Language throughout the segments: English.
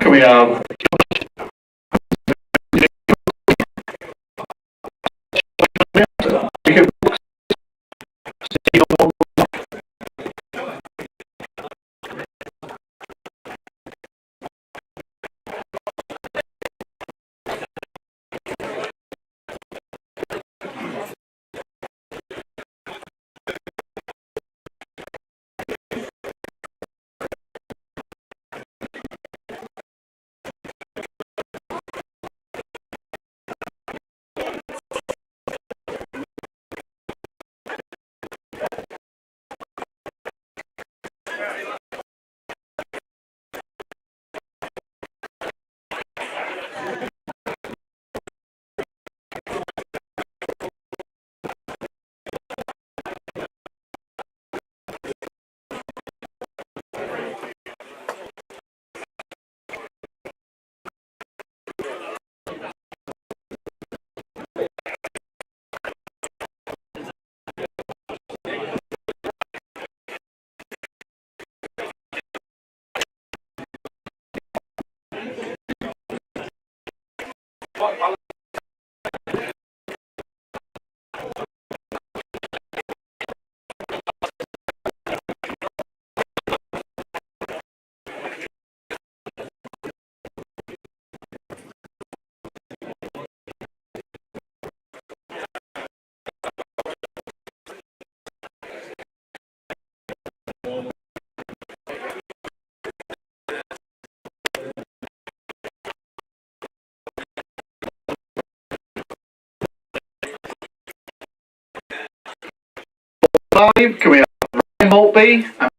Can we Live, can we have Ryan Maltby and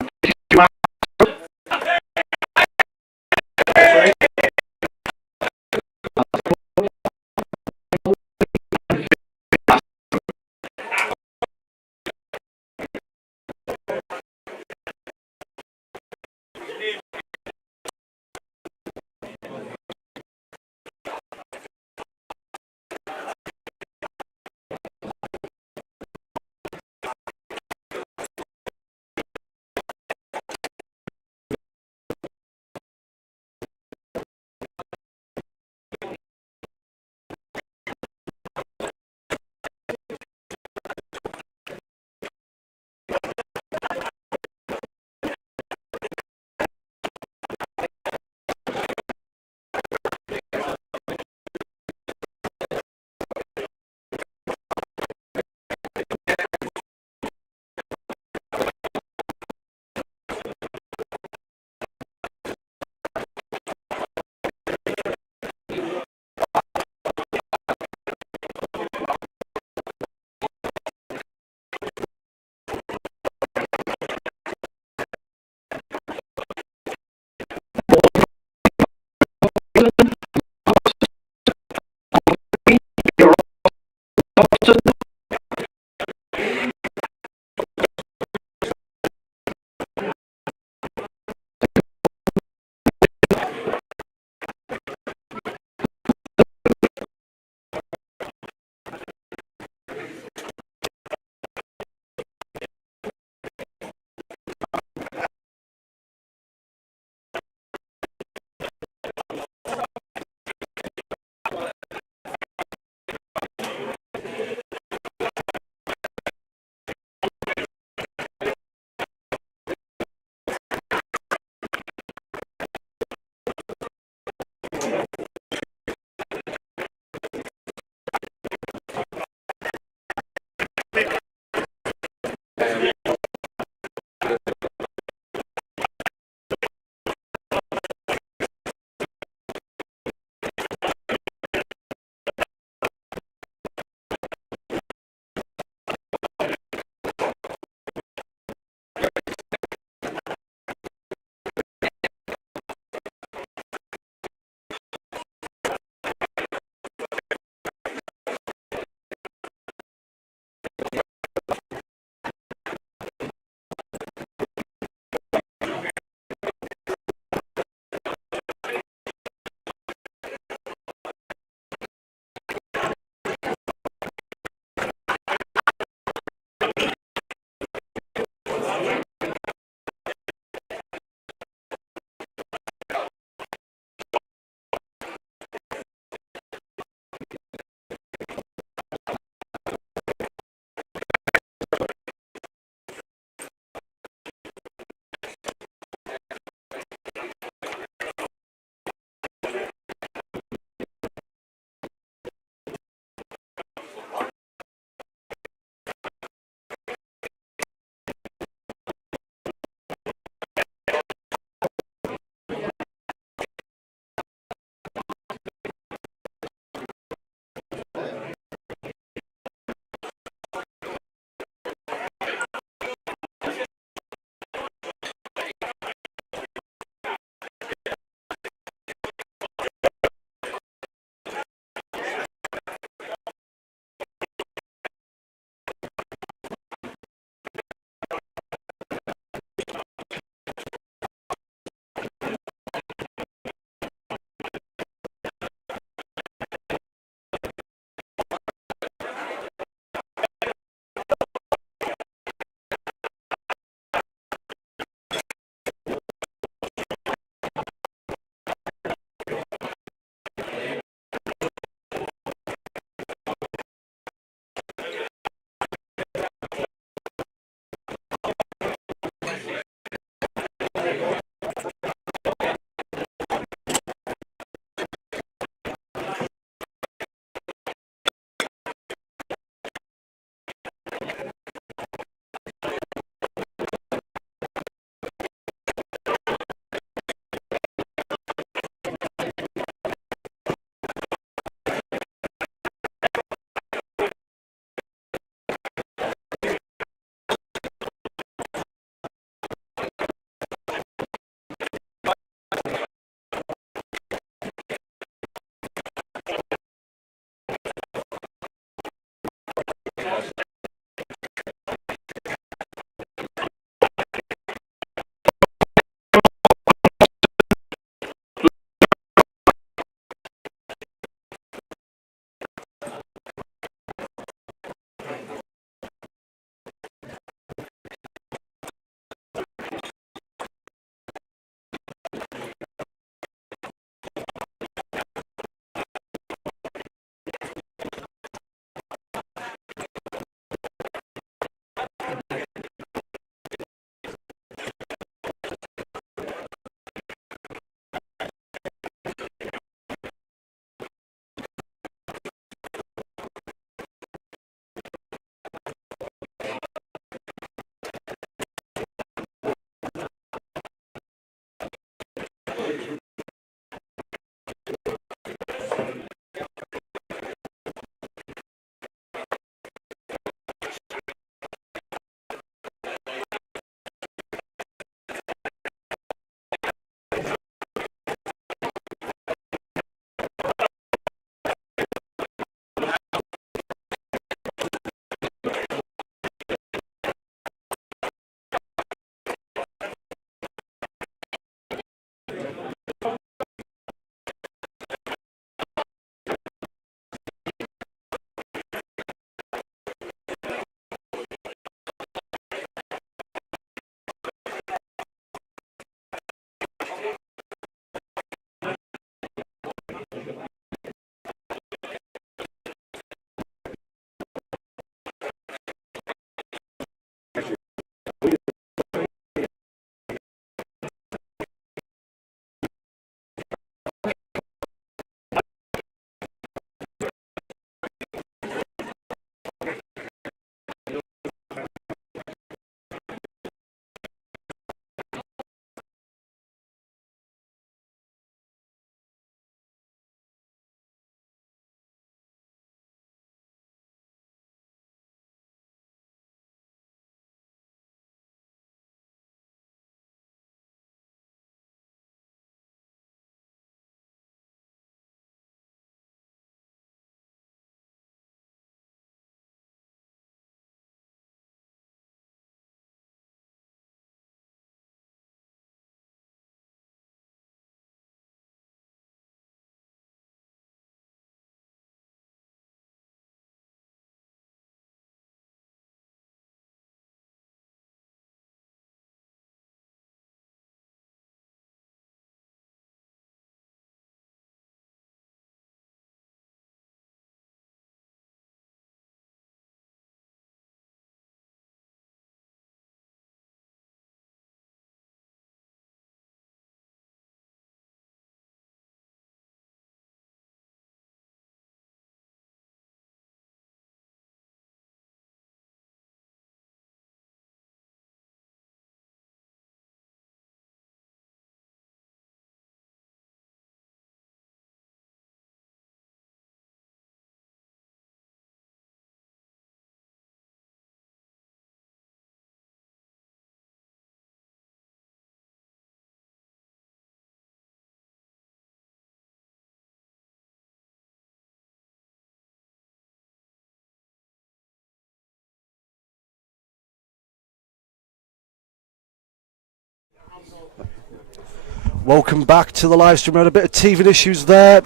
Welcome back to the live stream. We had a bit of teething issues there,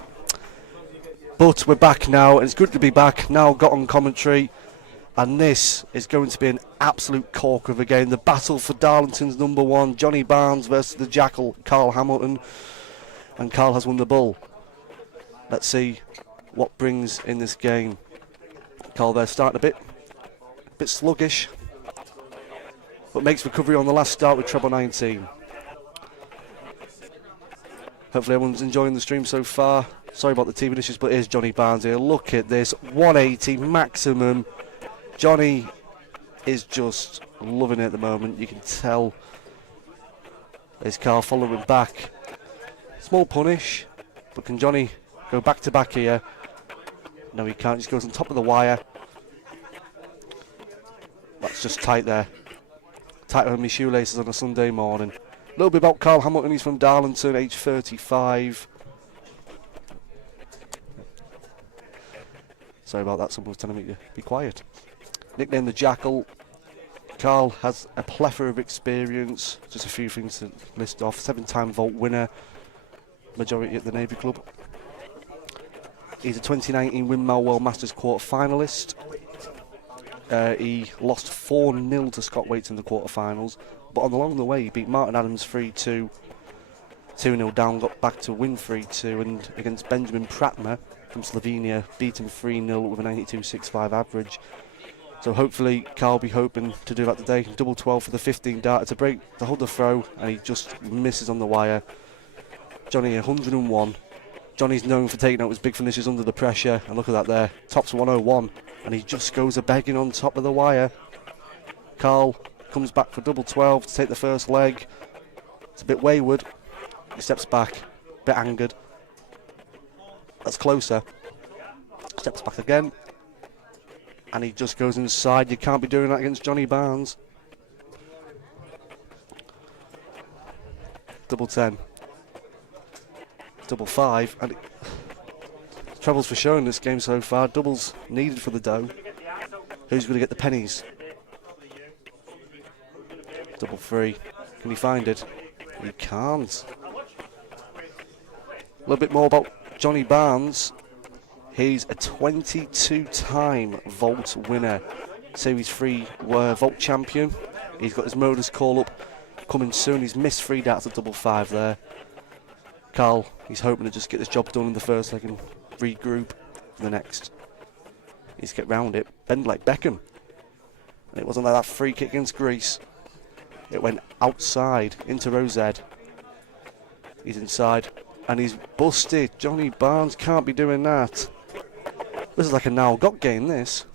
but we're back now, and it's good to be back. Now got on commentary, and this is going to be an absolute corker of a game. The battle for Darlington's number one, Jonny Barnes versus the Jackal, Karl Hamilton, and Karl has won the bull. Let's see what brings in this game. Karl there starting a bit sluggish, but makes recovery on the last start with treble 19. Hopefully everyone's enjoying the stream so far. Sorry about the TV issues, but here's Jonny Barnes here. Look at this, 180 maximum. Jonny is just loving it at the moment. You can tell. There's Karl following back. Small punish, but can Jonny go back to back here? No, he can't. Just goes on top of the wire. That's just tight there. Tighter than my shoelaces on a Sunday morning. A little bit about Karl Hamilton. He's from Darlington, age 35. Sorry about that, someone was telling me to be quiet. Nicknamed the Jackal. Karl has a plethora of experience. Just a few things to list off. 7-time vault winner. Majority at the Navy Club. He's a 2019 Windmill World Masters quarter finalist. He lost 4-0 to Scott Waits in the quarterfinals, but along the way he beat Martin Adams 3-2, 2-0 down, got back to win 3-2, and against Benjamin Pratma from Slovenia, beat him 3-0 with a 92.65 average. So hopefully Karl will be hoping to do that today. Double 12 for the 15 darter to break, to hold the throw, and he just misses on the wire. Jonny 101. Jonny's known for taking out his big finishes under the pressure, and look at that there, tops 101. And he just goes a-begging on top of the wire. Karl comes back for double 12 to take the first leg. It's a bit wayward. He steps back, a bit angered. That's closer. Steps back again. And he just goes inside. You can't be doing that against Jonny Barnes. Double 10. Double 5. And Trebles for showing this game so far. Doubles needed for the dough. Who's going to get the pennies? Double 3. Can he find it? He can't. A little bit more about Jonny Barnes. He's a 22-time vault winner. Series 3 vault champion. He's got his modus call up coming soon. He's missed 3 darts at double 5 there. Karl, he's hoping to just get this job done in the first leg and regroup for the next. He's get round it, bend like Beckham. And it wasn't like that free kick against Rees. It went outside into row Z. He's inside and he's busted. Jonny Barnes can't be doing that. This is like a Nile Gott game, this.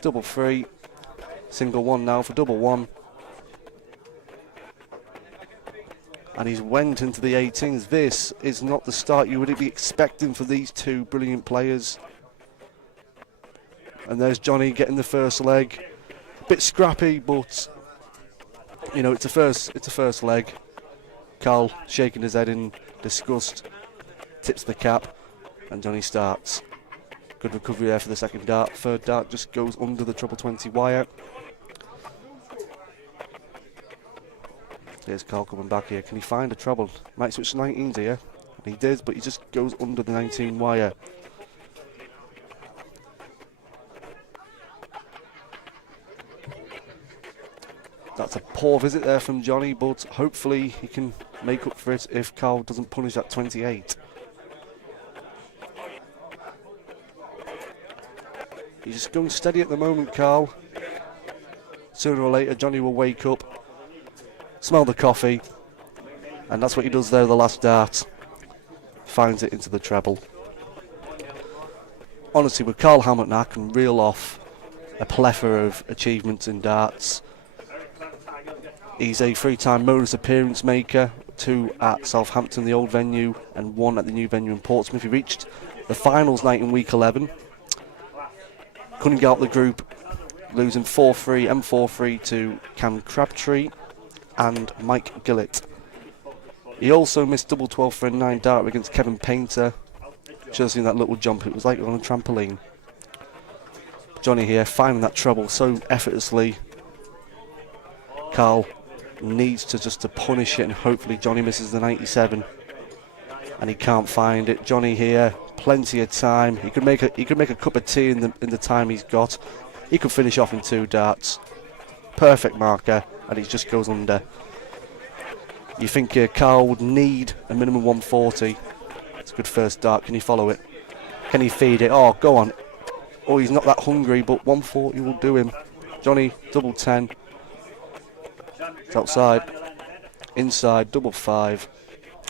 Double 3. Single 1 now for double 1. And he's went into the 18s. This is not the start you would be expecting for these two brilliant players. And there's Jonny getting the first leg. A bit scrappy, but you know, it's a first leg. Karl shaking his head in disgust, tips the cap, and Jonny starts. Good recovery there for the second dart. Third dart just goes under the treble 20 wire. Here's Karl coming back here. Can he find a treble? Might switch to 19s here. And he did, but he just goes under the 19 wire. That's a poor visit there from Jonny, but hopefully he can make up for it if Karl doesn't punish that 28. He's just going steady at the moment, Karl. Sooner or later, Jonny will wake up, smell the coffee, and that's what he does there, the last dart. Finds it into the treble. Honestly, with Karl Hamilton, I can reel off a plethora of achievements in darts. He's a 3-time modus appearance maker, 2 at Southampton, the old venue, and 1 at the new venue in Portsmouth. He reached the finals night in week 11. Couldn't get out the group, losing 4-3 and 4-3 to Cam Crabtree and Mike Gillett. He also missed double 12 for a 9 dart against Kevin Painter. Should have seen that little jump, it was like on a trampoline. Jonny here, finding that treble so effortlessly. Karl needs to punish it, and hopefully Jonny misses the 97. And he can't find it. Jonny here, plenty of time. He could make a cup of tea in the time he's got. He could finish off in 2 darts. Perfect marker, and he just goes under. You think Karl would need a minimum 140. It's a good first dart. Can he follow it? Can he feed it? Oh, go on. Oh, he's not that hungry, but 140 will do him. Jonny, double 10. It's outside. Inside, double 5.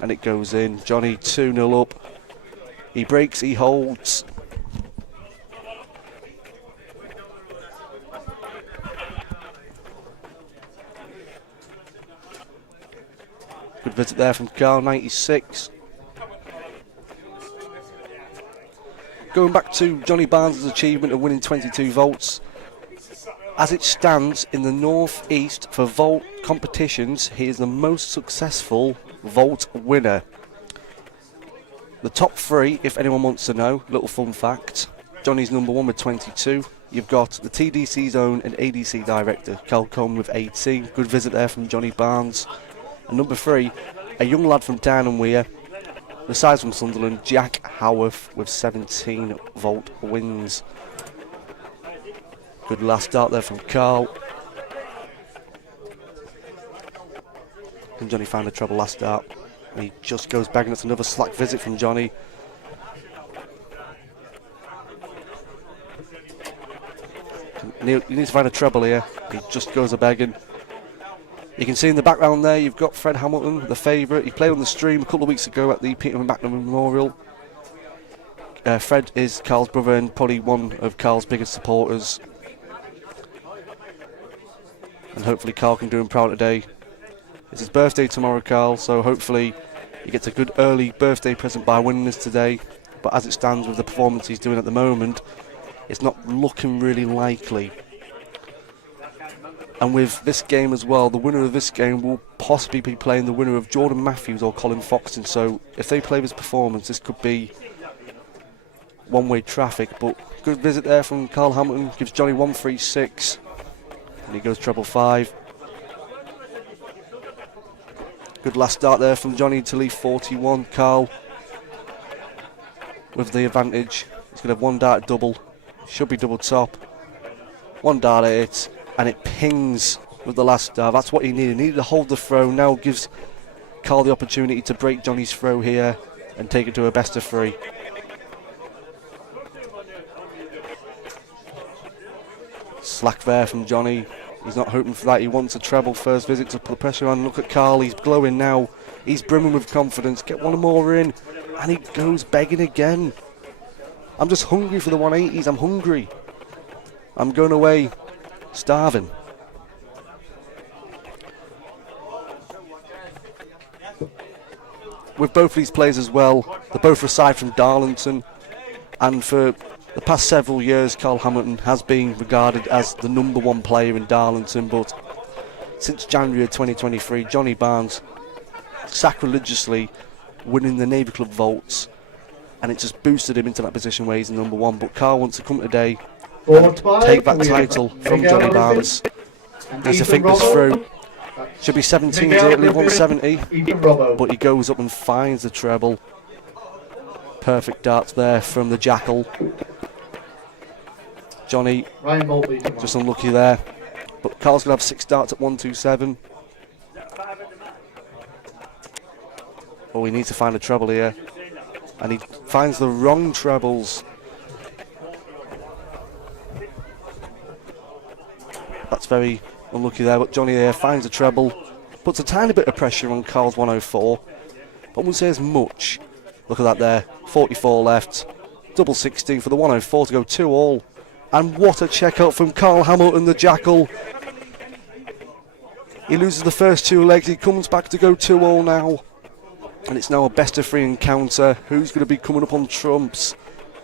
And it goes in. Jonny 2-0 up. He breaks, he holds. Good visit there from Karl, 96. Going back to Jonny Barnes' achievement of winning 22 vaults. As it stands in the North East for vault competitions, he is the most successful vault winner. The top 3, if anyone wants to know, little fun fact. Jonny's number 1 with 22. You've got the TDC's own and ADC director, Coleman with 18. Good visit there from Jonny Barnes. And number 3, a young lad from Down and Weir, the size from Sunderland, Jack Howarth with 17 vault wins. Good last start there from Karl. And Jonny found a treble last start. And he just goes back, and it's another slack visit from Jonny. He needs to find a treble here. He just goes a begging. You can see in the background there, you've got Fred Hamilton, the favourite. He played on the stream a couple of weeks ago at the Peter Baxter Memorial. Fred is Karl's brother and probably one of Karl's biggest supporters. And hopefully Karl can do him proud today. It's his birthday tomorrow, Karl, so hopefully he gets a good early birthday present by winning this today. But as it stands with the performance he's doing at the moment, it's not looking really likely. And with this game as well, the winner of this game will possibly be playing the winner of Jordan Matthews or Colin Foxton. So if they play this performance, this could be one-way traffic. But good visit there from Karl Hamilton, gives Jonny 136. And he goes treble 5. Good last start there from Jonny to leave 41. Karl with the advantage. He's going to have 1 dart double. Should be double top. 1 dart at it. And it pings with the last dart. That's what he needed. He needed to hold the throw. Now gives Karl the opportunity to break Jonny's throw here and take it to a best of 3. Slack there from Jonny. He's not hoping for that. He wants a treble first visit to put the pressure on. Look at Karl. He's glowing now. He's brimming with confidence. Get one more in. And he goes begging again. I'm just hungry for the 180s. I'm hungry. I'm going away starving. With both these players as well, they're both aside from Darlington, and for the past several years Karl Hamilton has been regarded as the number 1 player in Darlington, but since January of 2023 Jonny Barnes sacrilegiously winning the Navy Club vaults, and it just boosted him into that position where he's the number 1. But Karl wants to come today and take that title from Jonny Barnes. Needs to think this through. Should be 17 to Italy, 170. But he goes up and finds the treble. Perfect darts there from the Jackal. Jonny just unlucky there. But Karl's going to have 6 darts at 127. Oh, he needs to find a treble here. And he finds the wrong trebles. That's very unlucky there, but Jonny there finds a treble, puts a tiny bit of pressure on Karl's 104, but I wouldn't say as much. Look at that there, 44 left, double 16 for the 104 to go 2-all, and what a check out from Karl Hamilton, the Jackal. He loses the first 2 legs, he comes back to go 2-all now, and it's now a best of 3 encounter. Who's going to be coming up on trumps?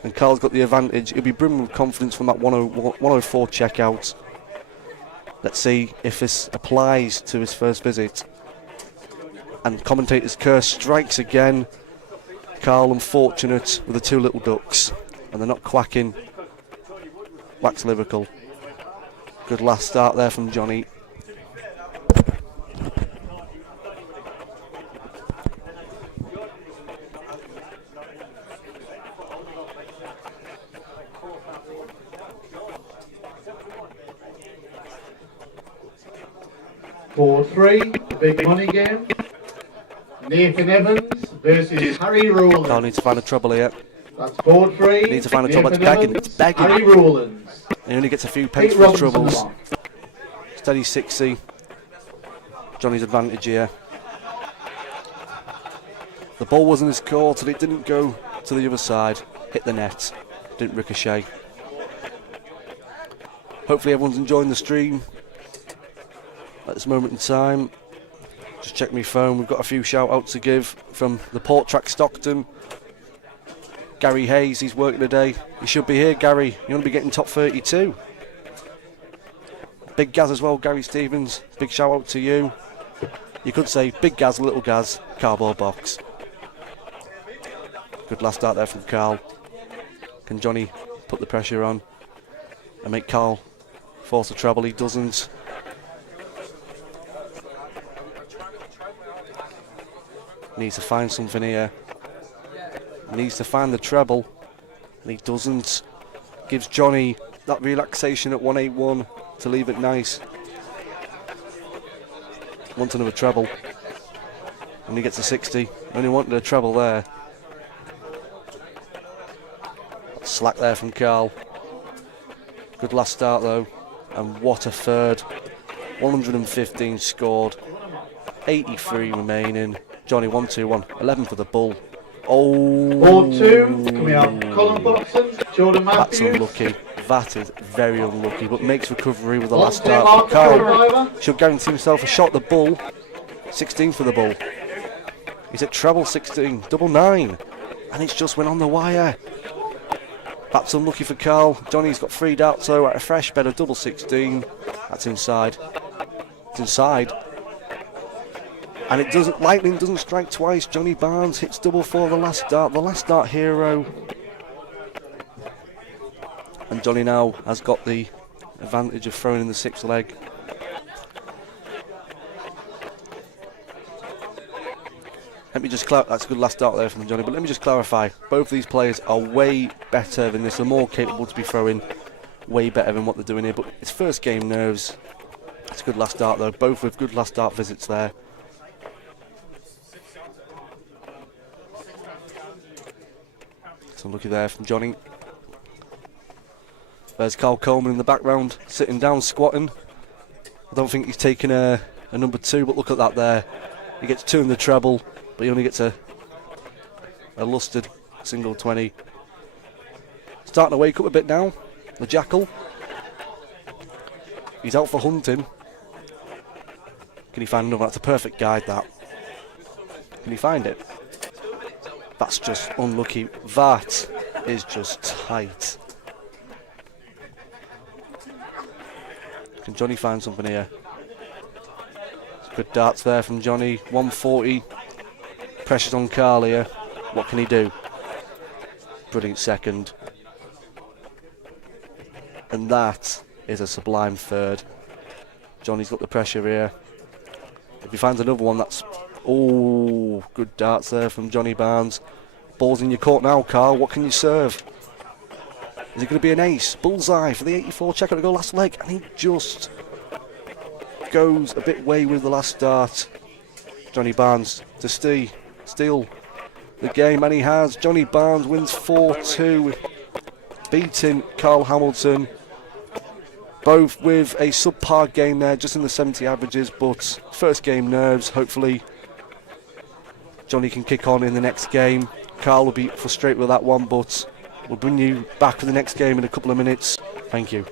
And Karl's got the advantage. He'll be brimming with confidence from that 104 checkout. Let's see if this applies to his first visit. And commentator's curse strikes again. Karl unfortunate with the 2 little ducks. And they're not quacking. Wax lyrical. Good last start there from Jonny. 4-3, the big money game. Nathan Evans versus Harry Rowlands. Karl needs to find a treble here. That's 4-3. Needs to find a treble. It's begging. It's begging. Harry Rowlands. He only gets a few pence Pete for his Robinson troubles. along. Steady 60. Jonny's advantage here. The ball wasn't his call till it didn't go to the other side. Hit the net. Didn't ricochet. Hopefully everyone's enjoying the stream at this moment in time. Just check my phone. We've got a few shout outs to give from the Port Track Stockton. Gary Hayes, he's working today. You should be here, Gary. You want to be getting top 32. Big Gaz as well, Gary Stevens. Big shout out to you. You could say Big Gaz, Little Gaz, cardboard box. Good last start there from Karl. Can Jonny put the pressure on and make Karl force a treble? He doesn't. Needs to find something here. Needs to find the treble, and he doesn't. Gives Jonny that relaxation at 181 to leave it nice. Wants another treble, and he gets a 60. Only wanted a treble there. Slack there from Karl. Good last start though, and what a third. 115 scored, 83 remaining. Jonny 1-2-1, 11 for the bull. Oh, 4-2. Can we have Colin Buxton, Jordan Matthews? That's unlucky. That is very unlucky, but makes recovery with the last start. Karl should guarantee himself a shot at the bull. 16 for the bull. He's at treble 16, double 9, and it's just went on the wire. That's unlucky for Karl. Jonny's got 3 darts though at a fresh bet of double 16. That's inside. It's inside. And it doesn't. Lightning doesn't strike twice. Jonny Barnes hits double for the last dart. The last dart hero. And Jonny now has got the advantage of throwing in the 6th leg. Let me just that's a good last dart there from Jonny. But let me just clarify. Both these players are way better than this. They're more capable to be throwing. Way better than what they're doing here. But it's first game nerves. It's a good last dart though. Both with good last dart visits there. So lucky there from Jonny. There's Karl Coleman in the background, sitting down, squatting. I don't think he's taking a number 2, but look at that there. He gets 2 in the treble, but he only gets a lusted single 20. Starting to wake up a bit now, the Jackal. He's out for hunting. Can he find another? That's a perfect guide, that. Can he find it? That's just unlucky. That is just tight. Can Jonny find something here? Good darts there from Jonny. 140. Pressure's on Karl here. What can he do? Brilliant second. And that is a sublime third. Jonny's got the pressure here. If he finds another one, that's... Oh, good darts there from Jonny Barnes. Ball's in your court now, Karl. What can you serve? Is it going to be an ace? Bullseye for the 84. Check out to go last leg. And he just goes a bit way with the last dart. Jonny Barnes to steal the game. And he has. Jonny Barnes wins 4-2. Beating Karl Hamilton. Both with a subpar game there, just in the 70 averages. But first game nerves. Hopefully Jonny can kick on in the next game. Karl will be frustrated with that one, but we'll bring you back for the next game in a couple of minutes. Thank you.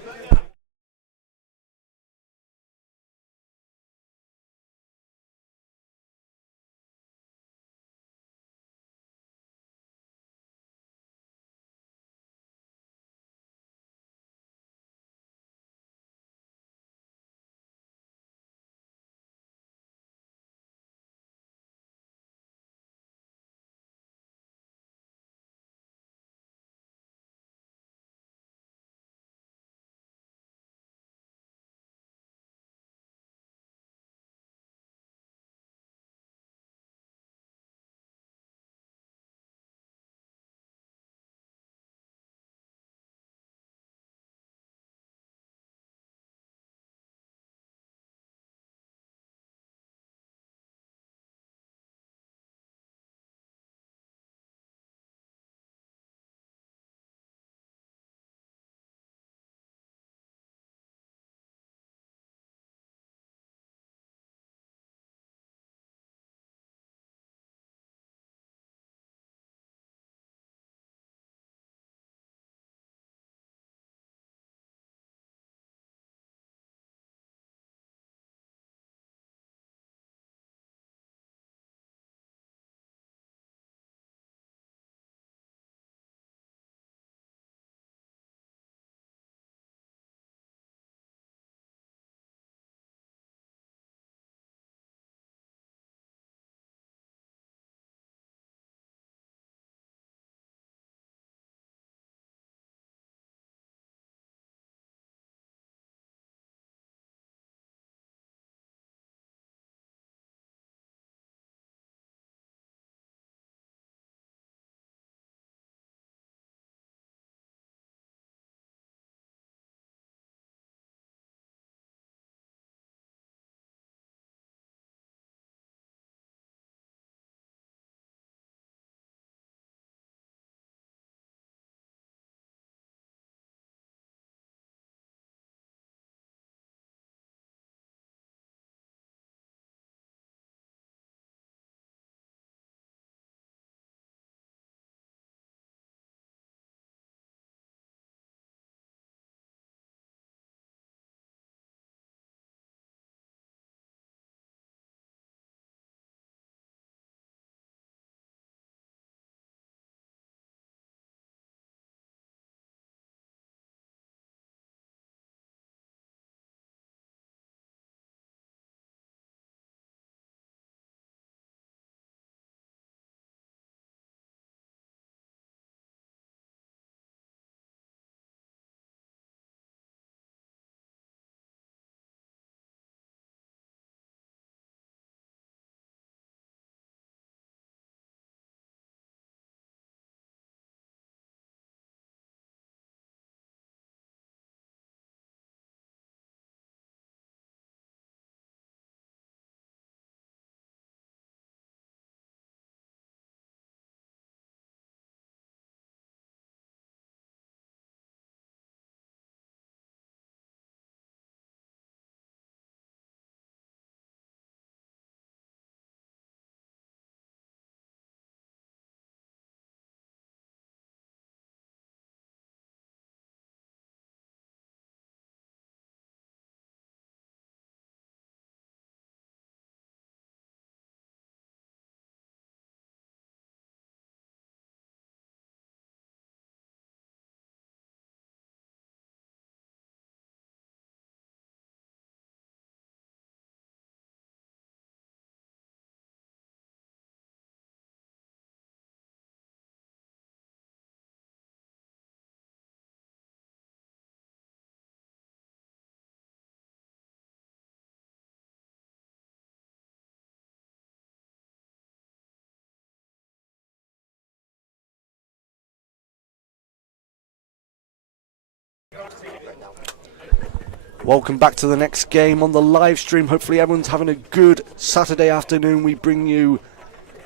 Welcome back to the next game on the live stream. Hopefully everyone's having a good Saturday afternoon. We bring you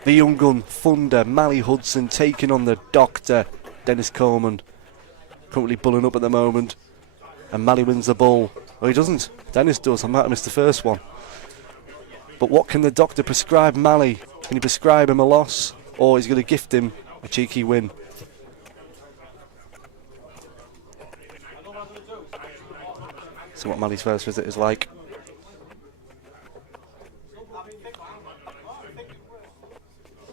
the young gun Thunder, Mally Hudson taking on the Doctor, Dennis Coleman. Currently bulling up at the moment. And Mally wins the ball. Oh, he doesn't. Dennis does. I might have missed the first one. But what can the Doctor prescribe Mally? Can he prescribe him a loss? Or is he going to gift him a cheeky win? See what Mally's first visit is like.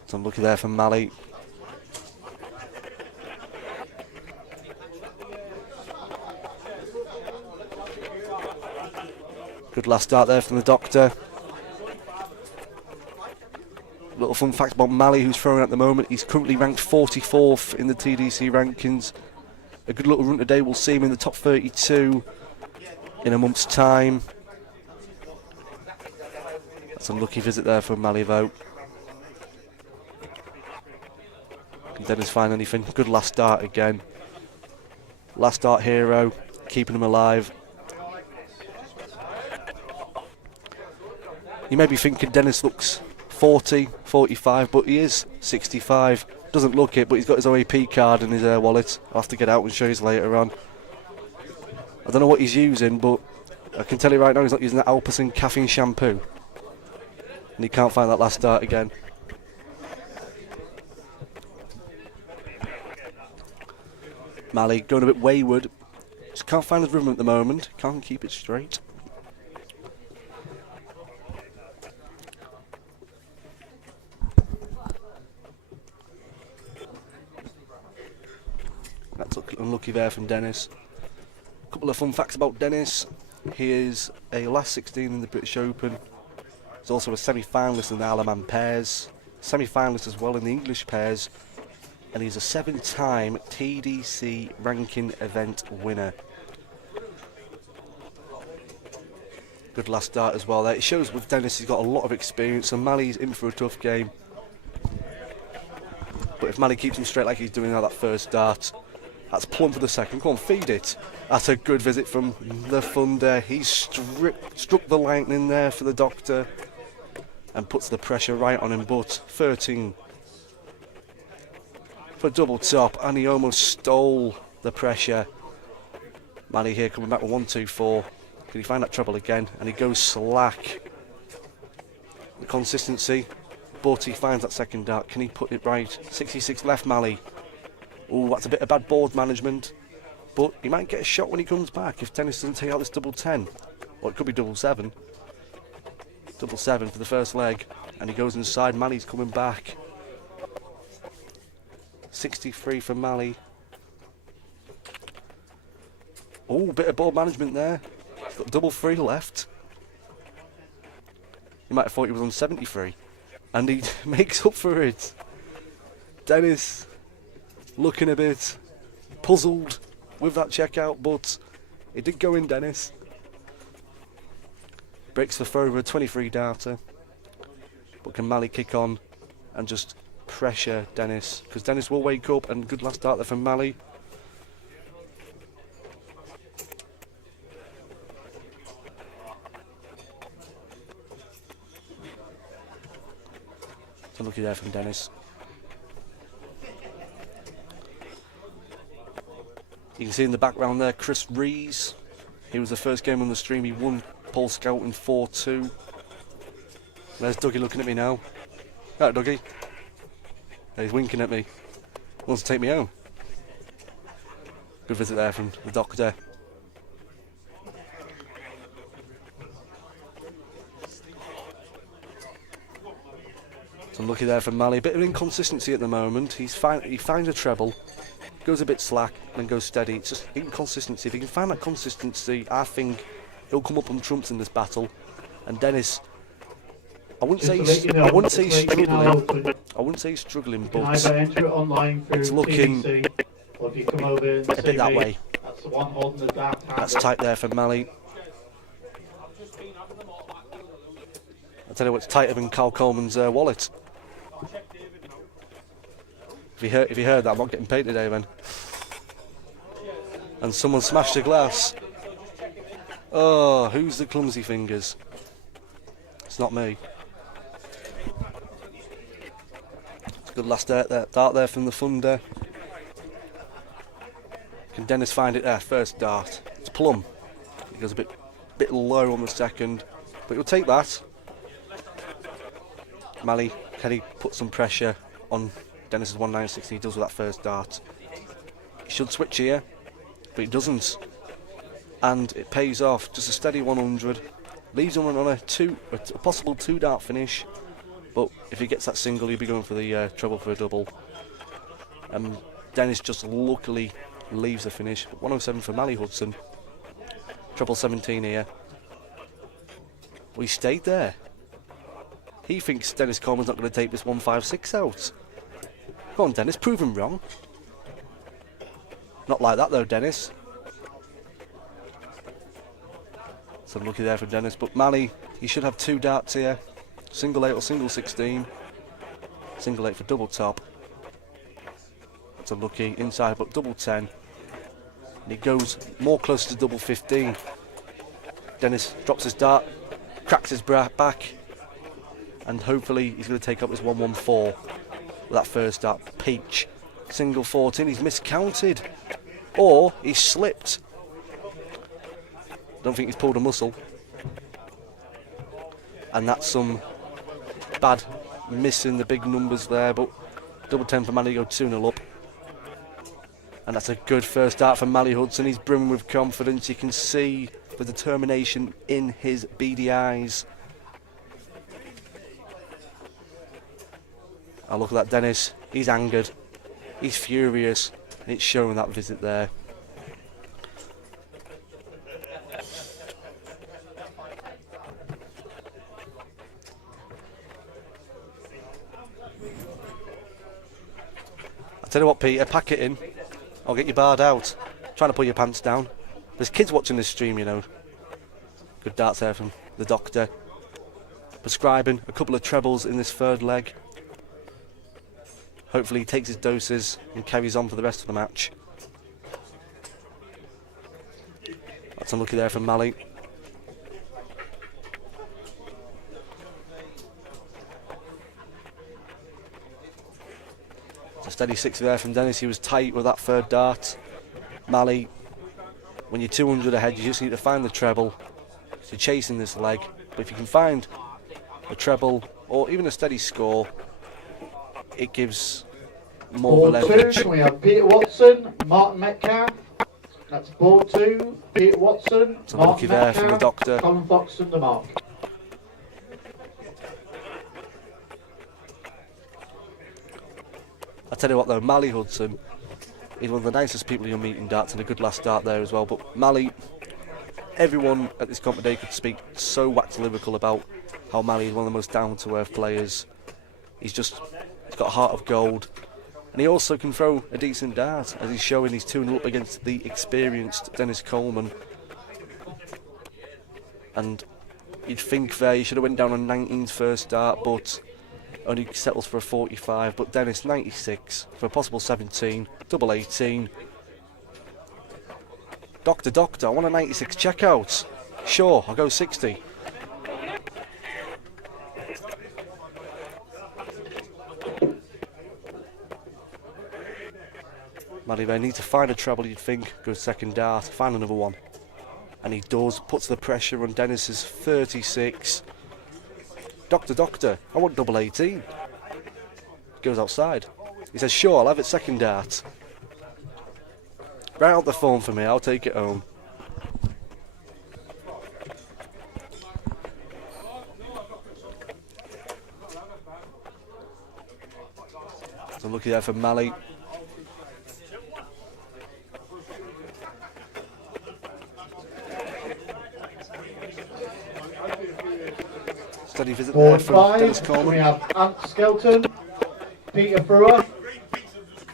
So unlucky there for Mally. Good last start there from the Doctor. Little fun fact about Mally, who's throwing at the moment. He's currently ranked 44th in the TDC rankings. A good little run today. We'll see him in the top 32 in a month's time. That's a lucky visit there for Mally though. Can Dennis find anything? Good last start again. Last start hero, keeping him alive. You may be thinking Dennis looks 40, 45, but he is 65. Doesn't look it, but he's got his OAP card in his wallet. I'll have to get out and show you later on. I don't know what he's using, but I can tell you right now he's not using that Alpecin caffeine shampoo. And he can't find that last start again. Mally going a bit wayward. Just can't find his rhythm at the moment. Can't keep it straight. That's unlucky there from Dennis. A couple of fun facts about Dennis. He is a last 16 in the British Open. He's also a semi-finalist in the Isle of Man pairs. Semi-finalist as well in the English pairs. And he's a 7-time TDC ranking event winner. Good last start as well there. It shows with Dennis he's got a lot of experience, and Mally's in for a tough game. But if Mally keeps him straight like he's doing now that first start, that's plumb for the second. Come on, feed it. That's a good visit from the Thunder. He's struck the lightning there for the Doctor and puts the pressure right on him. But 13 for double top, and he almost stole the pressure. Mally here coming back with 1-2-4. Can he find that treble again? And he goes slack. The consistency, but he finds that second dart. Can he put it right? 66 left, Mally. Oh, that's a bit of bad board management. But he might get a shot when he comes back if Dennis doesn't take out this double 10. Or it could be double 7. Double 7 for the first leg. And he goes inside. Mally's coming back. 63 for Mally. Oh, bit of board management there. He's got double 3 left. He might have thought he was on 73. And he makes up for it. Dennis looking a bit puzzled with that checkout, but it did go in, Dennis. Breaks the throw over a 23 darter. But can Mally kick on and just pressure Dennis? Because Dennis will wake up, and good last dart there from Mally. So lucky there from Dennis. You can see in the background there, Rees. He was the first game on the stream. He won Paul Skelton 4-2. There's Dougie looking at me now. Right, Dougie. He's winking at me. He wants to take me home. Good visit there from the Doctor. So lucky there from Mally. Bit of inconsistency at the moment. He finds a treble. Goes a bit slack and goes steady. It's just inconsistency. If he can find that consistency, I think he'll come up on trumps in this battle. And Dennis, I wouldn't say he's struggling, but it's looking a bit that way. That's tight there for Mally. I tell you what, it's tighter than Karl Coleman's wallet. If you heard that, I'm not getting paid today, man. And someone smashed a glass. Oh, who's the clumsy fingers? It's not me. It's a good last dart there from the Thunder. Can Dennis find it there? First dart. It's plumb. He goes a bit low on the second, but he'll take that. Mally, can he put some pressure on Dennis's 196? He does with that first dart. He should switch here, but he doesn't. And it pays off. Just a steady 100. Leaves him on a possible 2-dart finish. But if he gets that single, he'll be going for the treble for a double. Dennis just luckily leaves the finish. 107 for Mally Hudson. Treble 17 here. Well, he stayed there. He thinks Dennis Coleman's not going to take this 156 out. Come on, Dennis, prove him wrong. Not like that, though, Dennis. So unlucky there for Dennis, but Mally, he should have 2 darts here. Single 8 or single 16. Single 8 for double top. That's unlucky. Inside, but double 10. And he goes more close to double 15. Dennis drops his dart, cracks his back, and hopefully he's going to take up his 114 with that first dart. Peach. Single 14. He's miscounted. Or he's slipped. Don't think he's pulled a muscle. And that's some bad missing the big numbers there, but double 10 for Mally, go 2-0 up. And that's a good first dart for Mally Hudson. He's brimming with confidence. You can see the determination in his beady eyes. Oh, look at that, Dennis. He's angered. He's furious. It's showing that visit there. Tell you what, Peter, pack it in. I'll get you barred out. Trying to pull your pants down. There's kids watching this stream, you know. Good darts there from the doctor. Prescribing a couple of trebles in this third leg. Hopefully he takes his doses and carries on for the rest of the match. That's unlucky there from Mally. Steady 6 there from Dennis. He was tight with that third dart. Mally, when you're 200 ahead, you just need to find the treble. So you're chasing this leg. But if you can find a treble or even a steady score, it gives more of a leverage. Board 2, we have Peter Watson, Martin Metcalf. That's board 2, Peter Watson, So Martin there Metcalf, from the doctor. Colin Fox and the mark. I tell you what though, Mally Hudson, he's one of the nicest people you'll meet in darts, and a good last dart there as well. But Mally, everyone at this comp today could speak so wax lyrical about how Mally is one of the most down-to-earth players. He's got a heart of gold, and he also can throw a decent dart, as he's showing. He's 2-0 up against the experienced Dennis Coleman. And you'd think there he should have went down on 19's first dart, but only settles for a 45. But Dennis, 96 for a possible 17, double 18. Doctor, I want a 96 checkout. Sure, I'll go 60. Mally there needs to find a treble, you'd think. Goes second dart, find another one. And he does, puts the pressure on Dennis's 36. Doctor, I want double 18. Goes outside. He says, sure, I'll have it second dart. Write out the phone for me, I'll take it home. So lucky there for Mally. Steady visit there Board from Dennis 5, Coleman. we have Skelton, Peter Brewer.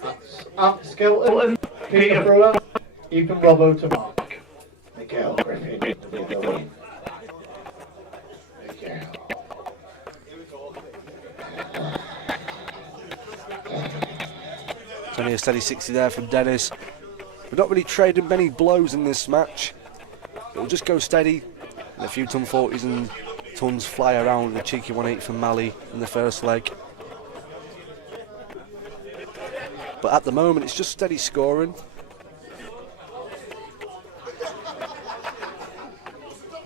That's Skelton, Peter Brewer, Ethan Robbo to mark. Miguel Griffin with the win. Miguel. It's only a steady 60 there from Dennis. We're not really trading many blows in this match. It'll just go steady. And a few ton 40s and tons fly around with a cheeky 180 from Mally in the first leg. But at the moment, it's just steady scoring.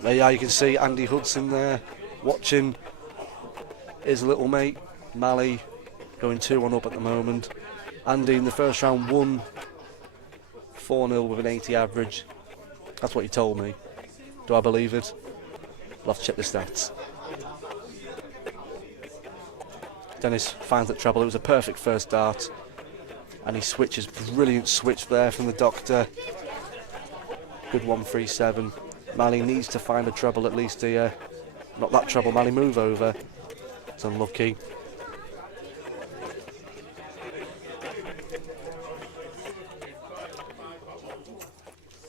There you are, you can see Andy Hudson there watching his little mate, Mally, going 2-1 up at the moment. Andy in the first round won 4-0 with an 80 average. That's what he told me. Do I believe it? I'll have to check the stats. Dennis finds that treble. It was a perfect first dart. And he switches, brilliant switch there from the doctor. Good 137. Mally needs to find a treble at least here. Not that treble, Mally, move over. It's unlucky.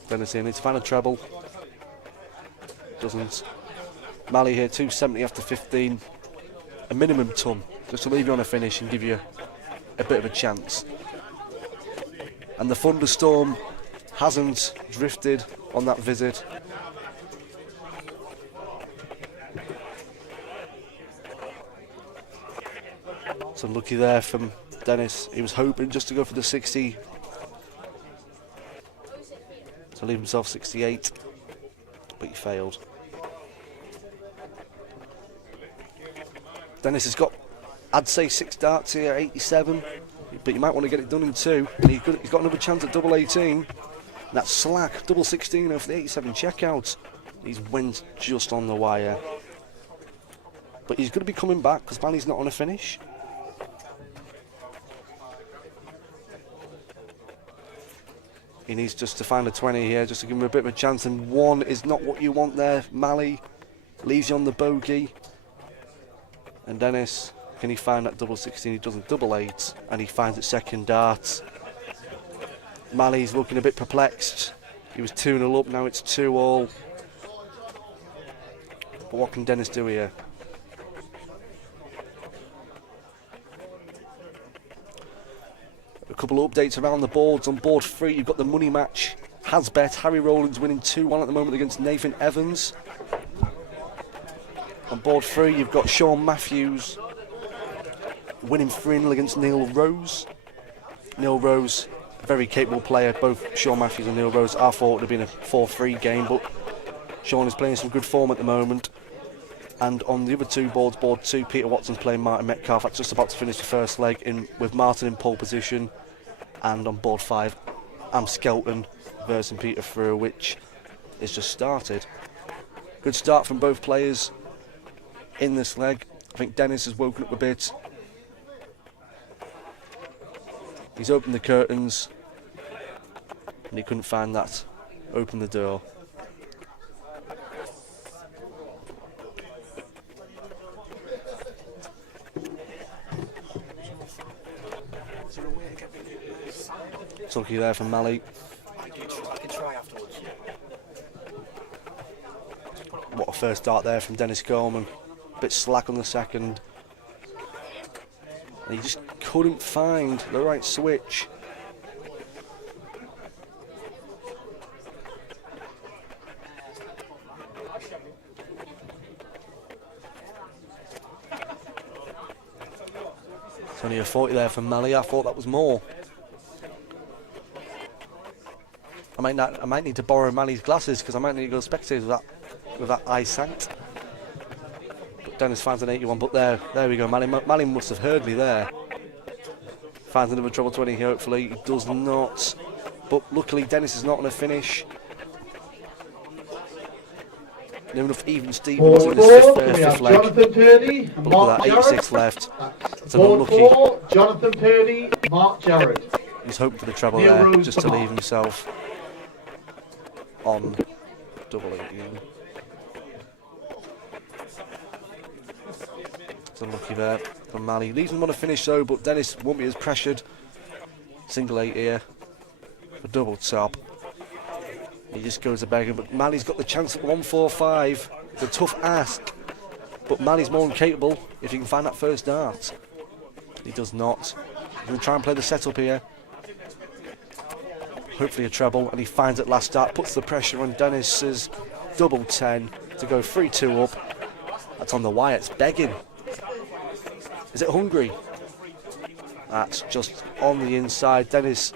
Dennis here needs to find a treble. Doesn't. Mally here, 270 after 15. A minimum ton, just to leave you on a finish and give you a bit of a chance. And the thunderstorm hasn't drifted on that visit. So lucky there from Dennis. He was hoping just to go for the 60. To leave himself 68. But he failed. Dennis has got, I'd say, 6 darts here, 87. But you might want to get it done in 2. And he's got another chance at double 18. And that's slack, double 16 over the 87 checkout. He's went just on the wire. But he's going to be coming back because Mally's not on a finish. He needs just to find a 20 here, just to give him a bit of a chance. And 1 is not what you want there. Mally leaves you on the bogey. And Dennis, can he find that double 16? He doesn't. Double 8, and he finds it second dart. Mally's looking a bit perplexed. He was 2-0 up, now it's 2-all. But what can Dennis do here? A couple of updates around the boards. On board 3, you've got the money match. Hasbet, Harry Rowlands winning 2-1 at the moment against Nathan Evans. On board 3, you've got Sean Matthews winning 3-0 against Neil Rose. Neil Rose, a very capable player. Both Sean Matthews and Neil Rose, I thought it would have been a 4-3 game, but Sean is playing some good form at the moment. And on the other 2 boards, board 2, Peter Watson's playing Martin Metcalf. That's just about to finish the first leg in with Martin in pole position. And on board 5, Skelton versus Peter Frew, which is just started. Good start from both players in this leg. I think Dennis has woken up a bit. He's opened the curtains and he couldn't find that. Open the door. Lucky there from Mally. What a first start there from Dennis Coleman. A bit slack on the second. And he just couldn't find the right switch. It's only a 40 there from Mally. I thought that was more. I might need to borrow Mally's glasses because I might need to go spectators with that eyesight. But Dennis finds an 81, but there we go. Mally must have heard me there. Finds another treble 20 here, hopefully. He does not. But luckily Dennis is not on a finish. Near enough even Stevens in his fifth leg. Jonathan Purdy, but look at that, 86 left. It's an unlucky. 4, Jonathan Purdy, Mark Jarrett. He's hoping for the treble there, just to leave himself on double 18. It's unlucky there from Mally. Leaves him on a finish though, but Dennis won't be as pressured. Single 8 here for double top. He just goes a begging, but Mally's got the chance at 145. It's a tough ask, but Mally's more than capable if he can find that first dart. He does not. He's going to try and play the setup here. Hopefully a treble, and he finds it last start, puts the pressure on Dennis's double 10 to go 3-2 up. That's on the wire, it's begging. Is it hungry? That's just on the inside. Dennis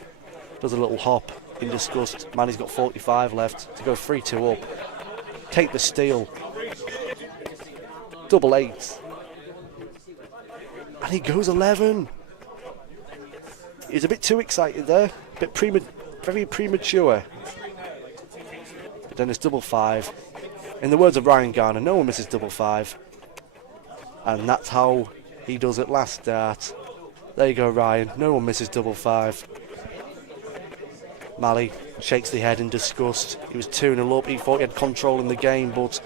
does a little hop in disgust. Manny's got 45 left to go 3-2 up. Take the steal. Double 8. And he goes 11. He's a bit too excited there. A bit very premature. But Dennis double 5. In the words of Ryan Garner, no one misses double 5. And that's how he does it last start. There you go, Ryan. No one misses double 5. Mally shakes the head in disgust. He was 2-0 up. He thought he had control in the game, but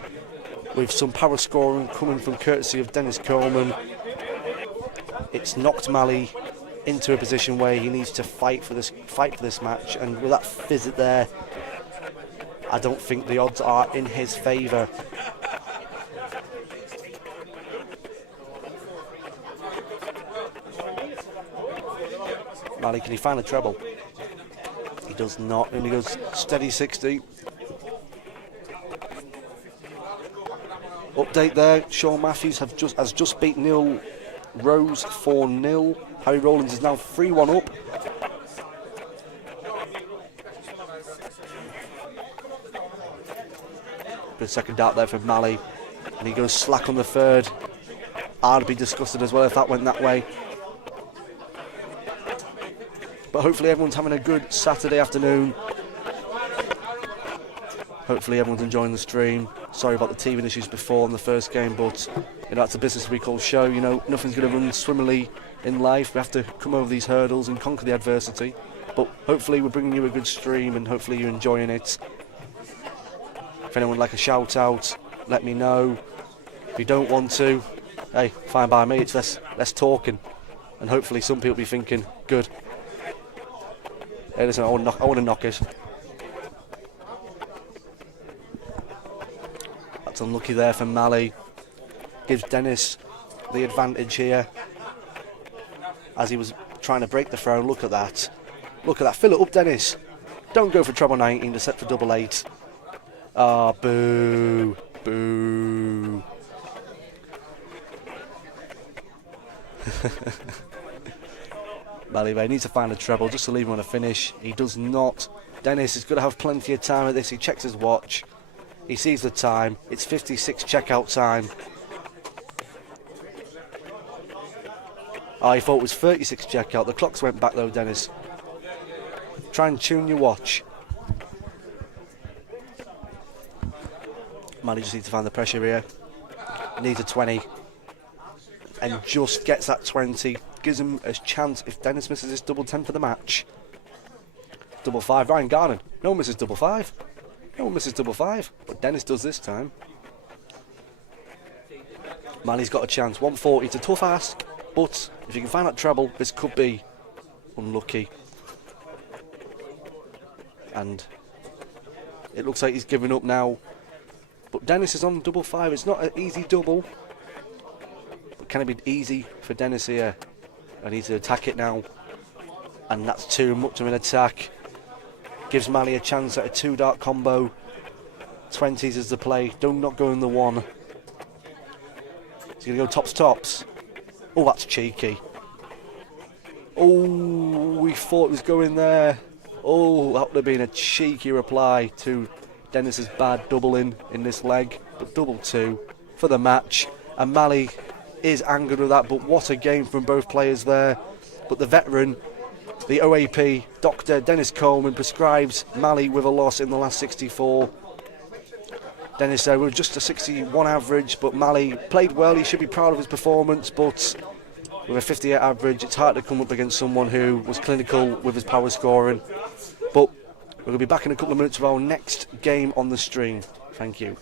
with some power scoring coming from courtesy of Dennis Coleman, it's knocked Mally into a position where he needs to fight for this match. And with that visit there, I don't think the odds are in his favour. Mally, can he find a treble? He does not, and he goes steady 60. Update there, Sean Matthews has just beat Neil Rose 4-0. Harry Rowlands is now 3-1 up. Good second dart there from Mally, and he goes slack on the third. I'd be disgusted as well if that went that way. But hopefully everyone's having a good Saturday afternoon. Hopefully everyone's enjoying the stream. Sorry about the teething issues before in the first game, but you know, it's a business we call show. You know, nothing's going to run swimmingly in life. We have to come over these hurdles and conquer the adversity. But hopefully we're bringing you a good stream, and hopefully you're enjoying it. If anyone would like a shout out, let me know. If you don't want to, hey, fine by me. It's less talking, and hopefully some people will be thinking, good. Hey, listen, I want to knock it. That's unlucky there for Mally. Gives Dennis the advantage here, as he was trying to break the throw. Look at that. Look at that. Fill it up, Dennis. Don't go for treble 19 to set for double 8. Ah, boo. Boo. Mally needs to find a treble just to leave him on a finish. He does not. Dennis is going to have plenty of time at this. He checks his watch. He sees the time. It's 56 checkout time. Oh, he thought it was 36 checkout. The clocks went back though, Dennis. Try and tune your watch. Mally just needs to find the pressure here. Needs a 20. And just gets that 20. Gives him a chance if Dennis misses this double 10 for the match. Double 5, Ryan Garner. No one misses double 5. No one misses double 5. But Dennis does this time. Mally's got a chance. 140, it's a tough ask. But if you can find that treble, this could be unlucky. And it looks like he's giving up now. But Dennis is on double 5. It's not an easy double. But can it be easy for Dennis here? I need to attack it now. And that's too much of an attack. Gives Mally a chance at a 2-dart combo. 20s is the play. Do not go in the 1. He's going to go tops. Oh, that's cheeky. Oh, we thought it was going there. Oh, that would have been a cheeky reply to Dennis's bad doubling in this leg. But double 2 for the match. And Mally is angered with that, but what a game from both players there. But the veteran, the OAP, Dr. Dennis Coleman, prescribes Mally with a loss in the last 64. Dennis there with just a 61 average, but Mally played well. He should be proud of his performance, but with a 58 average, it's hard to come up against someone who was clinical with his power scoring. But we're going to be back in a couple of minutes with our next game on the stream. Thank you.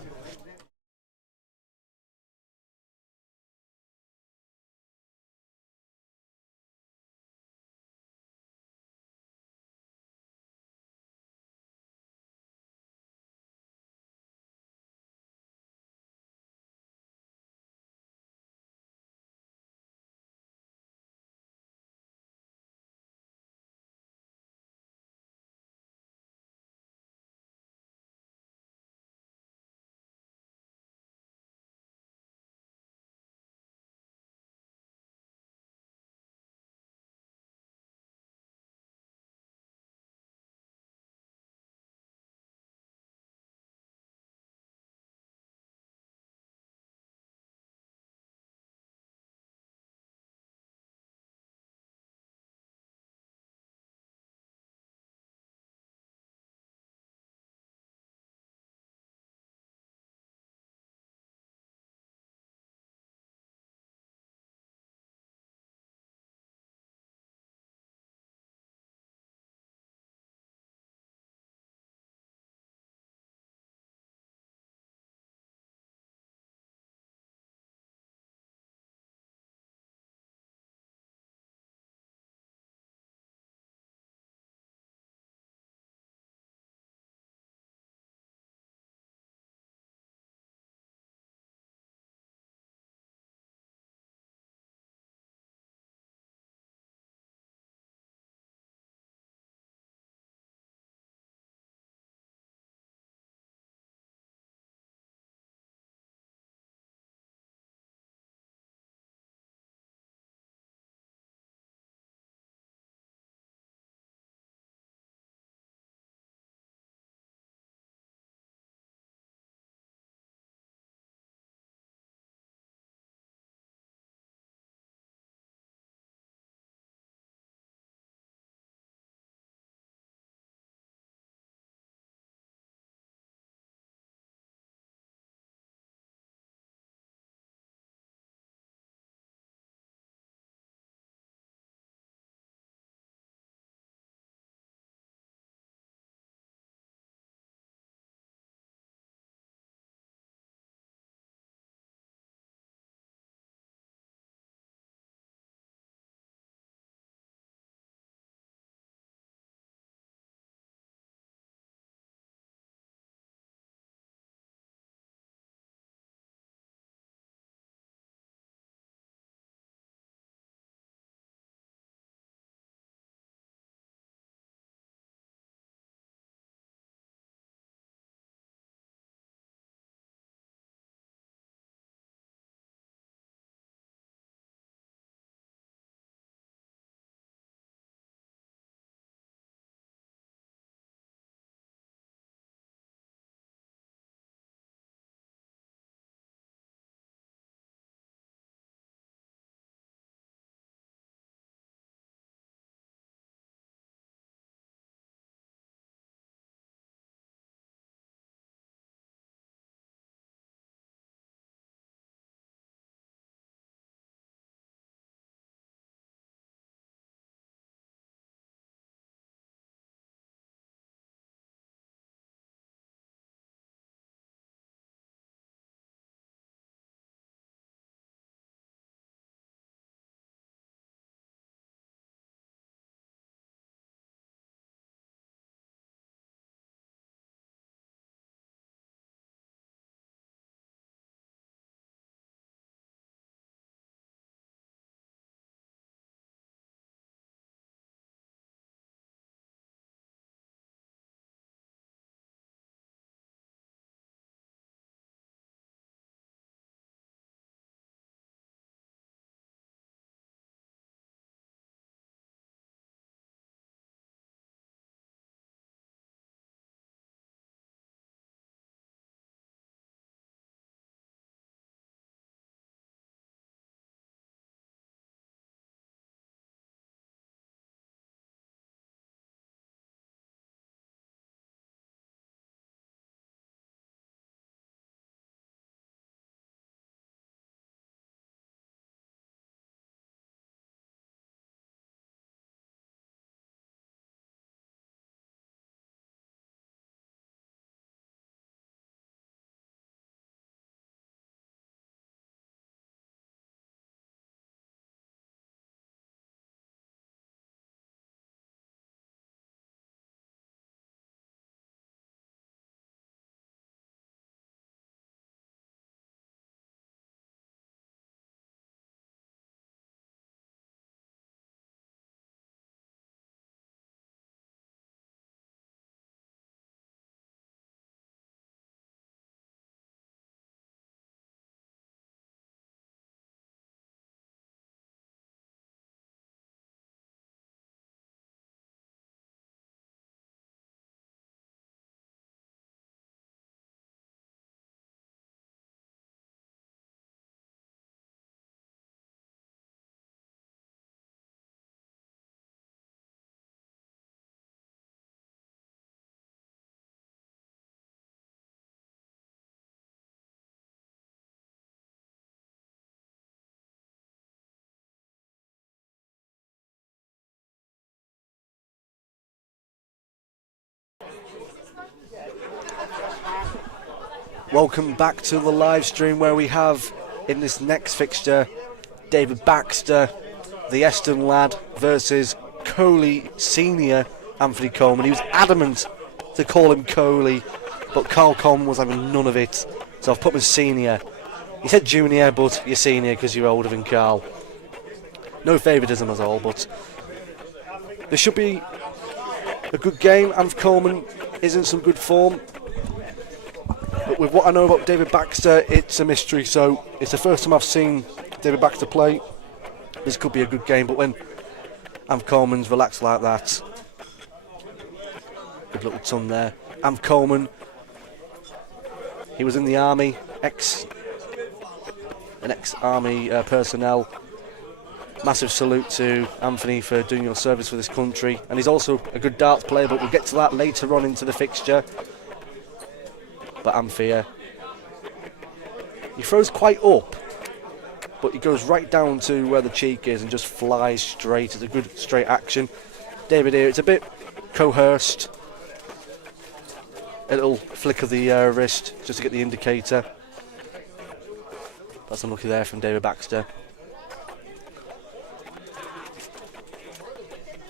Welcome back to the live stream where we have, in this next fixture, David Baxter, the Eston lad, versus Coley Senior Anthony Coleman. He was adamant to call him Coley, but Karl Coleman was having none of it, so I've put him as Senior. He said Junior, but you're Senior because you're older than Karl. No favouritism at all, but there should be a good game. Anthony Coleman is in some good form. But with what I know about David Baxter, it's a mystery, so it's the first time I've seen David Baxter play. This could be a good game, but when Anthony Coleman's relaxed like that, good little ton there. Anthony Coleman, he was in the army, an ex-army personnel. Massive salute to Anthony for doing your service for this country, and he's also a good darts player, but we'll get to that later on into the fixture. But Anthea, he throws quite up, but he goes right down to where the cheek is and just flies straight. It's a good straight action. David here, it's a bit coerced. A little flick of the wrist just to get the indicator. That's unlucky there from David Baxter.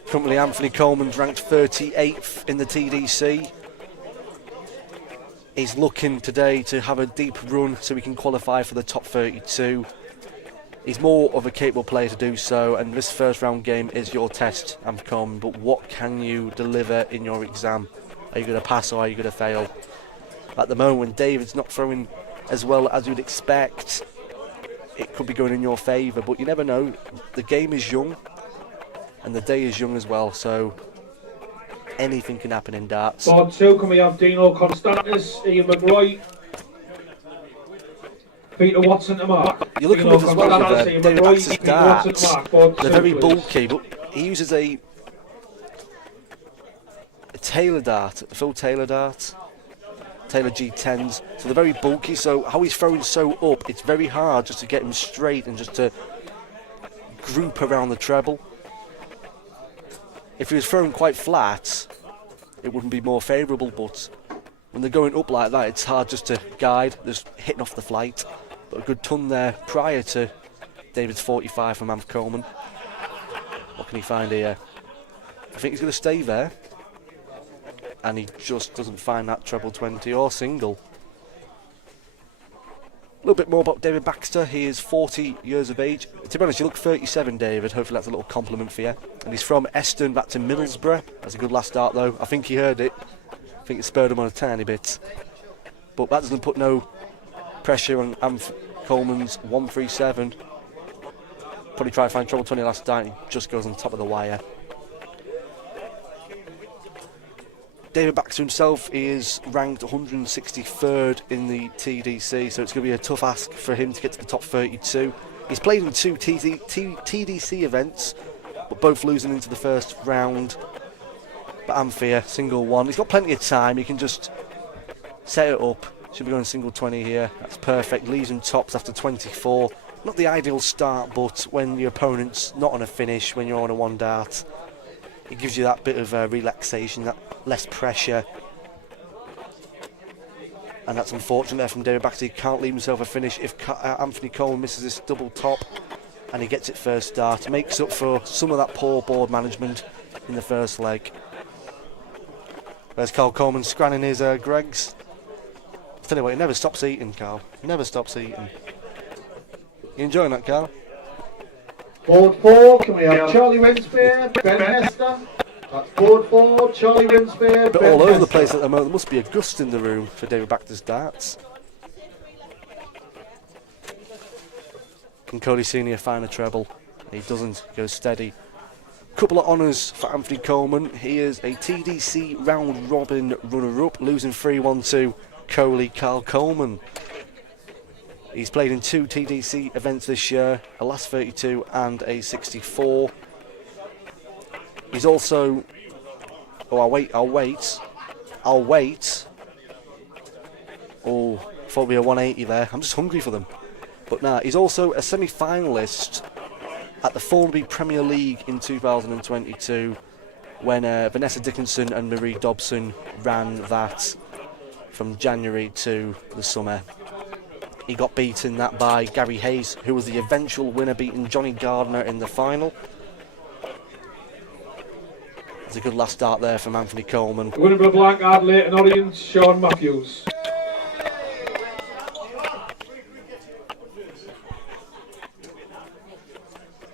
Currently Anthony Coleman's ranked 38th in the TDC. He's looking today to have a deep run so he can qualify for the top 32. He's more of a capable player to do so, and this first round game is your test, Anthony Coleman. But what can you deliver in your exam? Are you going to pass or are you going to fail? At the moment, when David's not throwing as well as you'd expect, it could be going in your favour, but you never know. The game is young, and the day is young as well, so anything can happen in darts. Board 2, can we have Dino Constantis, Ian McRoy, Peter Watson to mark. You're looking at as well with David Baxter's darts. They're very bulky, but he uses a Taylor dart, a full Taylor dart, Taylor G10s, so they're very bulky, so how he's throwing so up, it's very hard just to get him straight and just to group around the treble. If he was throwing quite flat, it wouldn't be more favourable, but when they're going up like that, it's hard just to guide, just hitting off the flight. But a good ton there prior to David's 45 from Anthony Coleman. What can he find here? I think he's going to stay there. And he just doesn't find that treble 20 or single. A little bit more about David Baxter. He is 40 years of age. To be honest, you look 37, David. Hopefully that's a little compliment for you. And he's from Eston back to Middlesbrough. That's a good last start, though. I think he heard it. I think it spurred him on a tiny bit. But that doesn't put no pressure on Coleman's 137. Probably tried to find treble 20 last night. He just goes on top of the wire. David Baxter himself is ranked 163rd in the TDC, so it's going to be a tough ask for him to get to the top 32. He's played in two TDC events, but both losing into the first round. But Anthea, single one. He's got plenty of time, he can just set it up. Should be going single 20 here, that's perfect. Leaves him tops after 24. Not the ideal start, but when your opponent's not on a finish, when you're on a one dart, it gives you that bit of relaxation, that less pressure. And that's unfortunate there from David Baxter. He can't leave himself a finish if Anthony Coleman misses this double top and he gets it first start. Makes up for some of that poor board management in the first leg. There's Karl Coleman scranning his Gregs. I'll tell you what, he never stops eating, Karl. Never stops eating. You enjoying that, Karl? Board 4, can we have Charlie Winspear, Ben Hester? That's board 4, Charlie Winspear, But all over the place at the moment. There must be a gust in the room for David Baxter's darts. Can Cody Senior find a treble? He doesn't, he goes steady. Couple of honours for Anthony Coleman. He is a TDC round robin runner-up, losing 3-1 to Karl Coleman. He's played in 2 TDC events this year, a last 32 and a 64. He's also... Oh, I'll wait. Oh, thought we were 180 there. I'm just hungry for them. But nah, he's also a semi-finalist at the Thornby Premier League in 2022 when Vanessa Dickinson and Marie Dobson ran that. from January to the summer. He got beaten that by Gary Hayes, who was the eventual winner, beating Johnny Gardner in the final. It's a good last start there from Anthony Coleman. Winner of the black card, Leighton Orient, Sean Matthews.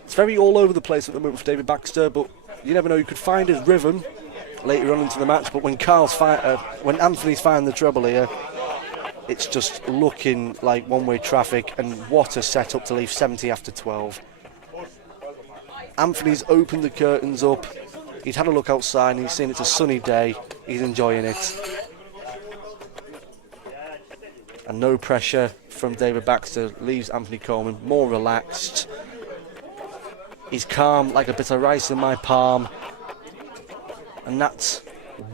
It's very all over the place at the moment for David Baxter, but you never know, you could find his rhythm later on into the match. But when when Anthony's finding the treble here, it's just looking like one-way traffic, and what a setup to leave 70 after 12. Anthony's opened the curtains up. He's had a look outside and he's seen it's a sunny day. He's enjoying it. And no pressure from David Baxter leaves Anthony Coleman more relaxed. He's calm like a bit of rice in my palm. And that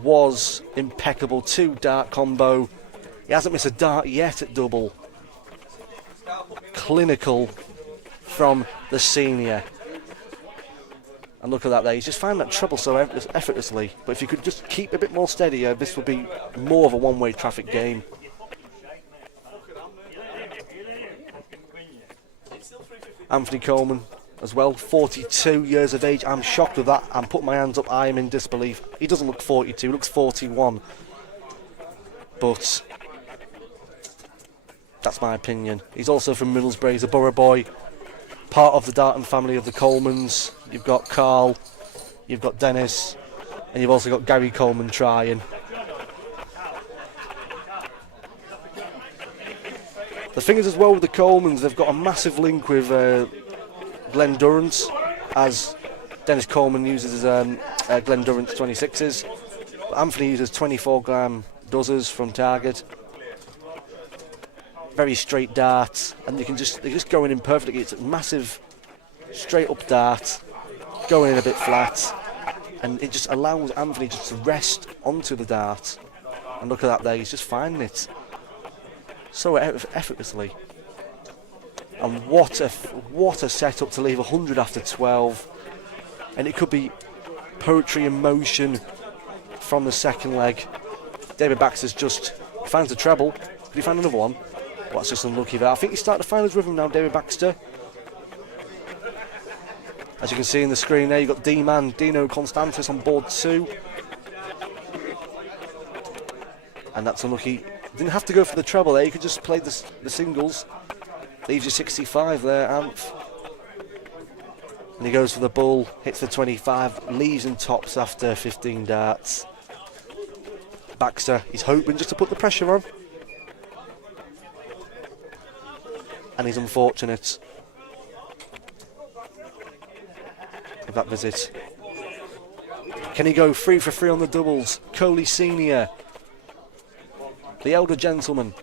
was impeccable. 2-dart combo. He hasn't missed a dart yet at double. Clinical from the senior. And look at that there, he's just found that treble so effortlessly. But if you could just keep a bit more steadier, this would be more of a one-way traffic game. Anthony Coleman as well, 42 years of age. I'm shocked with that. I'm putting my hands up, I am in disbelief. He doesn't look 42, he looks 41. But that's my opinion. He's also from Middlesbrough, he's a borough boy. Part of the Darton family of the Colemans. You've got Karl, you've got Dennis, and you've also got Gary Coleman trying. The thing is as well with the Colemans, they've got a massive link with Glen Durrant, as Dennis Coleman uses his Glen Durrant 26s. But Anthony uses 24-gram dozers from Target. Very straight dart, and they're just going in perfectly. It's a massive straight up dart, going in a bit flat, and it just allows Anthony just to rest onto the dart. And look at that there, he's just finding it so effortlessly. And what a setup to leave 100 after 12. And it could be poetry in motion from the second leg. David Baxter's just finds the treble. Could he find another one? Well, that's just unlucky there. I think he's starting to find his rhythm now, David Baxter. As you can see in the screen there, you've got D-Man, Dino Constantis on board 2. And that's unlucky. Didn't have to go for the treble there, you could just play the singles. Leaves you 65 there, Amph. And he goes for the bull, hits the 25, leaves and tops after 15 darts. Baxter, he's hoping just to put the pressure on. And he's unfortunate with that visit. Can he go 3 for 3 on the doubles? Coley Senior, the elder gentleman,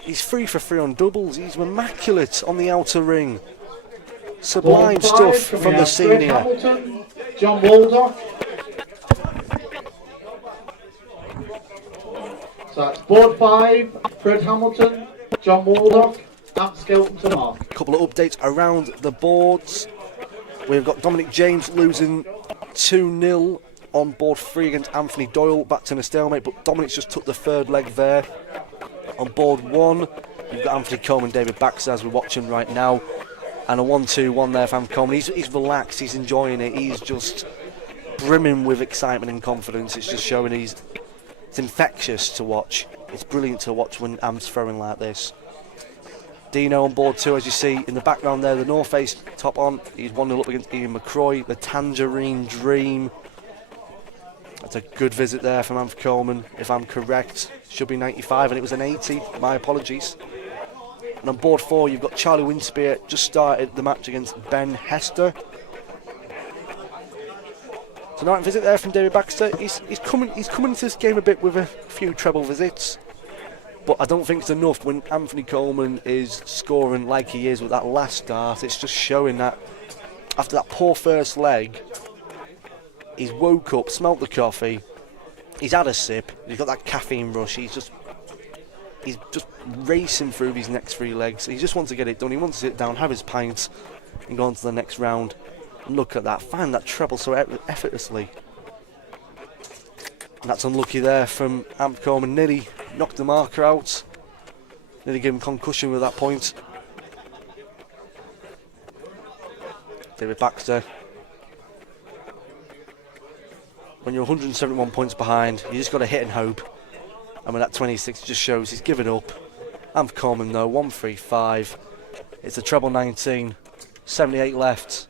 he's 3 for 3 on doubles. He's immaculate on the outer ring. Sublime stuff from the senior. Hamilton, John Waldock. So that's board 5, Fred Hamilton, John Waldock, and Skelton to mark. A couple of updates around the boards. We've got Dominic James losing 2-0 on board 3 against Anthony Doyle, back to a stalemate, but Dominic's just took the third leg there. On board 1, you've got Anthony Coleman, David Baxter, as we're watching right now, and a 1-2-1 there for Anthony Coleman. He's relaxed, he's enjoying it, he's just brimming with excitement and confidence. It's just showing it's infectious to watch. It's brilliant to watch when Amp's throwing like this. Dino on board 2, as you see in the background there, the North Face top on. He's 1-0 up against Ian McCroy, the Tangerine Dream. That's a good visit there from Anthony Coleman, if I'm correct. Should be 95, and it was an 80. My apologies. And on board 4, you've got Charlie Winspear, just started the match against Ben Hester. So nice visit there from David Baxter. He's coming into this game a bit with a few treble visits. But I don't think it's enough when Anthony Coleman is scoring like he is with that last start. It's just showing that after that poor first leg, he's woke up, smelt the coffee, he's had a sip, he's got that caffeine rush, he's just racing through these next 3 legs. He just wants to get it done, he wants to sit down, have his pints, and go on to the next round. And look at that, find that treble so effortlessly. And that's unlucky there from Anthony Coleman, nearly knocked the marker out. Nearly gave him concussion with that point. David Baxter. When you're 171 points behind, you just got to hit and hope. And with that 26, just shows he's given up. And for Coleman though, 135. It's a treble 19. 78 left.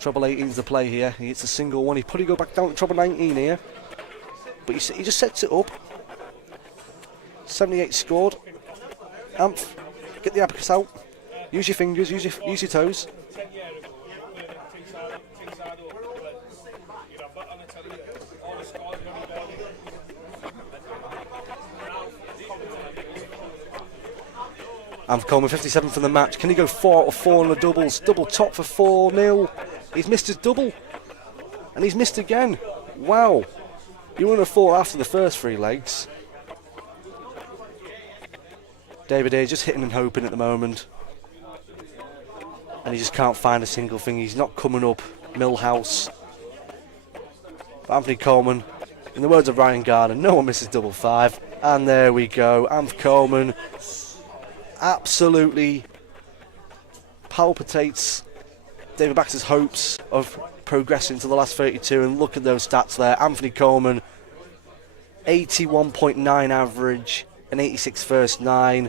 Treble 18's the play here. He hits a single one. He probably go back down to treble 19 here. But he just sets it up. 78 scored. Amph, get the abacus out. Use your fingers, use your toes. And for Coleman, 57 for the match. Can he go 4 out of 4 on the doubles? Double top for 4-0. He's missed his double. And he's missed again. Wow. You wouldn't have thought after the first 3 legs. David here just hitting and hoping at the moment. And he just can't find a single thing. He's not coming up. Millhouse. But Anthony Coleman, in the words of Ryan Gardner, no one misses double 5. And there we go. Anthony Coleman absolutely palpitates David Baxter's hopes of progressing to the last 32, and look at those stats there. Anthony Coleman, 81.9 average, an 86 first 9.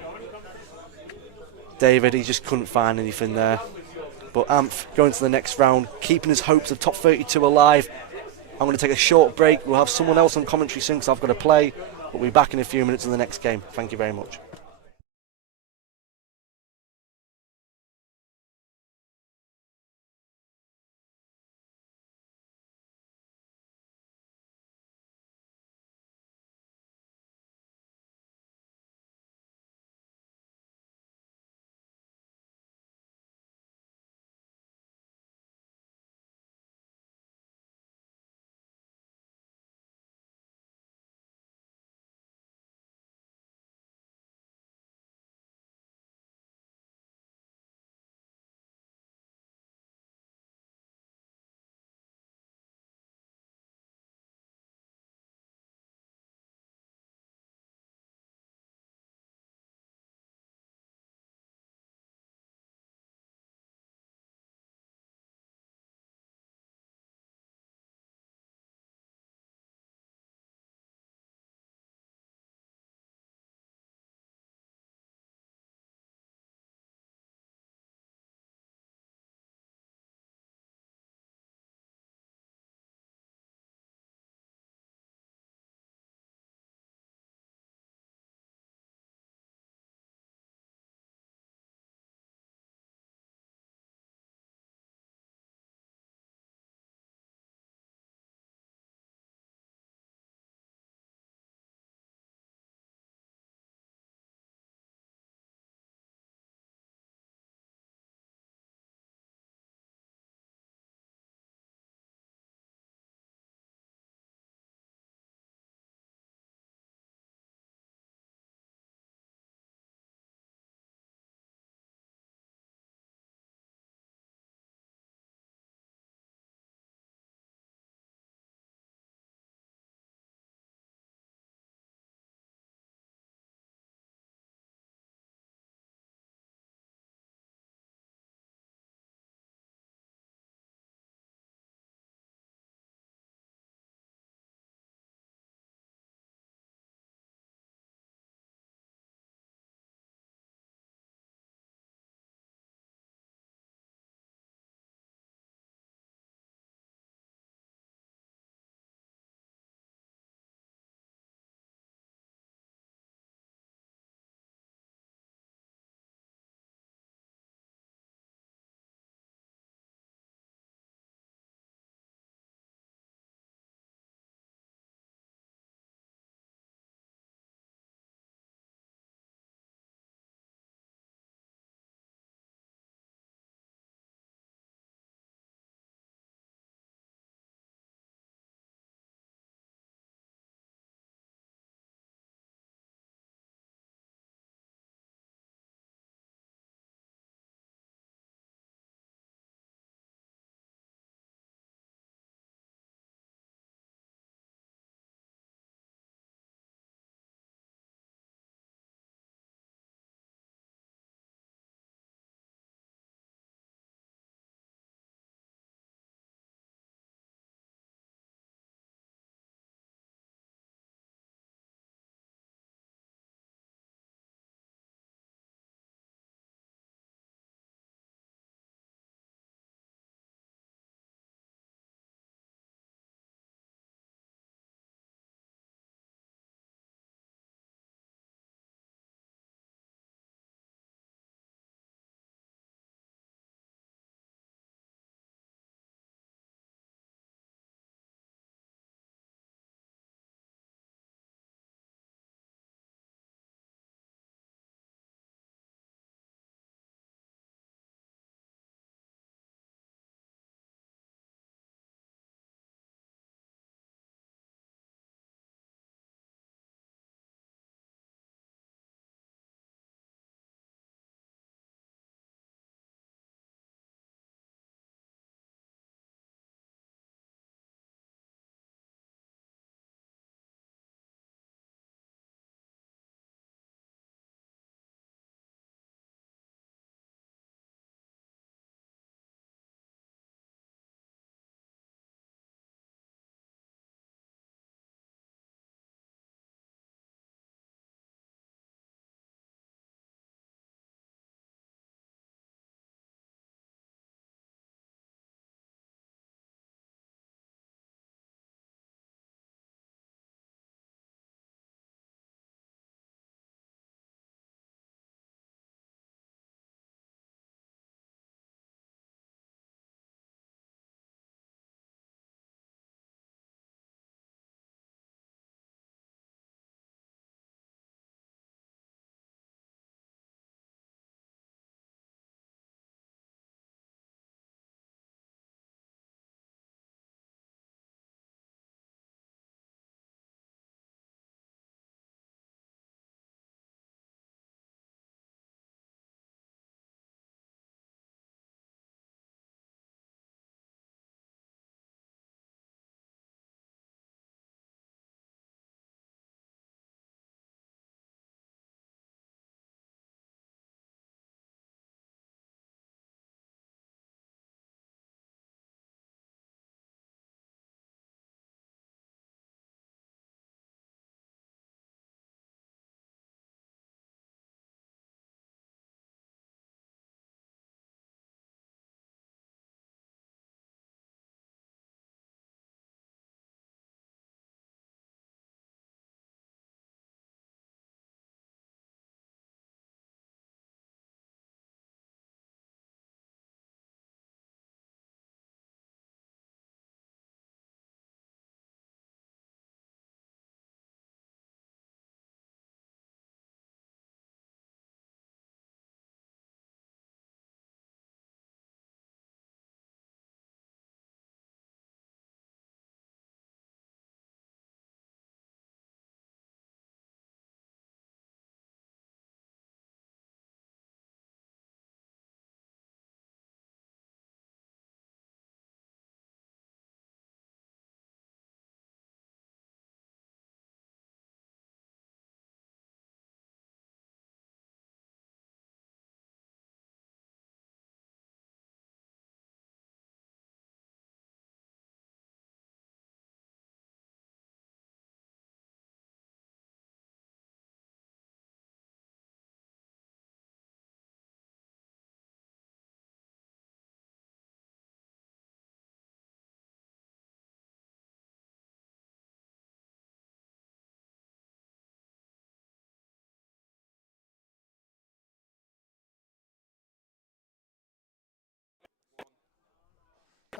David, he just couldn't find anything there. But Amph going to the next round, keeping his hopes of top 32 alive. I'm going to take a short break. We'll have someone else on commentary soon because I've got to play. We'll be back in a few minutes in the next game. Thank you very much.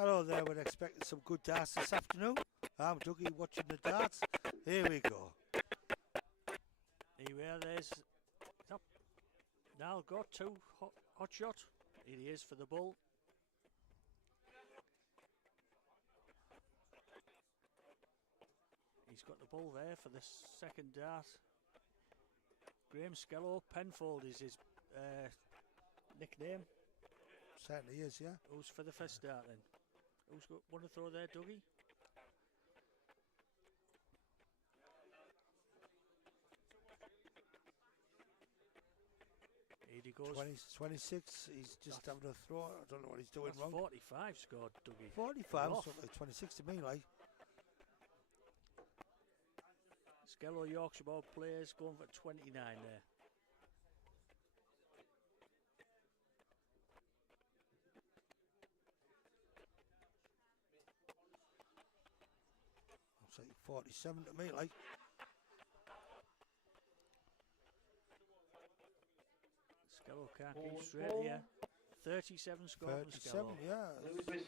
Hello there, we're expecting some good darts this afternoon. I'm Dougie watching the darts. Here we go. Here we are, there's Nile Gott, hot shot. Here he is for the bull. He's got the bull there for the second dart. Graham Skello, Penfold is his nickname. Certainly is, yeah. Who's for the first dart then? Who's got one to throw there, Dougie? Here he goes. 26, he's just having a throw. I don't know what he's doing That's wrong. 45 scored, Dougie. 45, Off. something like 26 to me, like. Skello Yorkshire ball players going for 29 there. Looks like 47 to me, like. Skello can't keep straight here. 37 scored from 37, Skello. yeah.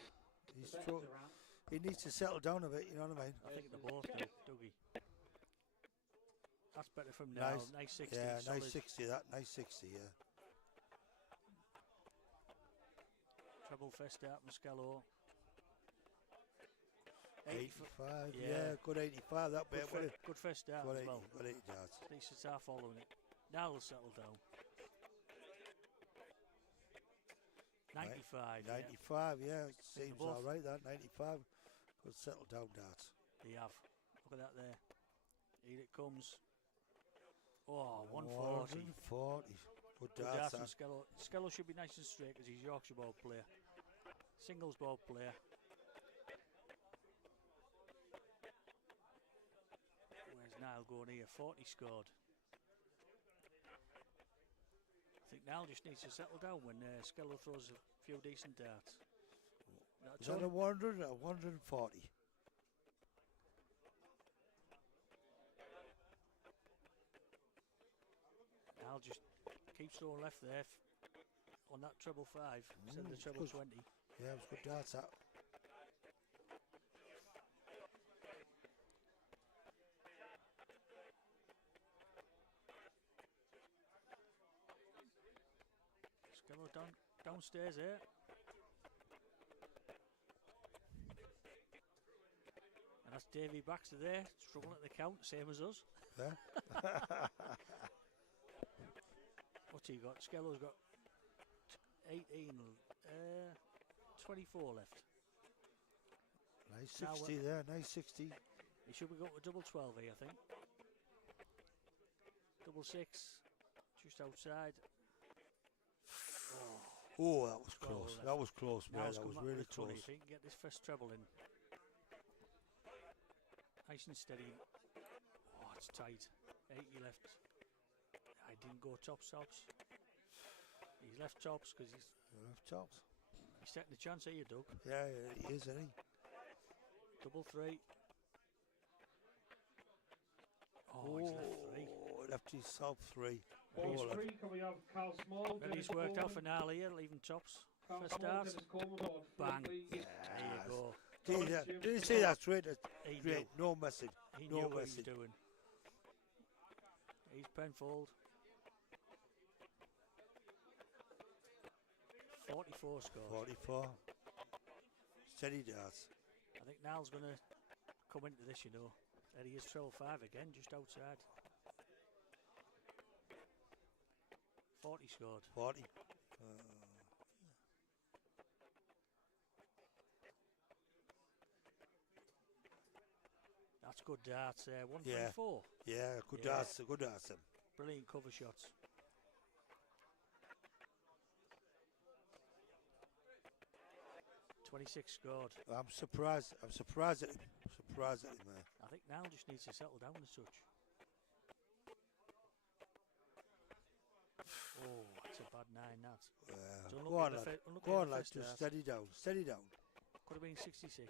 He needs to settle down a bit, you know what I mean? I think they both do, Dougie. That's better from now. Nice 60. Yeah, solid. nice 60, that. Nice 60, yeah. Treble first start from Skello. 85, yeah, good 85, that bit. Good first start Good as 80, well. good 80 yards. Decent start following it. Now they'll settle down. 95. 95, yeah, it seems both. all right, that. 95. Good settle down darts. They have. Look at that there. Here it comes. Oh, 140. 140. Good Good darts, from that. Skello. Skello should be nice and straight because he's Yorkshire ball player. Singles ball player. Where's Nile going here? 40 scored. I think Nile just needs to settle down when Skello throws a few decent darts. Is that a 100 or 140? Nile just keeps throwing left there on that treble 5 instead of the treble 20. Yeah, it was good darts, that. Skello downstairs here. And that's Davy Baxter there, struggling at the count, same as us. Yeah. What's he got? Skello's got 18, 24 left. Nice 60 there, nice 60. He should be going to double 12 here, I think. Double 6, just outside. Oh, that was 12 close. left. That was close, man. Nile's That come was back really with a 20 close. if he can get this first treble in. Nice and steady. Oh, it's tight. 80 left. I didn't go tops. He's left tops because he's Left tops. taking the chance here, Doug. Yeah, he is, isn't he? Double 3. Oh, he's left 3. Oh, left himself 3. Ball Oh, three, can we have Karl Small? Maybe he's worked out for Nile here, leaving tops. First start. Coleman, Bang. please. There you go. Did you see that straight? He Great, no message. He No knew what he was message. doing. He's Penfold. 44 score. 44. Steady darts. I think Nile's going to come into this, you know. There he is, treble 5 again, just outside. 40 scored. 40. That's good darts there. 1.4. Yeah, good Yeah. darts. Good darts. Them. Brilliant cover shots. .26 scored. I'm surprised. I'm surprised at him. Surprised at him, man. I think Nile just needs to settle down as such. Oh, that's a bad 9, that. So Go on, lad. Go on, lad. Just steady down. Steady down. Could have been 66.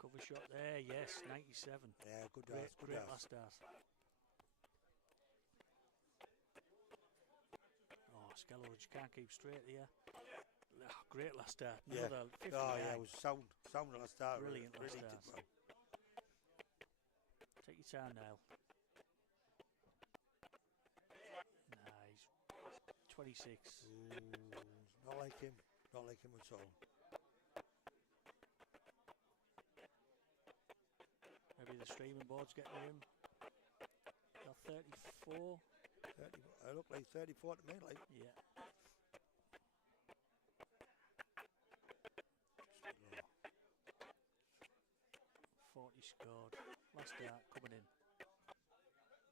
Cover shot there, yes, 97. Yeah, good darts. Good Great darts. last dart. Oh, Skello just can't keep straight here. Oh, great last start. Yeah. Another 59. Oh, yeah, it was sound last start. Brilliant really last did start. well. Take your time, Nile. Nah, he's 26. Ooh, not like him at all. Maybe the streaming board's getting to him. Got 34. 30, I look like 34 to me, like. Yeah. Oh, 40 scored. Last start coming in.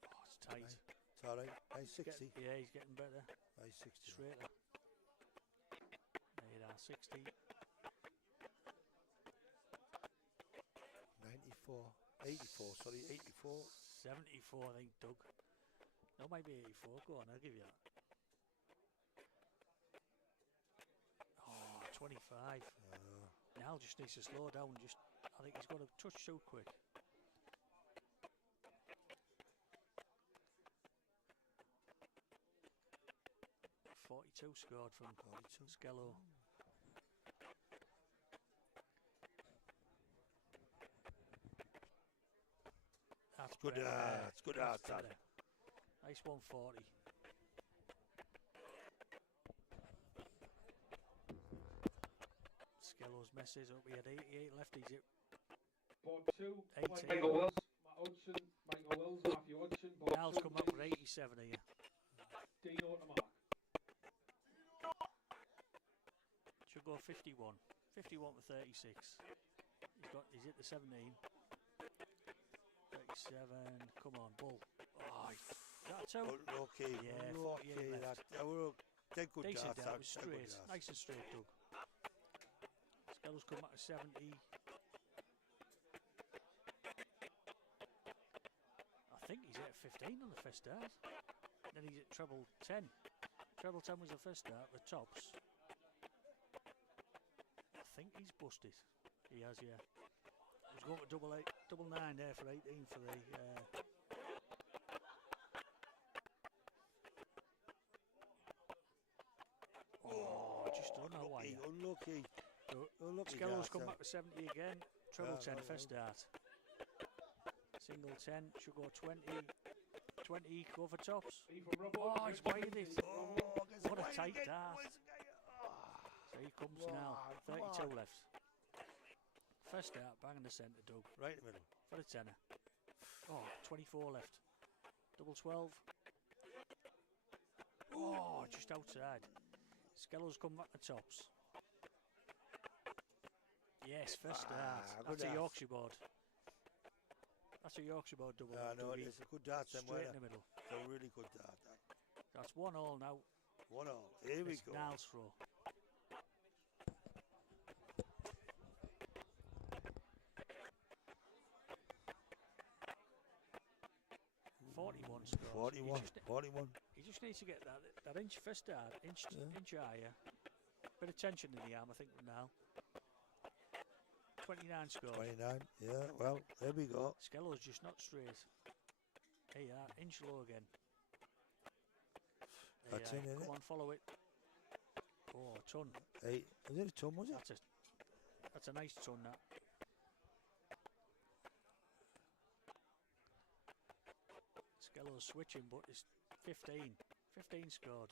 Oh, it's tight. it's all right. Nice 60. Yeah, he's getting better. Nice 60. Straighter. There you are, 60. 94. 84, sorry, 84. 74, I think, Doug. No, maybe 84. Go on, I'll give you that. Oh, 25. Nile just needs to slow down. I think he's got a touch too quick. .42 scored from 42. Skello. That's Good better. darts, good That's darts. better. Nice 140. Skello's messes up. He had 88 left. He's at Board 2, 18. Michael Wills, Matt Hudson, Michael Wills, Matthew Hudson. Board Nile's 2, come up with 87 here. Dino to mark. Should go 51. 51 to 36. He's hit the 17. 37. Come on, bull. Oh, is that two? Okay, Yeah, 48 left. That were dead good Decent darts. that was Dead good straight. darts. Nice and straight, Doug. Skello's come back to 70. I think he's at 15 on the first start. Then he's at treble 10. Treble 10 was the first start, the tops. I think he's busted. He has, yeah. He was going to double 9 there for 18 for the... just don't know why. Unlucky. Skello's come back to 70 again. Treble 10 first start. Single 10, should go 20. 20, go for tops. Oh, he's wired it. What a tight dart. So he comes now. 32 left. First start, bang in the centre, Doug. Right in the middle. For the tenner. Oh, 24 left. Double 12. Oh, just outside. Skello's come back to tops. Yes, first start. That's a Yorkshire board. That's a Yorkshire board double. I know, it's a good dart. Straight in the middle. It's a really good dart. That's 1-1 now. 1-1. Here we It's go. Nile's throw. .41 scores. 41. He just needs to get that inch first start, inch higher. Bit of tension in the arm, I think, with Nile. 29 scores. 29. Yeah, well, there we go. Skello's just not straight. There you are, inch low again. There That's you in, are. isn't Come it? on, follow it. Oh, a ton. Hey, was it a ton, was it? That's a nice ton, that. Skello's switching, but it's 15. 15 scored.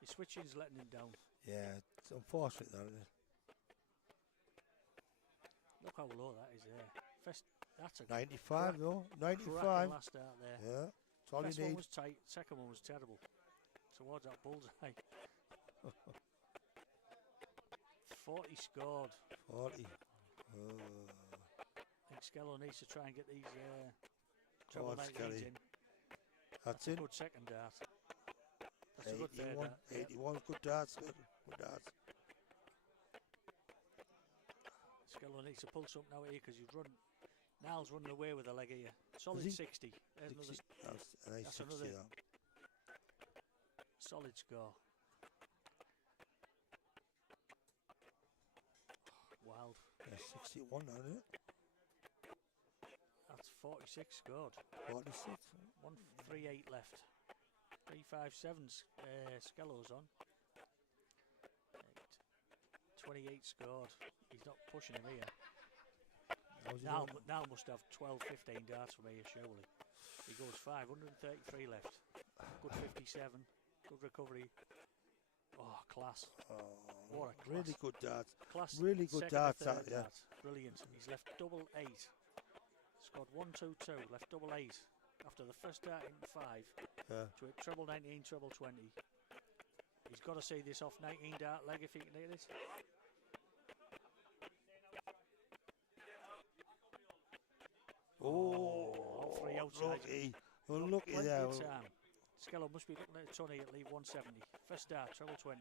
His switching's letting him down. Yeah, it's unfortunate, that, isn't it? Look how low that is there. That's a 95, though. cracking 95. last start there. Yeah, that's all First you one need. was tight, second one was terrible. Towards that bullseye. 40 scored. 40. I think Skello needs to try and get these Go treble on, 19s Skelly. in. That's a it. good second dart. That's a good third 81. dart. Yeah. 81. Good darts. Good darts. Skello needs to pull something out here because he's Nile's running away with a leg here. Solid Is he? 60. There's 60. another That's a nice that's 60, another- that. solid score. Wild. Yeah, 61 now, isn't it? That's 46 scored. 46. 138 left. 357's Skello's on. 28 scored. He's not pushing him here. Nile must have 12, 15 darts from here, surely. He goes 533 left. Good 57. Good recovery. Oh, class. What a class. Really good darts. Class. Really good darts out there. Dart. Brilliant. He's left double 8. Scored 1, 2, 2. Left double 8. After the first dart in 5. To hit treble 19, treble 20. He's got to see this off 19 dart leg if he can hit it. All three outside. Unlucky there. Skelton must be looking at a tonny at leave 170. First dart, treble 20.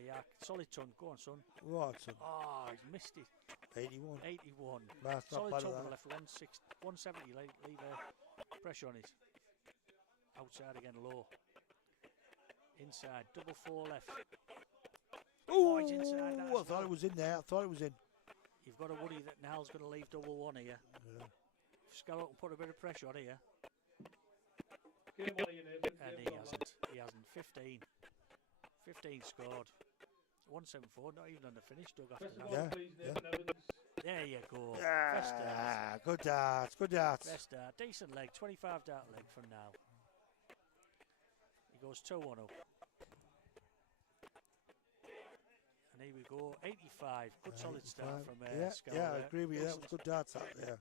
Yeah, solid ton. Go on, son. Right, son. Oh, he's missed it. 81. 81. That's not Solid bad ton at that. left 170. Leave pressure on it. Outside again, low. Inside, double 4 left. Oh, he's inside that. I thought it was in there. I thought it was in. You've got a woody that Nile's going to leave double 1 here. Yeah. Skelton put a bit of pressure on here. And he hasn't. He hasn't. 15. 15 scored. 174, not even on the finish, Doug, after that. Yeah. There you go. First dart. Good darts. Good darts. Best dart. Decent leg. 25 dart leg from now. He goes 2-1 up. And here we go. 85. Good solid start from Skelton. Yeah, I agree with you. That was good darts out there.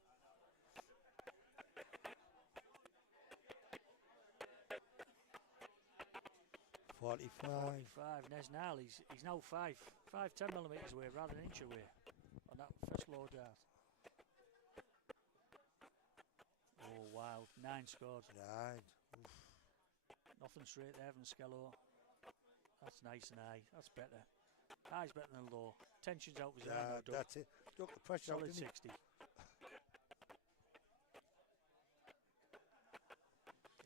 Forty-five. And there's Nile. He's now 10 millimetres away rather than an inch away on that first low dart. Oh wow, 9 scored. 9. Nothing straight there from Skelton. That's nice and high. That's better. High's better than low. Tension's out. That's it. Took the pressure out. Solid 60.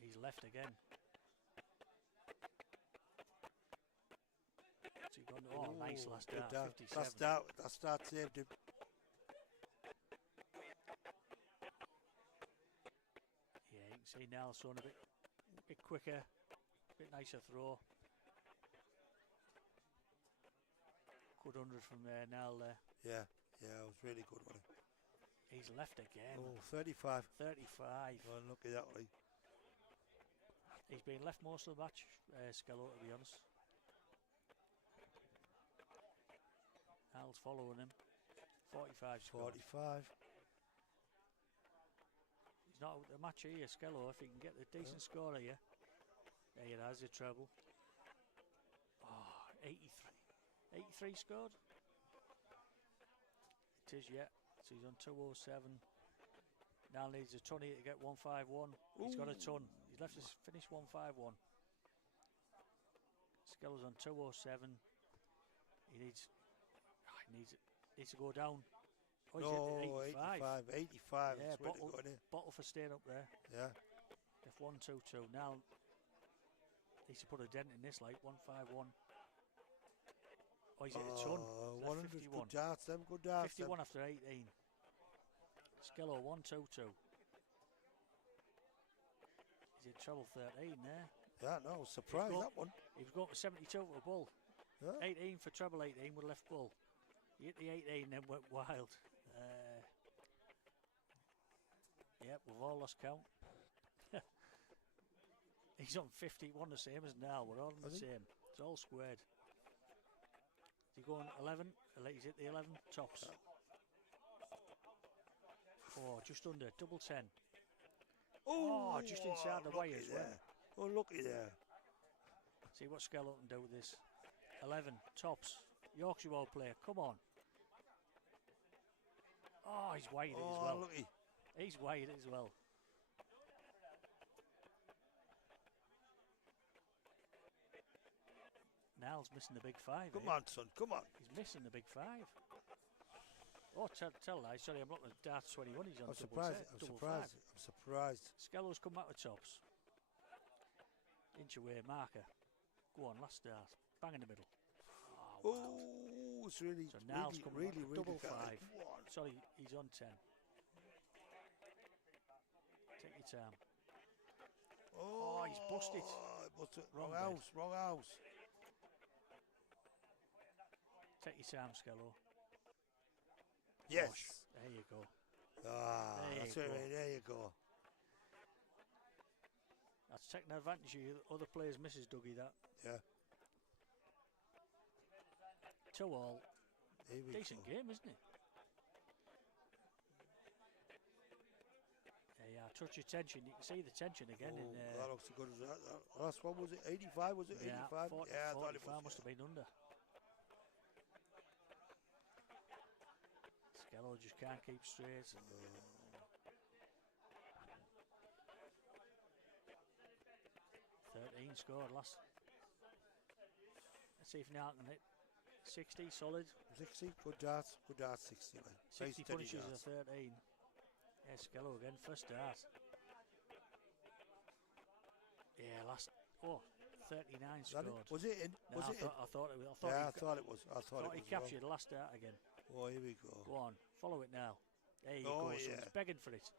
He's left again. So he gone, oh, nice last dart. 57. That start saved him. Yeah, you can see Nile's thrown a bit quicker, a bit nicer throw. Good 100 from Nile there. Yeah, it was really good, wasn't it? He's left again. Oh, 35. 35. Well, look at that way. He's been left most of the match, Skelton, to be honest. Nile's following him. 45 score. 45. He's not out of the match here, Skelton, if he can get the decent score here. There he has, the treble. Oh, 83. 83 scored. It is, yeah. So he's on 207. Now needs a ton here to get 151. He's got a ton. He's left us finish 151. Skelton's on 207. He needs to go down. Oh, he's at 85. 85. Yeah, Really bottle for staying up there. Yeah. F122. Now needs to put a dent in this, like 151. Oh, he's hit a ton. 100 51. good darts, them good darts. 51 after 18. Skelton 122. He's in treble 13 there. Yeah, no, surprised that one. He was going for 72 for a bull. Yeah. 18 for treble 18 with left bull. He hit the 18 then went wild. Yep, we've all lost count. He's on 51 the same as now. We're all on the same. It's all squared. Is he going 11? He's hit the 11 tops. Oh, just under, double 10. Oh, just inside the way as well. Oh, looky there. See what Skelton can do with this. 11 tops. Yorkshire ball player, come on. Oh, he's weighted as well. Looky. He's weighted as well. Nile's missing the big 5. Come on, son, come on. He's missing the big 5. Oh, tell lies. Sorry, I'm looking at Darts 21. He's on I'm surprised. I'm surprised. Skelton's come back with tops. Inch away, marker. Go on, last dart. Bang in the middle. Oh, wow. It's really, so Nile's come really, back with double 5. Sorry, he's on 10. Take your time. Oh, he's busted. Wrong Wrong house, wrong house. Take your time, Skello. Yes. There you go. Ah, There that's you it, go. right, there you go. That's taking advantage of you. Other players' misses, Dougie, that. Yeah. 2-all. Here we Decent go. game, isn't it? Yeah, touch your tension. You can see the tension again. Oh, In, that looks as good as that. That last one, was it 85? Was it yeah, 85? 40, Yeah, I thought it 45 was. must have been under. Skello just can't keep straight. 13 scored last. Let's see if now can hit 60 solid. 60, good darts, 60. Like. 60 Nice punishes steady a darts. 13. Yeah, Skello again, first dart. Yeah, last. Oh, 39 That it? scored. Was it in? No, Was I it in? thought it was. Yeah, I thought it was. I thought he it was. captured the last dart again. Oh, here we go. Go on, follow it now. There you Oh, go. So yeah. he's begging for it.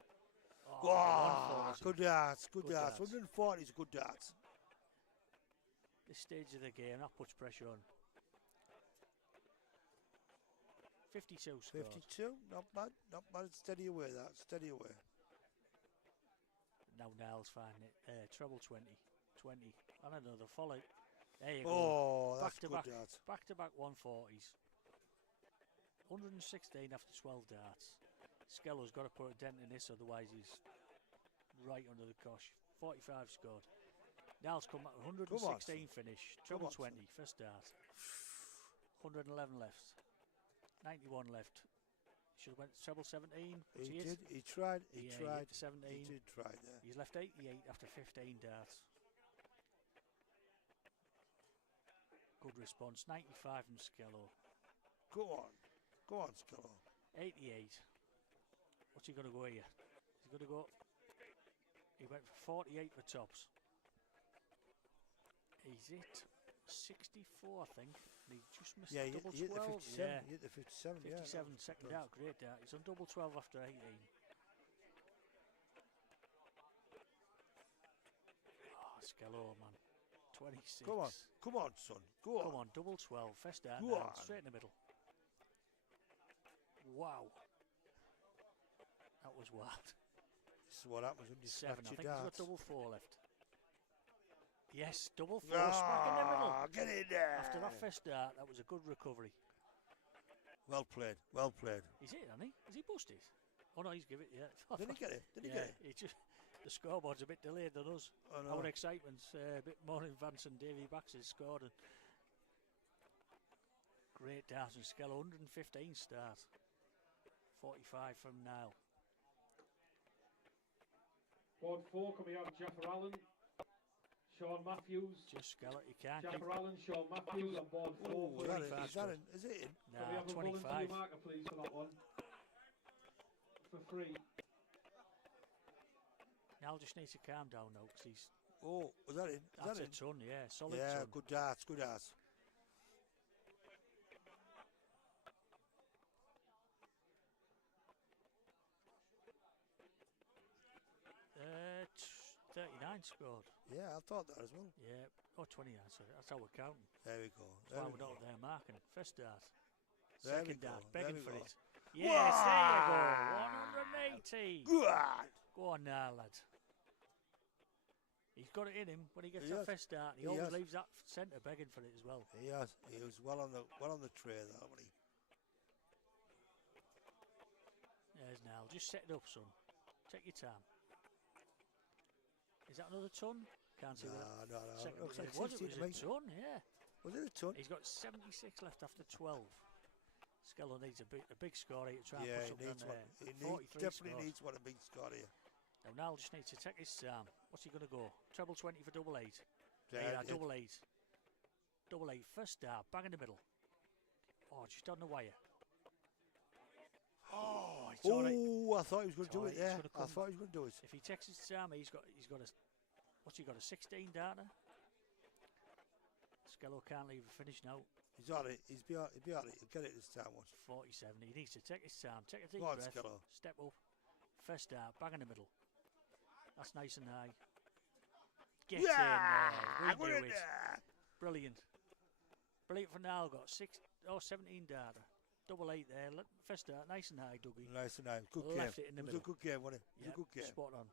Oh, Wow, 140. good darts, good Good darts. darts. 140 is good darts. This stage of the game, that puts pressure on. 52 scored. 52, not bad, not bad. Steady away, that, steady away. Now Nile's finding it. Treble 20. 20. And another follow. There you go. Oh, that's good darts. Back to back 140s. 116 after 12 darts. Skello's got to put a dent in this, otherwise he's right under the cosh. 45 scored. Nile's come back 116 finish. Treble 20, first dart. 111 left. 91 left. Should have went treble 17. He did, he tried, he Yeah, tried. hit the 17. He did try there. He's left 88 after 15 darts. Good response. 95 from Skello. Go on, Skello. 88. What's he going to go here? He's going to go. He went for 48 for tops. He's hit 64, I think. And he just missed Yeah, the he double hit the 12. 57. Yeah. He hit the 57, 57, yeah. second out. Great dart. He's on double 12 after 18. Oh, Skello, man. 26. Come on, son. Go on. Come on, double 12. First dart Go now, on. straight in the middle. Wow. That was wild. This is what happens when you 7. I scratch think your he's got darts. double 4 left. Yes, double 4, smack in the middle. Ah, get in there. After that first dart, that was a good recovery. Well played, well played. He's hit, hasn't he? Is he busted? Oh no, he's give it, yeah. Did he get it? Did he Yeah, get it? he just, the scoreboard's a bit delayed than us. I know. Our excitement's a bit more in advance than Davy Baxter's scored. And great dart and Skello, 115 start. 45 from Nile. Board 4, can we have Jaffer Allen, Sean Matthews? Just Skello, you can't keep. Jaffer Allen, Sean Matthews on board 4. Oh, is that it? 25 Is that in? Is it in? Can we Nah, have a voluntary 25. marker, please, for that one? For free. Nile just needs to calm down now because he's. Oh, was that in? Is That's that a in? ton, yeah, solid Yeah, ton. good darts, good darts. Uh, 39 scored. Yeah, I thought that as well. Yeah, oh 29, sorry, that's how we're counting. There we go. That's There why we we're not go. up there marking. First dart. There we Second go, dart, there begging we for go. it. Yes, there you go. 180. Good. Go on now, lad. He's got it in him when he gets He that has. first dart. He He always has. leaves that centre begging for it as well. He has. He was well on the tray there, wasn't he? There's Nile. Just set it up, son. Take your time. Is that another ton? Can't see that. No. Second, Looks like it was 60 to a me. ton, yeah. Was it a ton? He's got 76 left after 12. Skello needs a big score here to try Yeah, and he push up needs down one. there. He 43 definitely scores. needs one. A big score here. Now Nile just needs to take his time. What's he going to go? Treble 20 for double 8. Yeah, Yeah, yeah. double 8. Double 8. First star, bang in the middle. Oh, just on the wire. Oh, it's all right. Oh, I thought he was going to It's do all it right, there. he's gonna I come thought he was going to do it. If he takes his time, he's got a. What's he got? A 16 darter. Skello can't leave a finish now. He's all right. He'll be all right. He'll get it this time. Once. 47. He needs to take his time. Take a deep Go on, breath. Skello. Step up. First start. Bang in the middle. That's nice and high. Get Yeah, in good there. in We knew it. there. Brilliant. Brilliant for Nile. Got 17 data. Double 8 there. First start, nice and high, Dougie. Nice and nice. Good Left game. it in the It was middle. a good game, wasn't it? It was a good game. Spot on.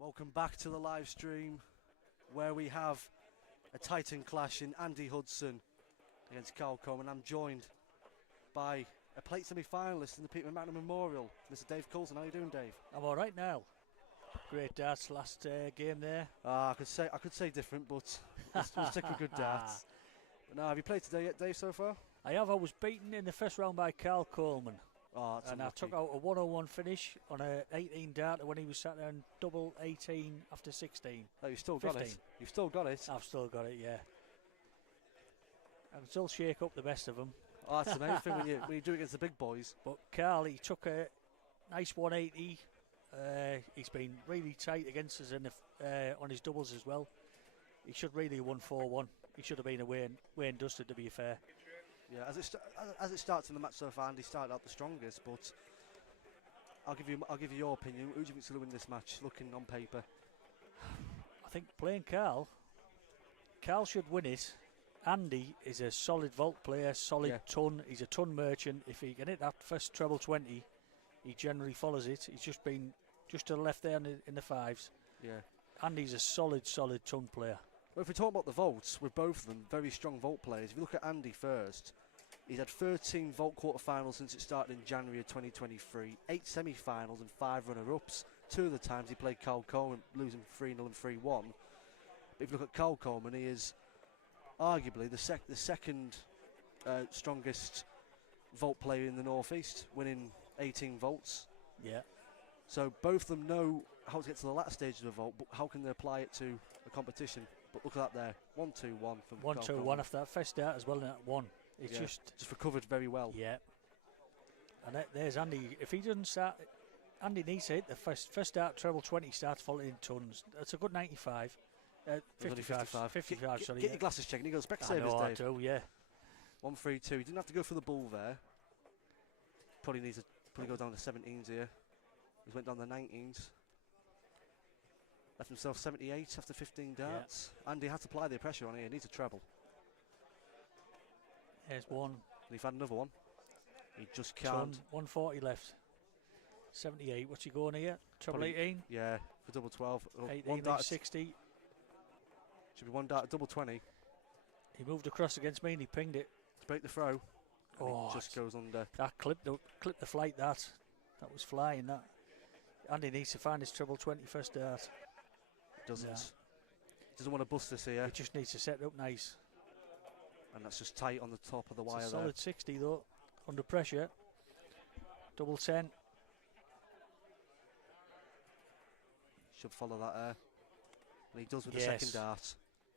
Welcome back to the live stream where we have a Titan clash in Andy Hudson against Karl Coleman. I'm joined by a plate semi-finalist in the Peter McMahon Memorial, Mr. Dave Coulson. How are you doing, Dave? I'm all right now. Great darts last game there. I could say different, but we'll stick with good darts. But now, have you played today yet, Dave, so far? I have. I was beaten in the first round by Karl Coleman. Oh, that's and unlucky. I took out a 101 finish on a 18 darter when he was sat there in double 18 after 16. Oh, you've still got 15. it. You've still got it. I've still got it, yeah. I can still shake up the best of them. Oh, that's the main thing when you do it against the big boys. But Karl, he took a nice 180. He's been really tight against us on his doubles as well. He should really have won 4-1. He should have been away and dusted, to be fair. Yeah, as it starts in the match so far, Andy started out the strongest, but I'll give you your opinion. Who do you think's going to win this match, looking on paper? I think playing Karl should win it. Andy is a solid vault player, solid ton. He's a ton merchant. If he can hit that first treble 20, he generally follows it. He's just been just to the left there in the fives. Yeah. Andy's a solid ton player. Well, if we talk about the vaults, with both of them, very strong vault players. If you look at Andy first, he's had 13 vault quarterfinals since it started in January of 2023, 8 semi-finals and 5 runner-ups. 2 of the times he played Karl Coleman, losing 3-0 and 3-1. But if you look at Karl Coleman, he is arguably the second strongest vault player in the Northeast, winning 18 vaults. Yeah. So both of them know how to get to the latter stages of a vault, but how can they apply it to a competition? But look at that there, 1-2-1 from 1-2-1 after that first start as well in that one. It's just recovered very well. Yeah. And there's Andy. If he doesn't start, Andy needs to hit the first start treble 20, starts falling in tons. That's a good 95. 55, sorry. Get your glasses checked. He goes back I savers, know, I Dave. do, yeah. 1-3-2. He didn't have to go for the ball there. Probably needs to go down to 17s here. He went down the 19s. Left himself 78 after 15 darts. Andy had to apply the pressure on here. He needs a treble. There's one. And he's had another one. He just can't. 140 left. 78. What's he going here? Treble 18? Yeah, for double 12. 18 leaves 60. Should be one dart at double 20. He moved across against me and he pinged it. To break the throw. Oh, it just goes under. That clipped the flight, that was flying, that. Andy needs to find his treble 20 first dart. Doesn't. Yeah. Doesn't want to bust this here. He just needs to set it up nice. And that's just tight on the top of the wire there. Solid 60 though, under pressure. Double 10. Should follow that there. And he does with the second dart.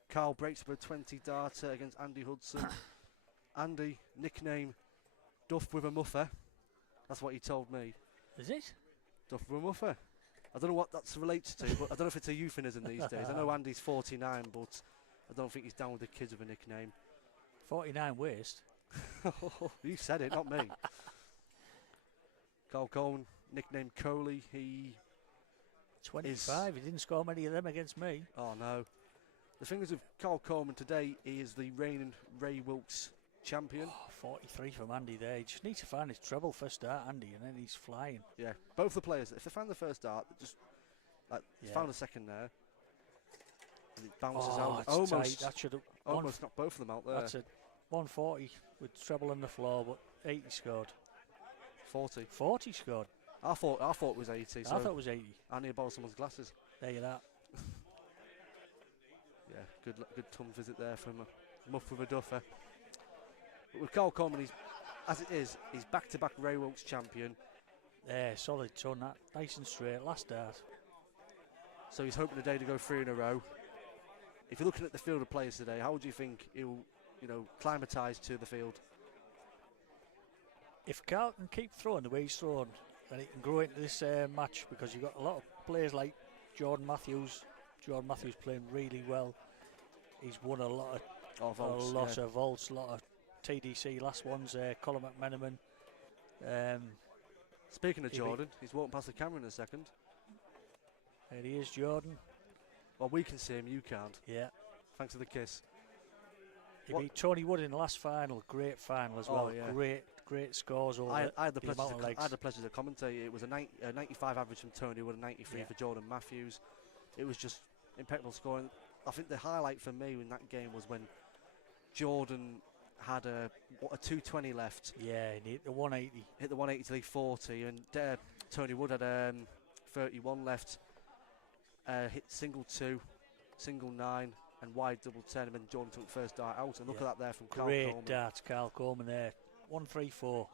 Karl breaks up a 20 darter against Andy Hudson. Andy, nickname Duff with a Muffer. That's what he told me. Is it? Duff with a Muffer. I don't know what that relates to, but I don't know if it's a euphemism these days. I know Andy's 49, but I don't think he's down with the kids with a nickname. 49 waist. You said it, not me. Karl Coleman, nicknamed Coley. He 25. He didn't score many of them against me. Oh no. The thing is with Karl Coleman today, he is the reigning Ray Wilkes champion. 43 from Andy there. He just needs to find his treble first start, Andy, and then he's flying. Yeah, both the players, if they find the first dart, just found a second there. And it bounces out. Almost knocked both of them out there. That's a 140 with treble on the floor, but 80 scored. 40. 40 scored. I thought it was 80. So I thought it was 80. I need to borrow someone's glasses. There you are. Yeah, good tongue visit there from Muff with a Duffer. But with Karl Coleman, he's back-to-back Ray Wilkes champion. Yeah, solid ton, that. Nice and straight, last dart. So he's hoping today to go 3 in a row. If you're looking at the field of players today, how would you think he'll, climatise to the field? If Karl can keep throwing the way he's thrown, then he can grow into this match, because you've got a lot of players like Jordan Matthews. Jordan Matthews playing really well. He's won a lot of vaults, a lot of TDC. Last one's Colin McMenamin. Speaking of Jordan, he's walking past the camera in a second. There he is, Jordan. Well, we can see him, you can't. Yeah. Thanks for the kiss. He beat Tony Wood in the last final. Great final as well. Yeah. Great scores over I had the pleasure amount of legs. I had the pleasure to commentate. It was a 95 average from Tony Wood, a 93 for Jordan Matthews. it was just impeccable scoring. I think the highlight for me in that game was when Jordan had a 220 left. Yeah, he hit the 180. Hit the 180 to leave 40, and Tony Wood had 31 left. Hit single 2, single 9, and wide double 10, and then Jordan took first dart out. And look at that there from Karl Great Coleman. darts, Karl Coleman there. 134,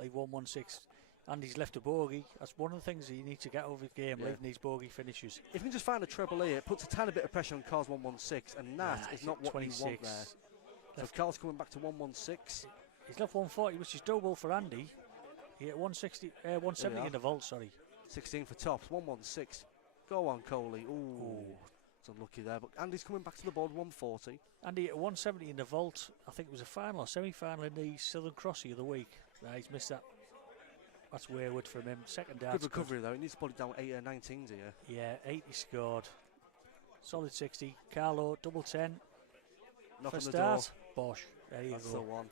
leave 116. And he's left a bogey. That's one of the things he needs to get over his game, leaving these bogey finishes. If you can just find a treble here, it puts a tiny bit of pressure on Karl's 116, and that is not what 26. We want there. So Karl's coming back to 116. He's left 140, which is double for Andy. He hit 170 in the vault, sorry. 16 for tops, 116. Go on, Coley. Ooh, it's unlucky there. But Andy's coming back to the board, 140. Andy hit 170 in the vault. I think it was a final or semi-final in the Southern Cross the other week. He's missed that. That's wayward from him. Second dart. Good recovery though. He needs to put it down 8 or 19s here. Yeah, 80 scored. Solid 60. Carlo, double 10. Knock First on the start. door. Bosh. There you That's go. the one.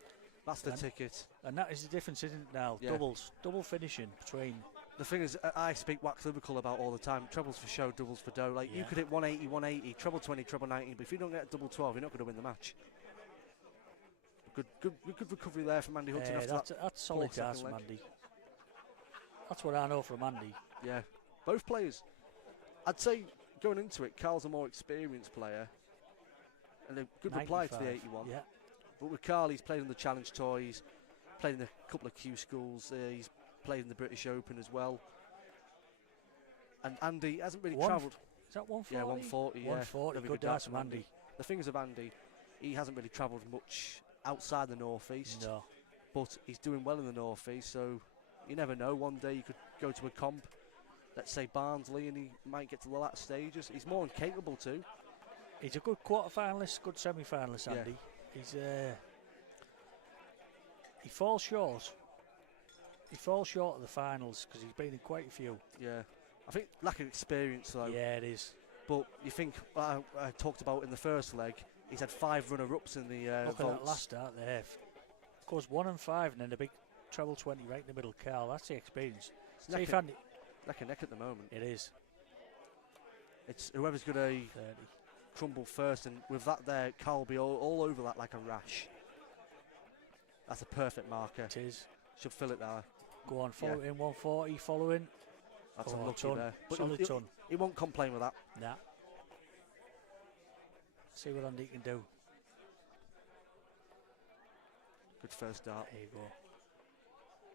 That's the ticket. And that is the difference, isn't it, now? Yeah. Doubles. Double finishing between. The thing is, I speak wax lyrical about all the time. Trebles for show, doubles for dough. Like, you could hit 180, 180, treble 20, treble 19, but if you don't get a double 12, you're not going to win the match. Good recovery there from Andy Hudson after that's solid darts from Andy. That's what I know from Andy. Yeah, both players. I'd say going into it, Karl's a more experienced player, and a good reply to the 81. Yeah. But with Karl, he's played on the Challenge Tour, he's played in a couple of Q schools, he's played in the British Open as well. And Andy hasn't really travelled. Is that 140? Yeah, 140. 140. Good darts from Andy. The thing is of Andy, he hasn't really travelled much outside the northeast. No. But he's doing well in the northeast, so you never know. One day you could go to a comp, let's say Barnsley, and he might get to the latter stages. He's more than capable too. He's a good quarter-finalist, good semi-finalist, Andy. He's he falls short. He falls short of the finals because he's been in quite a few. Yeah, I think lack of experience though. Yeah, it is. But you think I talked about in the first leg, he's had 5 runner-ups in the Look at that last start there. Goes 1 and 5, and then a big treble 20 right in the middle. Karl, that's the experience. It's neck and neck at the moment. It is. It's whoever's going to crumble first, and with that there, Karl will be all over that like a rash. That's a perfect marker. It is. Should fill it there. Go on, follow in 140, following. That's unlucky there. But solid ton. He won't complain with that. Nah. See what Andy can do. Good first dart. There you go.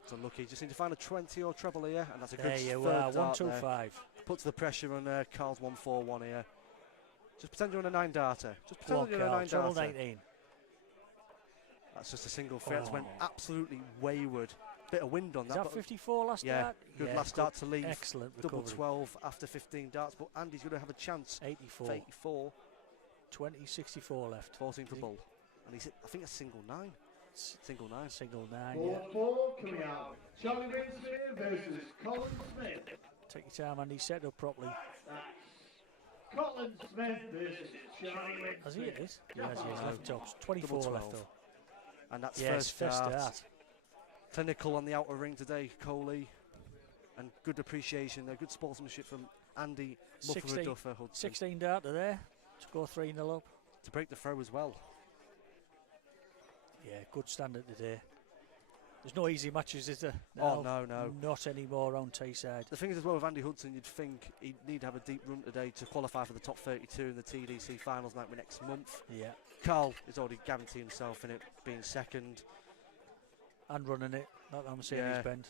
It's unlucky. Just need to find a 20 or treble here, and that's a good there you third are, dart 125. Puts the pressure on Karl's 141 here. Just pretend you're on a 9 darter. Just Go on, pretend you're on a 9 treble darter. 19. That's just a single threat. Went absolutely wayward. Bit of wind on Is that. that 54 last start? Good last start to leave. Excellent Double recovery. 12 after 15 darts, but Andy's going to have a chance. 84. 84. 20, 64 left. 14 for bull. And he's hit, I think, a single 9. Single 9. Single 9, Board 4 coming out. Jonny Winspear versus Colin Smith. Take your time, Andy. Set up properly. That's Colin Smith versus Jonny Winspear. Has he hit this? Yes, he has. Left tops. 24 Double left 12. though. And that's Yes, first start. start. Clinical on the outer ring today, Coley. And good appreciation there. Good sportsmanship from Andy Duffer Hudson. 16 darter there. To go 3-0 up. To break the throw as well. Yeah, good standard today. There's no easy matches, is there? Oh, no. Not anymore on Teesside. The thing is as well with Andy Hudson, you'd think he'd need to have a deep run today to qualify for the top 32 in the TDC finals night next month. Yeah. Karl is already guaranteed himself in it, being second. And running it. Not that I'm saying he's bent.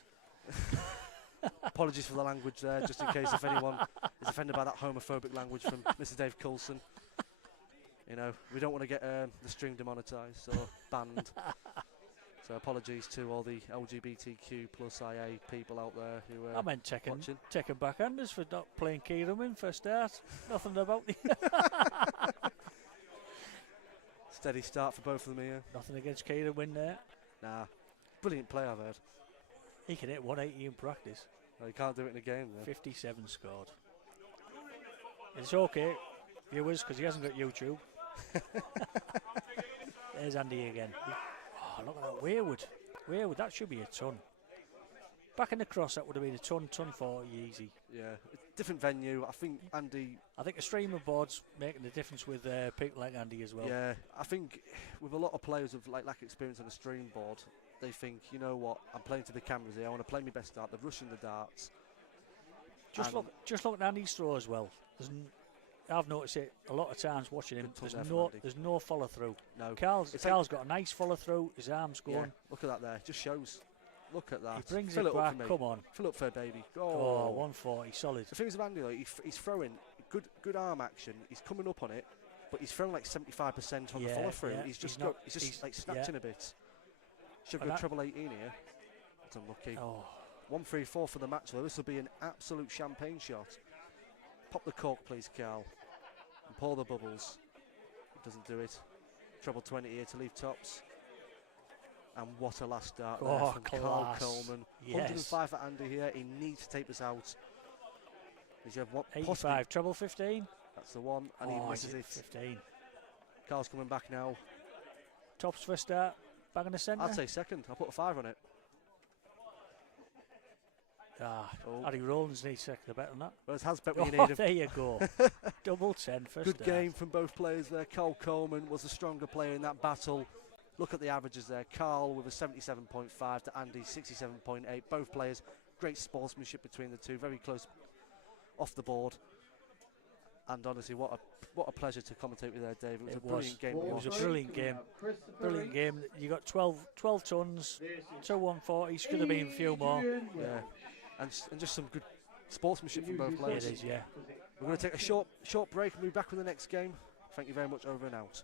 Apologies for the language there, just in case if anyone is offended by that homophobic language from Mr. Dave Coulson. You know, we don't want to get the stream demonetised or banned. So apologies to all the LGBTQ plus IA people out there who I meant taking watching. backhanders for not playing Kieran for a start. Nothing about the Steady start for both of them here. Nothing against Kieran there. Nah. Brilliant play, I've heard. He can hit 180 in practice. No, you can't do it in a game though. 57 scored. It's okay, viewers, because he hasn't got YouTube. There's Andy again. Oh, look at that. Wayward, that should be a ton. Back in the cross, that would have been a ton 40 easy. Yeah. different venue. I think Andy. I think the streamer board's making a difference with people like Andy as well. Yeah, I think with a lot of players with like lack of experience on a stream board, they think, you know what, I'm playing to the cameras here. I want to play my best dart. They're rushing the darts. Just look at Andy's throw as well. I've noticed it a lot of times watching him. There's no follow through. No. Karl's got a nice follow through. His arms going. Yeah, look at that there. Just shows. Look at that. He brings Fill it up back. for me. Come on. Fill up for baby. Oh, 140, solid. The thing is with Andy, like, he's throwing good arm action. He's coming up on it, but he's throwing like 75% on the follow through. Yeah. He's just like snatching a bit. Should have got treble 18 here. That's unlucky. Oh. 1-3-4 for the match though. This will be an absolute champagne shot. Pop the cork, please, Karl. And pour the bubbles. He doesn't do it. Treble 20 here to leave tops. And what a last start there from Karl Coleman. Yes. 105 for Andy here. He needs to take this out. He's got what? 85, treble 15. That's the one, and he misses it. 15. Karl's coming back now. Tops for a start. Back in the centre. I'd say second. I'll put a 5 on it. Harry Rowlands needs second, better than that. Well, it has bet when you need him. There you go. Double 10 first. Good game from both players there. Karl Coleman was the stronger player in that battle. Look at the averages there. Karl with a 77.5 to Andy's 67.8. Both players, great sportsmanship between the two. Very close off the board. And honestly, what a pleasure to commentate with there, Dave. It was a brilliant game. It was a brilliant game. Brilliant game. You got 12 tons, 2 140s. Could have been a few more. Yeah. And just some good sportsmanship from both players. It is, yeah. We're going to take a short break and be back with the next game. Thank you very much. Over and out.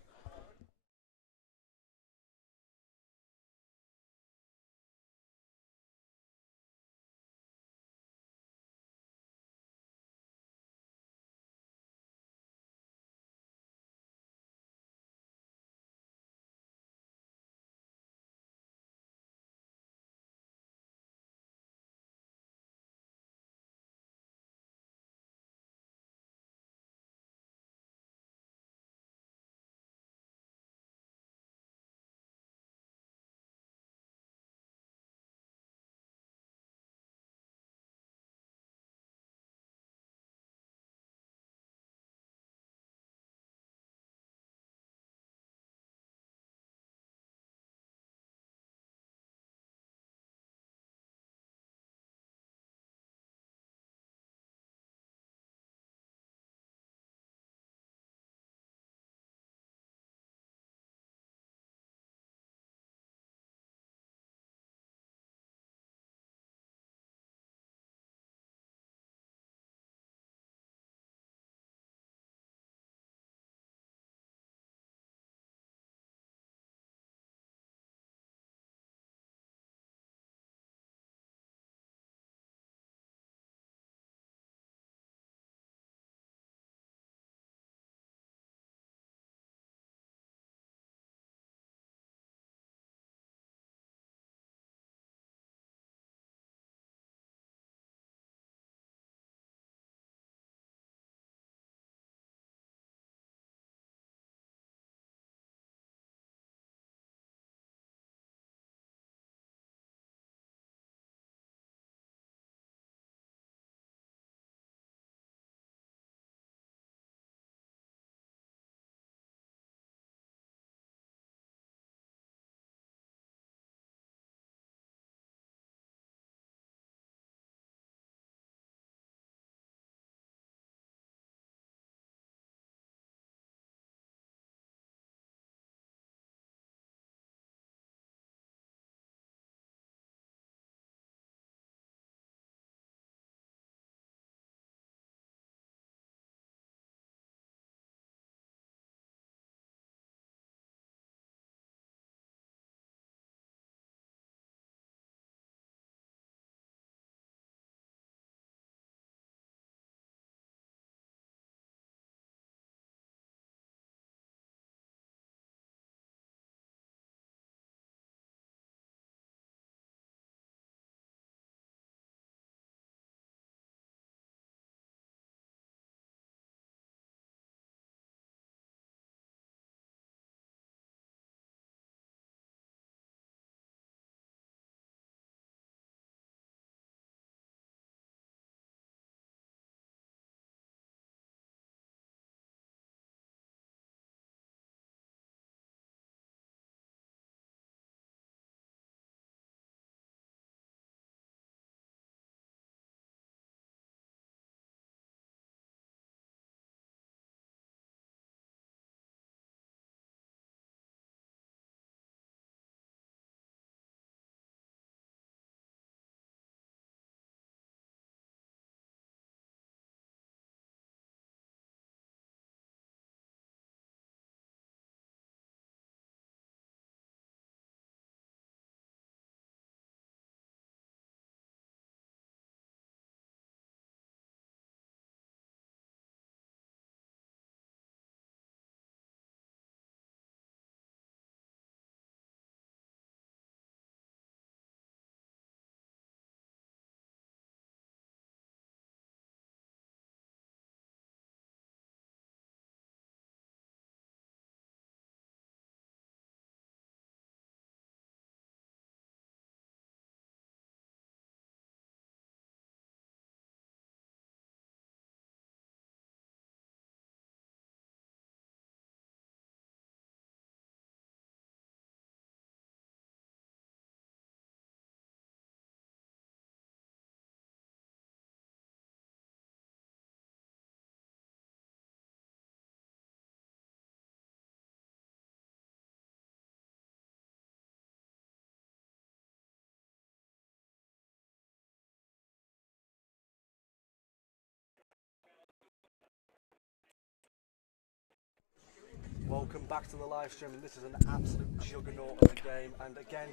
welcome back to the live stream, and this is an absolute juggernaut of a game. And again,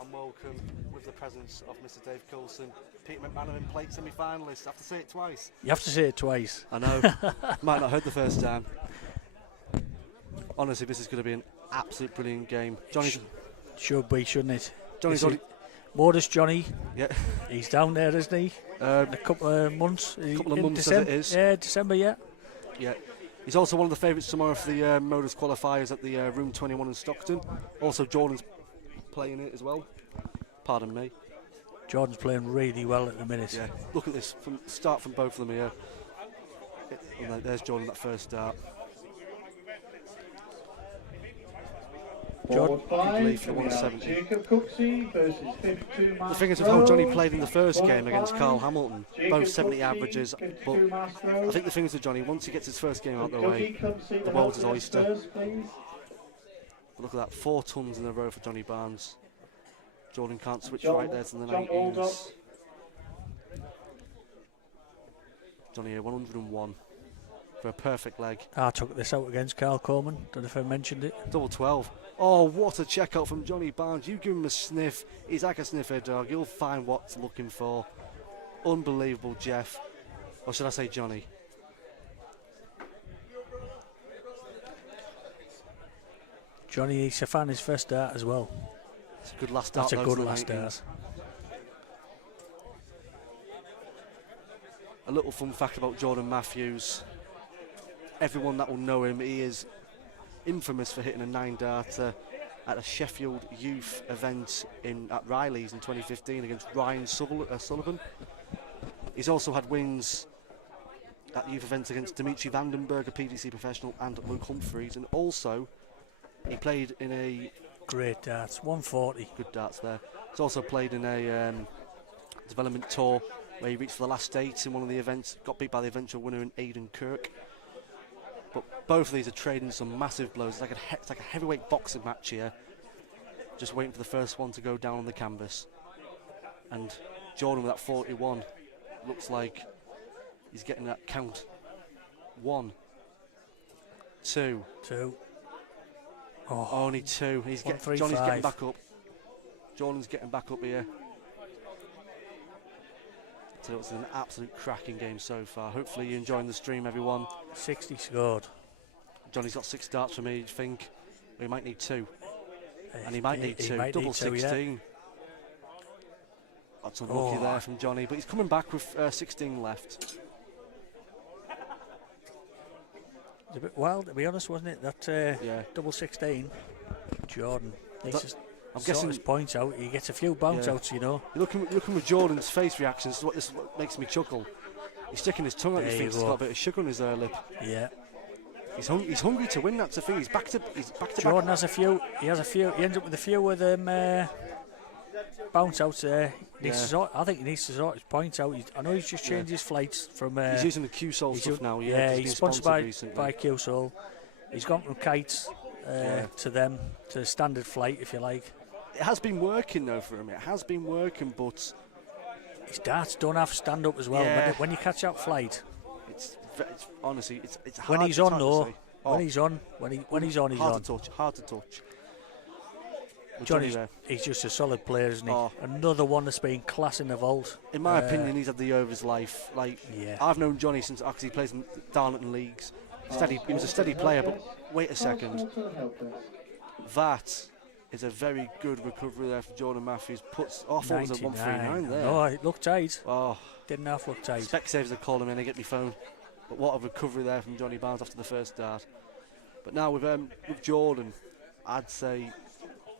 I'm welcome with the presence of Mr. Dave Coulson, Peter McManaman, plate semi-finalist. I have to say it twice. You have to say it twice. I know. Might not have heard the first time. Honestly, this is going to be an absolute brilliant game. Johnny Should be, shouldn't it? Johnny's already. Modest Johnny. Yeah. He's down there, isn't he? In a couple of months. Couple of months December, as it is. Yeah, December, yeah. Yeah. He's also one of the favourites tomorrow for the Modus qualifiers at the Room 21 in Stockton. Also, Jordan's playing it as well. Pardon me. Jordan's playing really well at the minute. Yeah. Look at this. Start from both of them here. And there's Jordan that first start. Forward five, for 170. Jacob Cooksey versus 52 The thing is with how Johnny played in the first game against Karl Hamilton, both 70 averages, but I think the thing is with Johnny, once he gets his first game out of the way, the world's his oyster. But look at that, 4 tons in a row for Johnny Barnes. Jordan can't switch right there to the 19s. Johnny here, 101 for a perfect leg. I took this out against Karl Coleman. Don't know if I mentioned it. Double 12. Oh, what a check out from Johnny Barnes. You give him a sniff, he's like a sniffer dog. He'll find what's looking for. Unbelievable, Jeff. Or should I say Johnny? Johnny needs to find his first start as well. It's a good last start. That's a good last start. A little fun fact about Jordan Matthews. Everyone that will know him, he is infamous for hitting a 9-darter at a Sheffield youth event at Riley's in 2015 against Ryan Sullivan. He's also had wins at youth events against Dimitri Vandenberg, a PDC professional, and Luke Humphreys. And also, he played in a... Great darts, 140. Good darts there. He's also played in a development tour where he reached for the last 8 in one of the events, got beat by the eventual winner in Aidan Kirk. But both of these are trading some massive blows. It's like a heavyweight boxing match here. Just waiting for the first one to go down on the canvas. And Jordan with that 41 looks like he's getting that count. 1, 2. Oh, only 2. Johnny's getting back up. Jordan's getting back up here. So it's an absolute cracking game so far. Hopefully you're enjoying the stream, everyone. 60 scored. Johnny's got 6 darts for me, you think? He might need 2. And he might need 2. Double 16. Yeah. That's unlucky there from Johnny, but he's coming back with 16 left. It's a bit wild, to be honest, wasn't it? That yeah. double 16. Jordan needs to I'm sort guessing his points out. He gets a few bounce outs, you know. You're looking with Jordan's face reactions. This makes me chuckle. He's sticking his tongue out. He thinks he's got a bit of sugar on his lip. Yeah. He's hungry to win. That's the thing. He's back to Jordan has a few. He has a few. He ends up with a few of them bounce outs there. I think he needs to sort his points out. I know he's just changed his flights from. He's using the Q-Sol stuff now. Yeah, he's sponsored by Q-Sol. He's gone from kites to the standard flight, if you like. It has been working though for him. It has been working, but his darts don't have stand up as well. Yeah. When you catch that flight, it's honestly it's hard. When he's on though, when he's on, he's on. Hard to touch. Johnny, he's just a solid player, isn't he? Another one that's been class in the vault. In my opinion, he's had the year of his life. I've known Johnny since actually he plays in Darlington leagues. He was a steady player, but wait a second. That is a very good recovery there for Jordan Matthews. I thought it was a 139 there. No, it looked tight. Oh, didn't half look tight. Specsavers are calling me and they get me phone. But what a recovery there from Johnny Barnes after the first dart. But now with Jordan, I'd say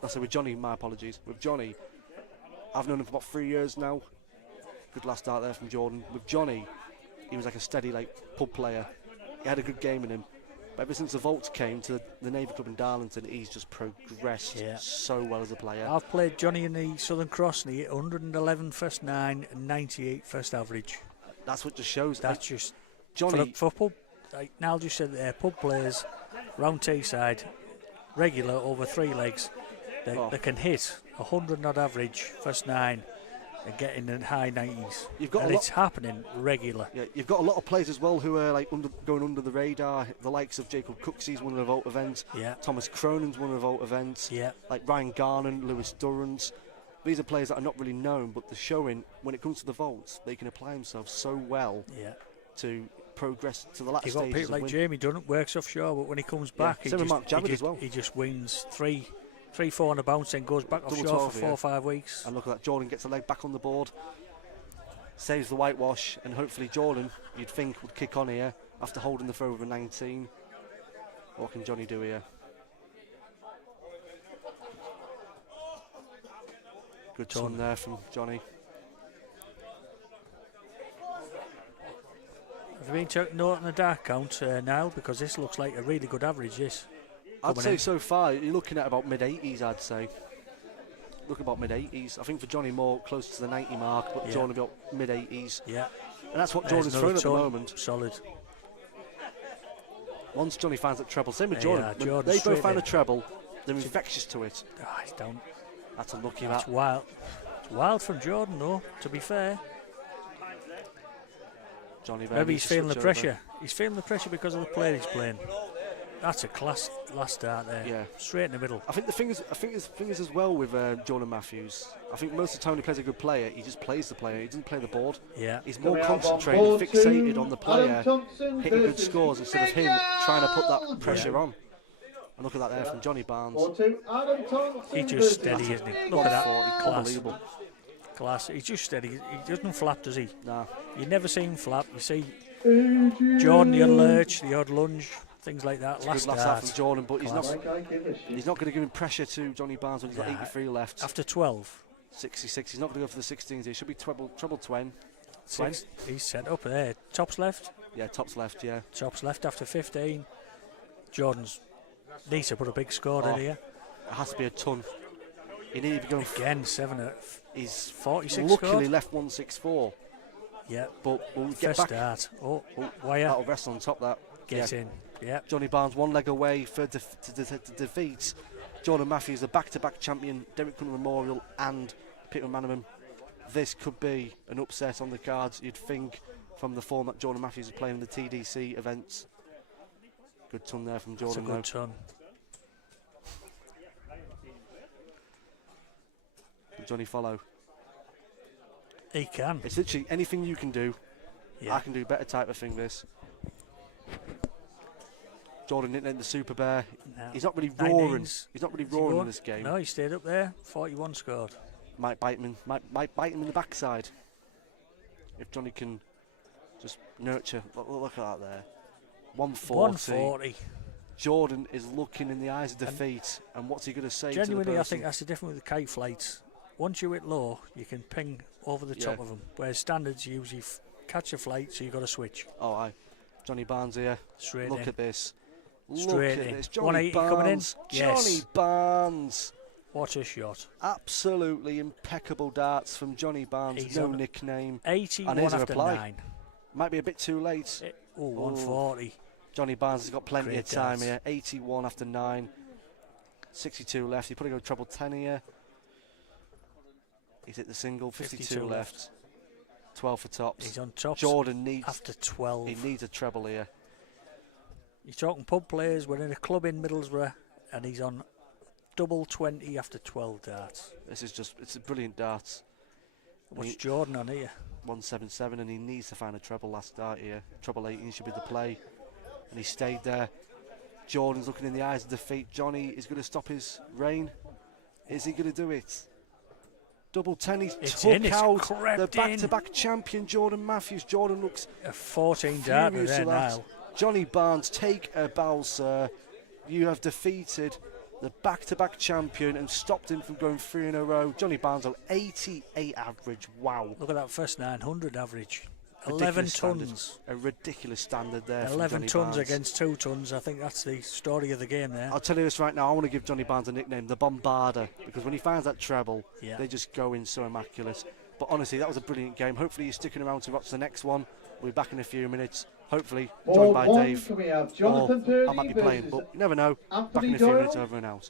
with Johnny, my apologies. With Johnny, I've known him for about 3 years now. Good last start there from Jordan. With Johnny, he was like a steady pub player. He had a good game in him. But ever since the Vaults came to the Navy Club in Darlington, he's just progressed so well as a player. I've played Johnny in the Southern Cross and he hit 111 first 9 and 98 first average. That's what just shows. That's just Johnny for pub. Like Nile just said there, pub players round Teesside, regular over 3 legs. They can hit 100 odd average first 9 and getting in the high 90s. You've got and it's happening regular. Yeah, you've got a lot of players as well who are like going under the radar. The likes of Jacob Cooksey's won a Vault event. Yeah. Thomas Cronin's won a Vault event. Yeah. Like Ryan Garnon, Lewis Durrant. These are players that are not really known, but they're showing when it comes to the vaults, they can apply themselves so well to progress to the latter You've got stages. people like Jamie Dunn works offshore, but when he comes back, he just wins 3-4 on a bounce and goes back offshore for 4 or 5 weeks. And look at that, Jordan gets a leg back on the board, saves the whitewash, and hopefully Jordan, you'd think, would kick on here after holding the throw with a 19. What can Jonny do here? Good ton there from Jonny. Have you been taking note on the dark count, Nile? Because this looks like a really good average, this. I'd say so far, you're looking at about mid-80s, I'd say. Look about mid-80s. I think for Jonny more close to the 90 mark, but Jordan about mid-80s. Yeah. And that's what Jordan's throwing at the moment. Solid. Once Jonny finds that treble, same with Jordan. When they both find a treble, they're infectious to it. Oh, he's down. That's a lucky That's wild. It's wild from Jordan, though, to be fair. Jonny Maybe he's feeling the pressure. He's feeling the pressure because of the player he's playing. That's a class last start there. Yeah. Straight in the middle. I think the thing is as well with Jordan Matthews. I think most of the time when he plays a good player, he just plays the player. He doesn't play the board. Yeah. He's more concentrated, fixated on the player, hitting good scores instead of him trying to put that pressure on. And look at that there from Jonny Barnes. He's just steady, isn't he? Look at that. Class. Unbelievable. Class. He's just steady. He doesn't flap, does he? Nah. You never see him flap. You see Jordan, the odd lurch, the odd lunge, things like that. Last start from Jordan, but he's not going to give him pressure to Jonny Barnes when he's got 83 left. After 12. 66. He's not going to go for the 16s. He should be treble 20. He's set up there. Tops left. Yeah, tops left, yeah. Tops left after 15. Jordan's needs to put a big score in here. It has to be a ton. He needs to be going again. 7 at he's 46. Luckily scored. Left 164. Yeah, but we'll get first back. Start. Oh, wire. That'll rest on top. That get in. Yeah. Jonny Barnes 1 leg away for to defeat Jordan Matthews, the back-to-back champion, Derek Winkes Memorial, and Peter Manaman. This could be an upset on the cards. You'd think from the form that Jordan Matthews is playing in the TDC events. Good ton there from Jordan. That's a good ton. Jonny follow. He can. It's literally anything you can do. Yeah. I can do better type of thing. This. Jordan didn't end the Super Bear. No. He's not really roaring. He's not really roaring in this game. No, he stayed up there. 41 scored. Might bite him. Might bite him in the backside. If Jonny can just nurture. Look at that there. 140. Jordan is looking in the eyes of defeat, and what's he going to say? Genuinely, to the person? I think that's the difference with the kite flights. Once you hit low, you can ping over the top of them. Whereas standards usually catch a flight, so you've got to switch. Oh, aye. Jonny Barnes here. Straight Look in. at this. Straight Look at in. this. Jonny Barnes. Coming in. Yes. Jonny Barnes. What a shot. Absolutely impeccable darts from Jonny Barnes. He's no nickname. 81 and after 9. Might be a bit too late. 140. Jonny Barnes has got plenty Great of time darts. here. 81 after 9. 62 left. He's probably go treble 10 here. He's hit the single. 52 left. 12 for tops. He's on tops. Jordan needs after 12. He needs a treble here. You're talking pub players. We're in a club in Middlesbrough, and he's on double 20 after 12 darts. This is just, it's a brilliant darts. What's Jordan on here? 177, and he needs to find a treble last start here. Treble 18 should be the play, and he stayed there. Jordan's looking in the eyes of defeat. Jonny is going to stop his reign. Is he going to do it? Double 10, he's took out the back-to-back champion Jordan Matthews. Jordan looks a 14 darter there, Nile. Jonny Barnes, take a bow, sir. You have defeated the back-to-back champion and stopped him from going 3 in a row. Jonny Barnes on 88 average. Wow. Look at that first 900 average. 11 tons. A ridiculous standard there. 11 tons against 2 tons. I think that's the story of the game there. I'll tell you this right now. I want to give Jonny Barnes a nickname, the Bombarder, because when he finds that treble, they just go in so immaculate. But honestly, that was a brilliant game. Hopefully you're sticking around to watch the next one. We'll be back in a few minutes. Hopefully joined by Dave. Or I might be playing, but you never know. Back in a few minutes over and out.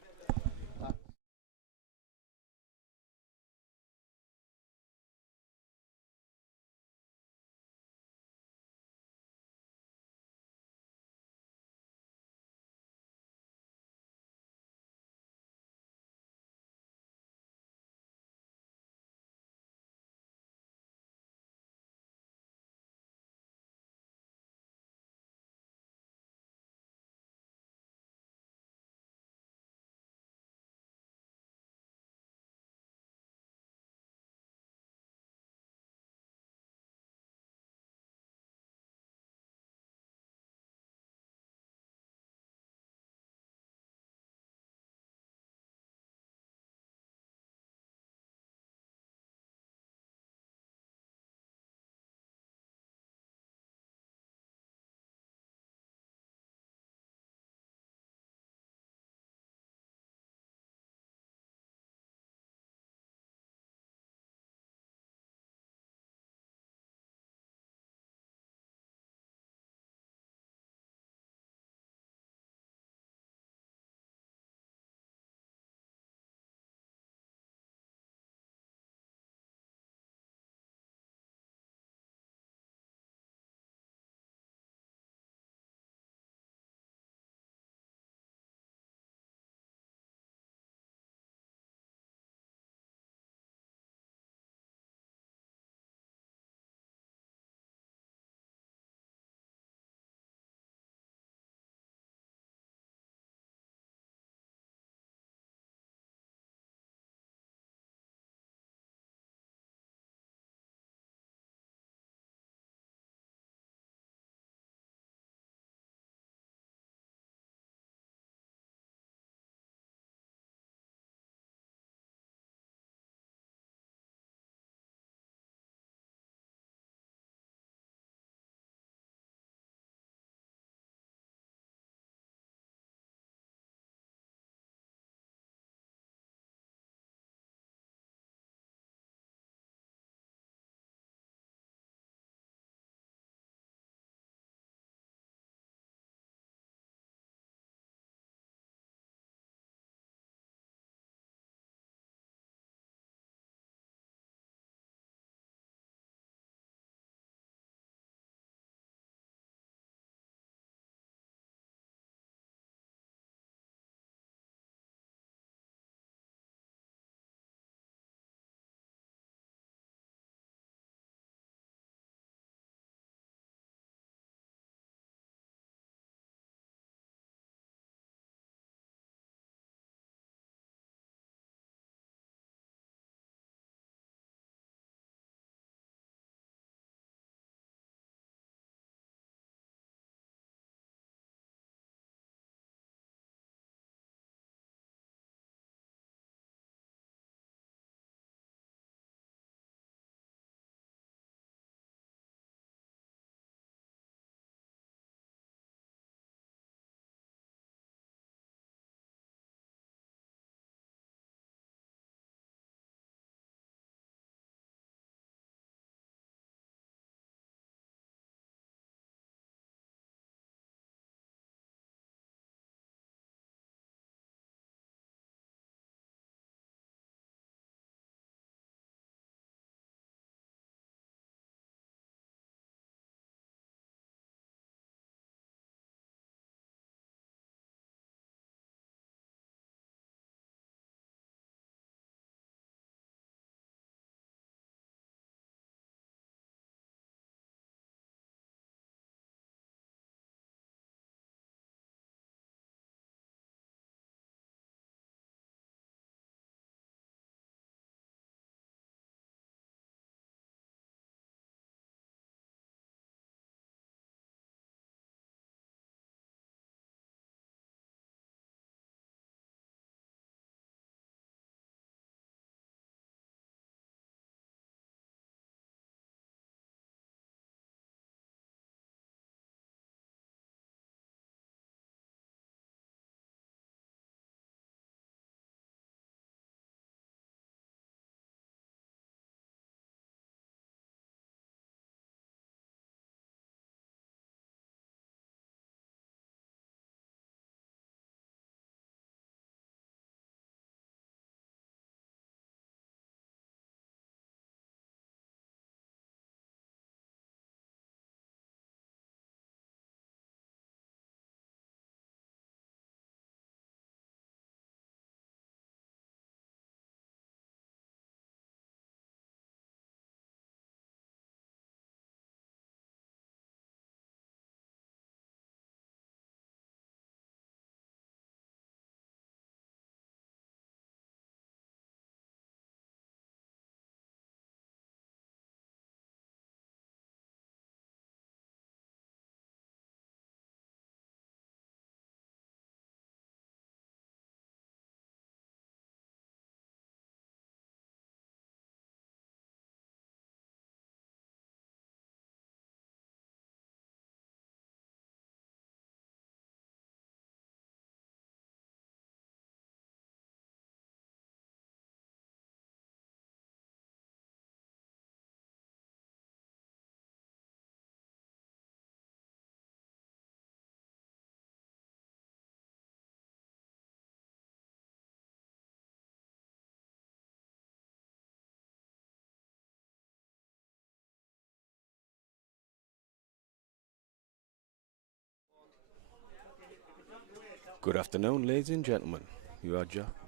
Good afternoon, ladies and gentlemen. You are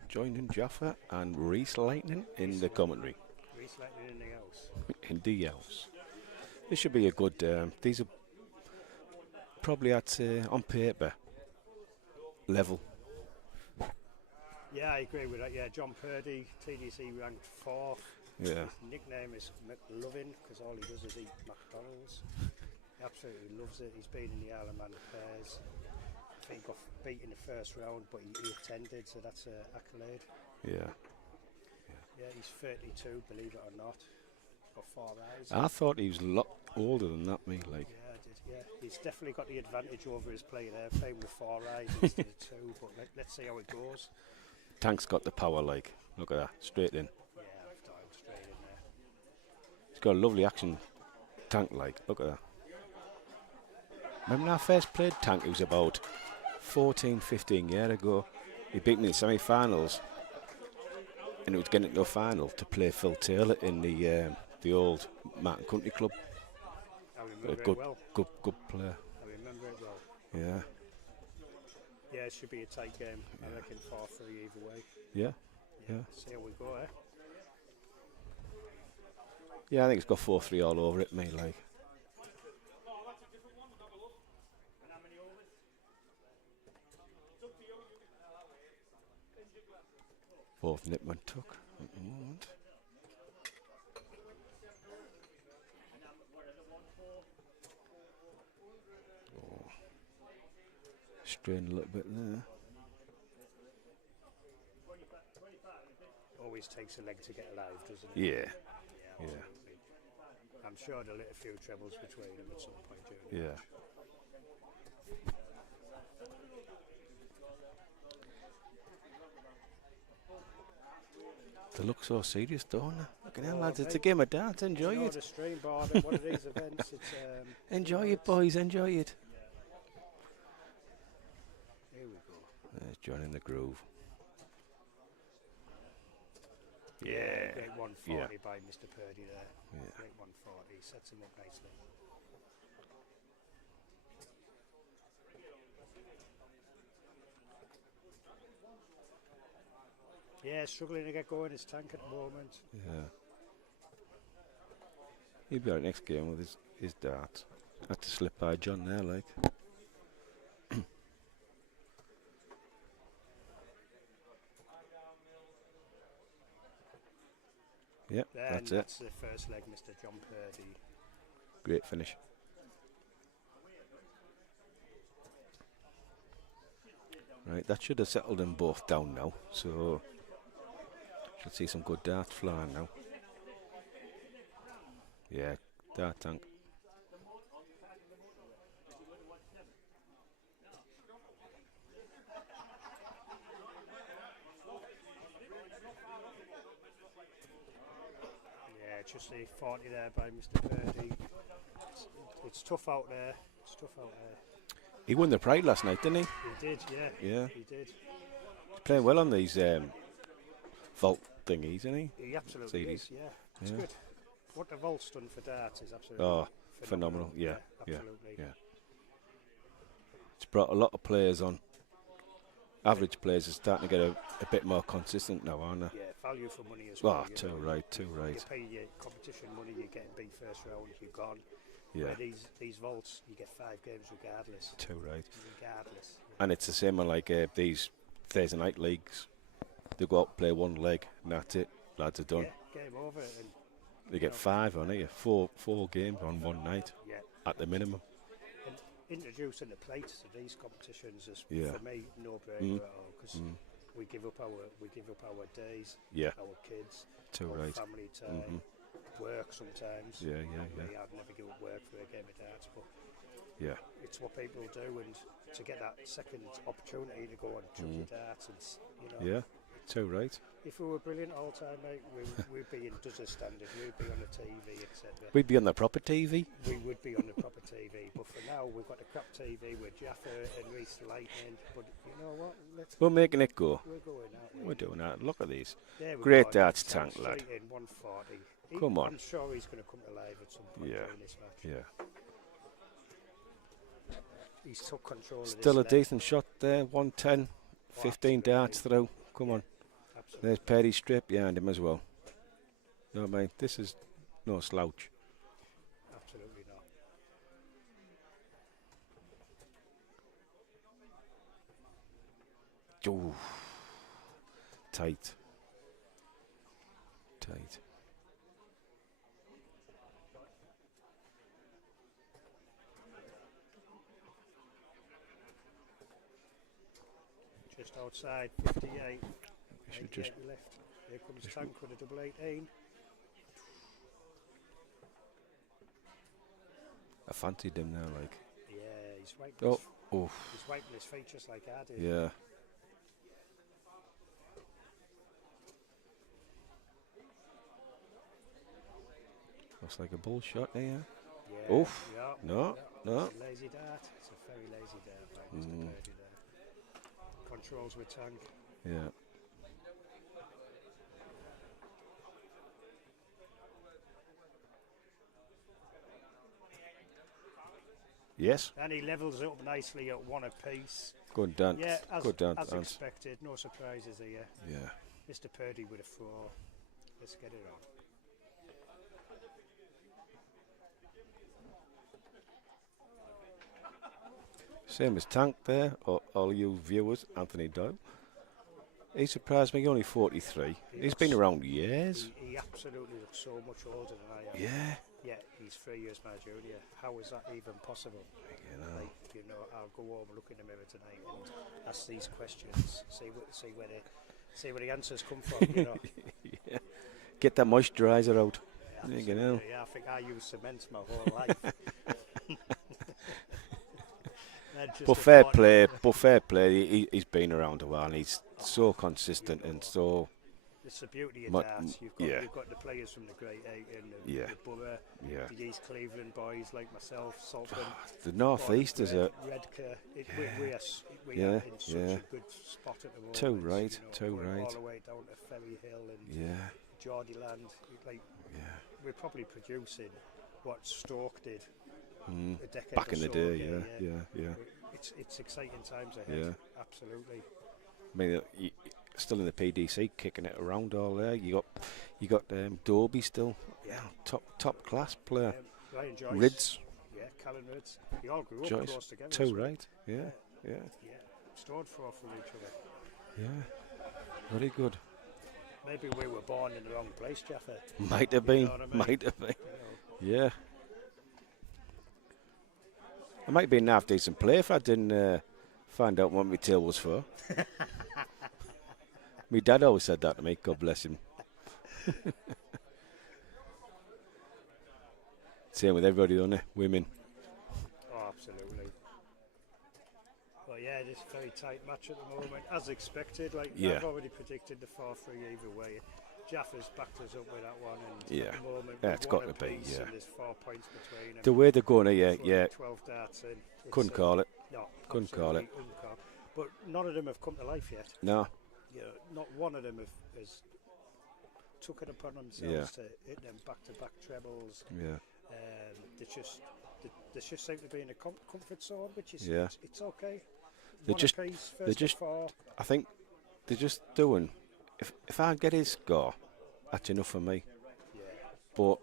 joining Jaffa and Rees Lightning in the commentary. Rees Lightning in the house. In the house. This should be a good. These are probably at on paper level. Yeah, I agree with that. Yeah, John Purdy, TDC ranked 4th. Yeah. His nickname is McLovin because all he does is eat McDonald's. He absolutely loves it. He's been in the Isle of Man pairs. I think he got beat in the first round, but he attended, so that's an accolade. Yeah. Yeah, he's 32, believe it or not. Got 4 eyes. I thought he was a lot older than that, me. Like. Yeah, I did. Yeah, he's definitely got the advantage over his player there, playing with 4 eyes instead of 2. But let's see how it goes. Tank's got the power. Like, look at that, straight in. Yeah, I've dialed straight in there. He's got a lovely action. Tank, like, look at that. Remember when I first played Tank? It was about 14, 15 years ago. He beat me in semi-finals, and it was getting into a final to play Phil Taylor in the old Martin Country Club. I remember Good, it well. good player. I remember it well. Yeah. Yeah, it should be a tight game. I reckon 4-3 either way. Yeah. Yeah. See how we go, eh? Yeah, I think it's got 4-3 all over it, me. Like. Fourth Nipman took at the moment. Oh. Strained a little bit there. Always takes a leg to get alive, doesn't it? Yeah. Yeah. I'm sure there'll hit a few trebles between them at some point during the Yeah. match. They look so serious, don't they? Look at them, lads. It's a game of darts. Enjoy You know, it. the stream board at one of these events, it's Enjoy it, boys. Enjoy it. here we go. There's John in the groove. Great Yeah. 140 by Mr. Purdy there. Yeah. Great 140. Sets him up nicely. Yeah, struggling to get going his Tank at the moment. Yeah. He'll be out next game with his darts. Had to slip by John there, like. Yep, Then that's it. the first leg, Mr. John Purdy. Great finish. Right, that should have settled them both down now. So, should see some good darts flying now. Yeah, dart Tank. Yeah, just the 40 there by Mr. Purdy. It's tough out there. It's tough out there. He won the Pride last night, didn't he? He did, yeah. Yeah. He did. He's playing well on these vault thingies, isn't he? He absolutely CDs. is, yeah. It's Yeah. good. What the vault's done for darts is absolutely Oh, phenomenal. Yeah, yeah, absolutely. yeah. It's brought a lot of players on. Average players are starting to get a bit more consistent now, aren't they? Yeah, value for money as well. Oh, you too know. right, too You right. pay your competition money, you get beat first round, you're gone. Yeah, Where these vaults, you get 5 games regardless. too right. Regardless. And it's the same on like these Thursday night leagues. They go out, play one leg, and that's it. Lads are done. Yeah, game over. And They get 5 on here, four games on one night yeah, at the minimum. and introducing the plates to these competitions is Yeah. for me no brainer at all because Mm. we give up our days, Yeah, our kids, too our right. family time, Mhm. work sometimes. Yeah, Me, I'd never give up work for a game of darts, but yeah. it's what people do, and to get that second opportunity to go and chuck your darts, and Yeah, too right. if we were brilliant all time, mate, we'd be in dozen standard, we'd be on the TV, etc. We'd be on the proper TV. We would be on the proper TV, but for now we've got the crap TV with Jaffa and Rees Lightning. But you know what? We're making it go. We're going out. We're doing that. Look at these. There we Great go. darts Straight Tank, lad. in 140. Come on. I'm sure he's going to come to life at some point Yeah. during this match. Yeah. he's took control of Still a this leg. decent shot there. 110, 15 darts through. Come on. Absolutely. There's Purdy straight behind him as well. You know what I mean? This is no slouch. Absolutely not. Ooh. Tight. Tight. Just outside 58. We should 88 just left. Here comes Tank with a double 18. I fancied him now, like. Yeah, he's wiping, Oh, he's wiping his feet just like I did. yeah. Looks like a bull shot there. Yeah, Oof. yeah, No, no. It's a lazy dart. It's a very lazy dart by Mr. Purdy there. Controls with Tank. Yeah. Yes. And he levels it up nicely at one apiece. Good dance. Yeah, Good dance. as expected. No surprises here. Yeah. Mr. Purdy with a throw. Let's get it on. Same as Tank there, all you viewers, Anthony Doyle. He surprised me, only 43. He's been around years. He absolutely looks so much older than I am. Yeah. Yeah, he's 3 years my junior. How is that even possible? You know. I'll go home, look in the mirror tonight and ask these questions, see where the answers come from, you know. Yeah. Get that moisturiser out. Yeah, You know. yeah, I think I use cement my whole life. But fair play, he's been around a while and he's so consistent and so... It's the beauty of darts. You've got the players from the Great Eight and the Borough, the East Cleveland boys like myself, Salton. The North East is a... Redcar. We are in such a good spot at the moment. Too right. All the way down to Ferry Hill and Geordie Land. We're probably producing what Stoke did a decade back or in the so day, ago, yeah. It's exciting times ahead. Absolutely. I mean, still in the PDC, kicking it around all there. You got Dobie still, top class player. Ryan Joyce, Rids, Callan Rids. We all grew up Joyce, close together. too right. Yeah. Stored for each other. Yeah, very good. Maybe we were born in the wrong place, Jaffa. Might have been. Yeah. I might be a half decent player if I didn't find out what my tail was for. My dad always said that to me, God bless him. Same with everybody, don't they? Women. Oh, absolutely. Well, yeah, this very tight match at the moment, as expected. I've already predicted the 4-3 either way. Jaffa's backed us up with that one, and at the moment, it's got to be. And there's 4 points between them. The way they're going, 12 darts in. Couldn't call it. No, couldn't call it. But none of them have come to life yet. No. Yeah, not one of them has took it upon themselves to hit them back-to-back trebles. Yeah. They just seem to be in a comfort zone, which is it's okay. I think they're just doing. If I get his score, that's enough for me. Yeah. But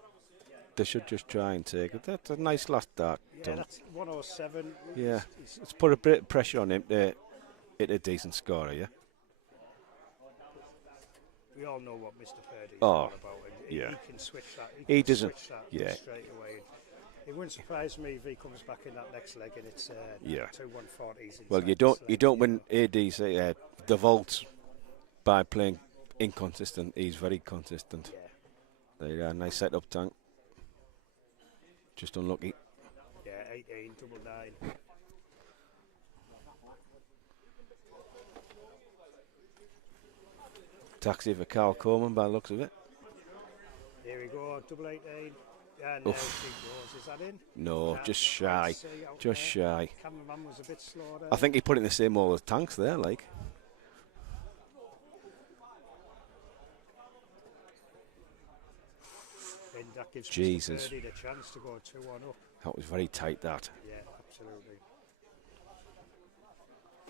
they should just try and take it. That's a nice last dart. Yeah, that's 107. Yeah. Let's put a bit of pressure on him to hit a decent scorer, yeah? We all know what Mr. Purdy is all about. He can switch that. He doesn't. Switch that straight away. It wouldn't surprise me if he comes back in that next leg and it's 2 140s. Well, you don't win ADC the vault by playing inconsistent. He's very consistent. Yeah. There you go, nice setup, Tank. Just unlucky. Yeah, 18, double 9. Taxi for Karl Coleman by the looks of it. Here we go, double 18. And now she goes. Is that in? No, just shy. Just shy. Cameraman was a bit slow there. I think he put it in the same hole as Tanks there, like. And that gives Jesus. Mr. Purdy the chance to go 2-1 up. That was very tight, that. Yeah, absolutely.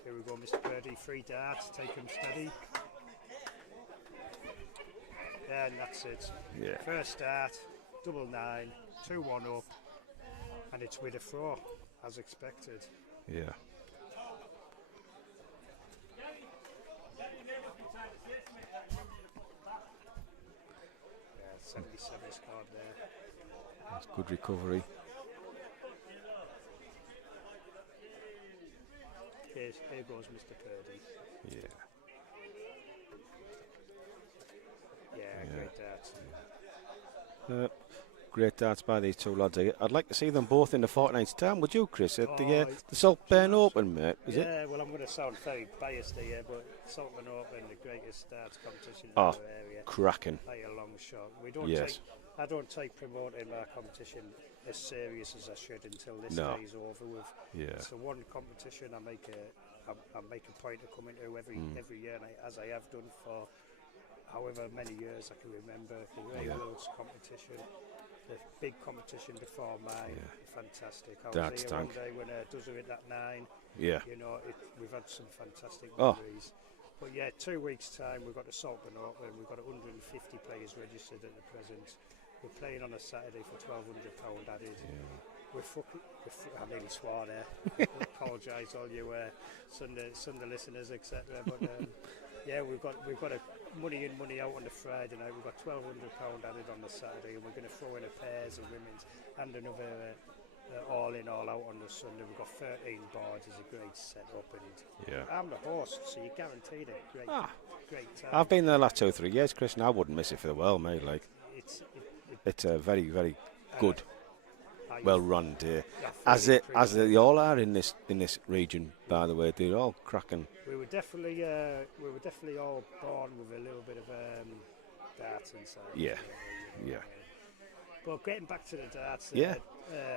Here we go, Mr. Purdy, 3 darts, take him steady. And that's it. Yeah. First dart, double 9, 2-1 up, and it's with a throw, as expected. Yeah. 77 scored there. That's good recovery. Here goes Mr. Purdy. Yeah. Yeah, great dart. Great darts by these two lads. I'd like to see them both in the fortnight's time, would you, Chris? At the Saltburn Open, mate, is it? Yeah, well, I'm going to sound very biased here, but Saltburn Open, the greatest darts competition in Oh, our area. cracking. By a long shot. We don't Yes. I don't take promoting our competition as serious as I should until this No. day's over with. Yeah. So one competition I make a point of coming to every year, and as I have done for however many years I can remember. The Ray Wilkes competition, the big competition before mine, fantastic. I was here one day when Does it at 9. Yeah. You know, we've had some fantastic Oh. memories. But yeah, 2 weeks' time we've got the Saltburn Open. We've got 150 players registered at the present. We're playing on a Saturday for £1,200 added. We're I nearly swore there. I apologise all you Sunday listeners, etc. But yeah, we've got a money in, money out on the Friday night. We've got £1,200 added on the Saturday, and we're going to throw in a pairs of women's and another all in, all out on the Sunday. We've got 13 boards. It's a great setup, and I'm the host, so you're guaranteed a great time. I've been there the last 2 or 3 years, Chris, and I wouldn't miss it for the world, mate. Like, it's a very, very good, well-run day, as they all are in this region. By the way, they're all cracking. We were definitely all born with a little bit of darts inside. Yeah. But getting back to the darts,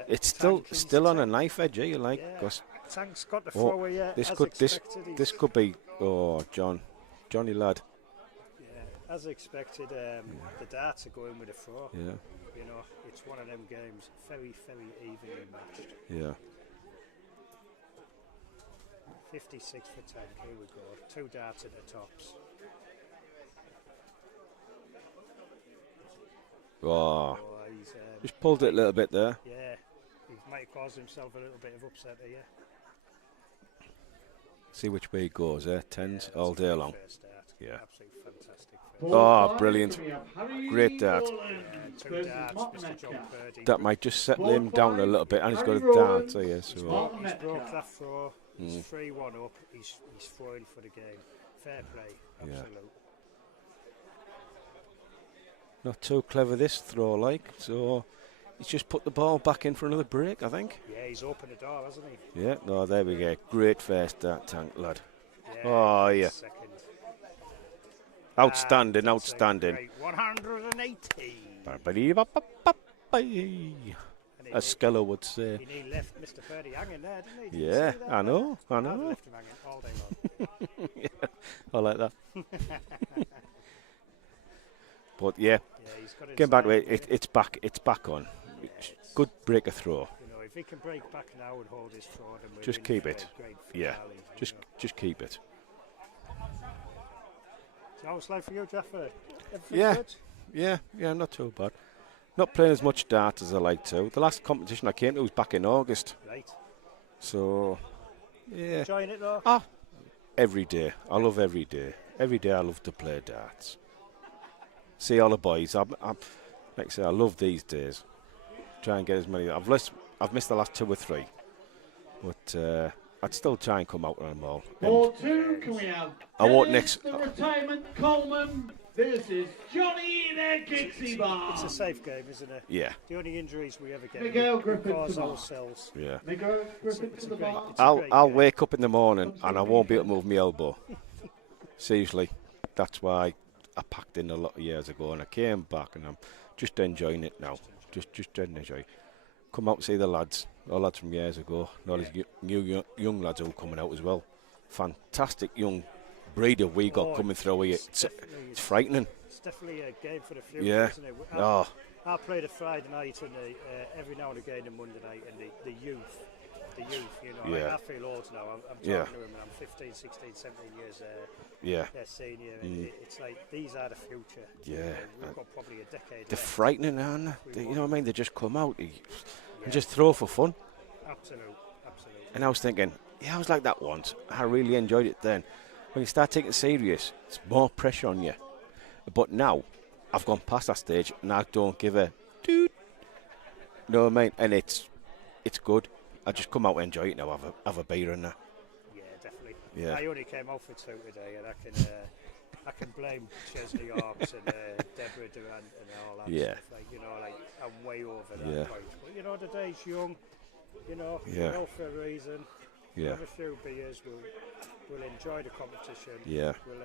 it's still on a knife edge, you like? Tank's got the throw here. This could be Jonny lad. Yeah, as expected, the darts are going with a throw. Yeah. You know, it's one of them games, very, very evenly matched. Yeah. 56 for Tank. Here we go. 2 darts at the tops. Oh, He's, just pulled it a little bit there. Yeah, he might cause himself a little bit of upset here. See which way he goes, tens all day long. First dart. Yeah. Absolutely fantastic. Oh, brilliant. Great dart. 2 darts, Mr. John Purdy. That might just settle him down a little bit, and he's got a dart, so yeah. So. He's broke that throw. He's 3-1 up. He's throwing for the game. Fair play. Absolute. Not too clever this throw, like, so he's just put the ball back in for another break, I think. Yeah, he's opened the door, hasn't he? Yeah, no, there we go. Great first dart, Tank lad. Yeah, oh, yeah. Second. Outstanding. 180. As Skello would say. He left Mr. Purdy hanging there, didn't he? Yeah, I know. I've left him hanging all day long. Yeah, I like that. But yeah, getting back to it, it's back on. Good break a throw. You know, if he can break back now and hold his throw, then just keep it. Yeah, just keep it. So how was life for you, Jeffrey? Yeah, not too bad. Not playing as much dart as I like to. The last competition I came to was back in August. Right. So, yeah. Enjoying it though? Every day. I love every day. Every day I love to play darts. See all the boys. Like I say, I love these days. Try and get as many. I've missed the last 2 or 3, but I'd still try and come out on them all. Ball 2, can we have? I won't next. The retirement Coleman versus Jonny in a Cooksey bar. It's a safe game, isn't it? Yeah. The only injuries we ever get Miguel we Griffin cause to the ourselves. Yeah. Miguel Griffin to the bar. I'll wake up in the morning and I won't be able to move my elbow. Seriously, that's why I packed in a lot of years ago, and I came back and I'm just enjoying it now. Just enjoy. Come out and see the lads, all lads from years ago, and all these new young lads all coming out as well. Fantastic young breed of we got coming through here. It's frightening. It's definitely a game for the future, isn't it? I play the Friday night and every now and again the Monday night, and the youth the youth, you know. Yeah. I feel old now. I'm talking Yeah. to him and I'm 15, 16, 17 years Yeah. their senior. And it's like, these are the future. Yeah. We've got probably a decade They're left. frightening, aren't they? You know what I mean? They just come out and Yeah. just throw for fun. Absolutely. And I was thinking, yeah, I was like that once. I really enjoyed it then. When you start taking it serious, it's more pressure on you. But now, I've gone past that stage and I don't give a doot. You know what I mean? And it's good. I just come out and enjoy it now, have a beer and that. Yeah, definitely. Yeah. I only came out for 2 today, and I can blame Chesley Hawks and Deborah Durant and all that Yeah. stuff. Like, you know, like I'm way over that Yeah. point. But you know, the day's young. You know, Yeah. we're out for a reason. Yeah. Have a few beers. We'll enjoy the competition. Yeah. We'll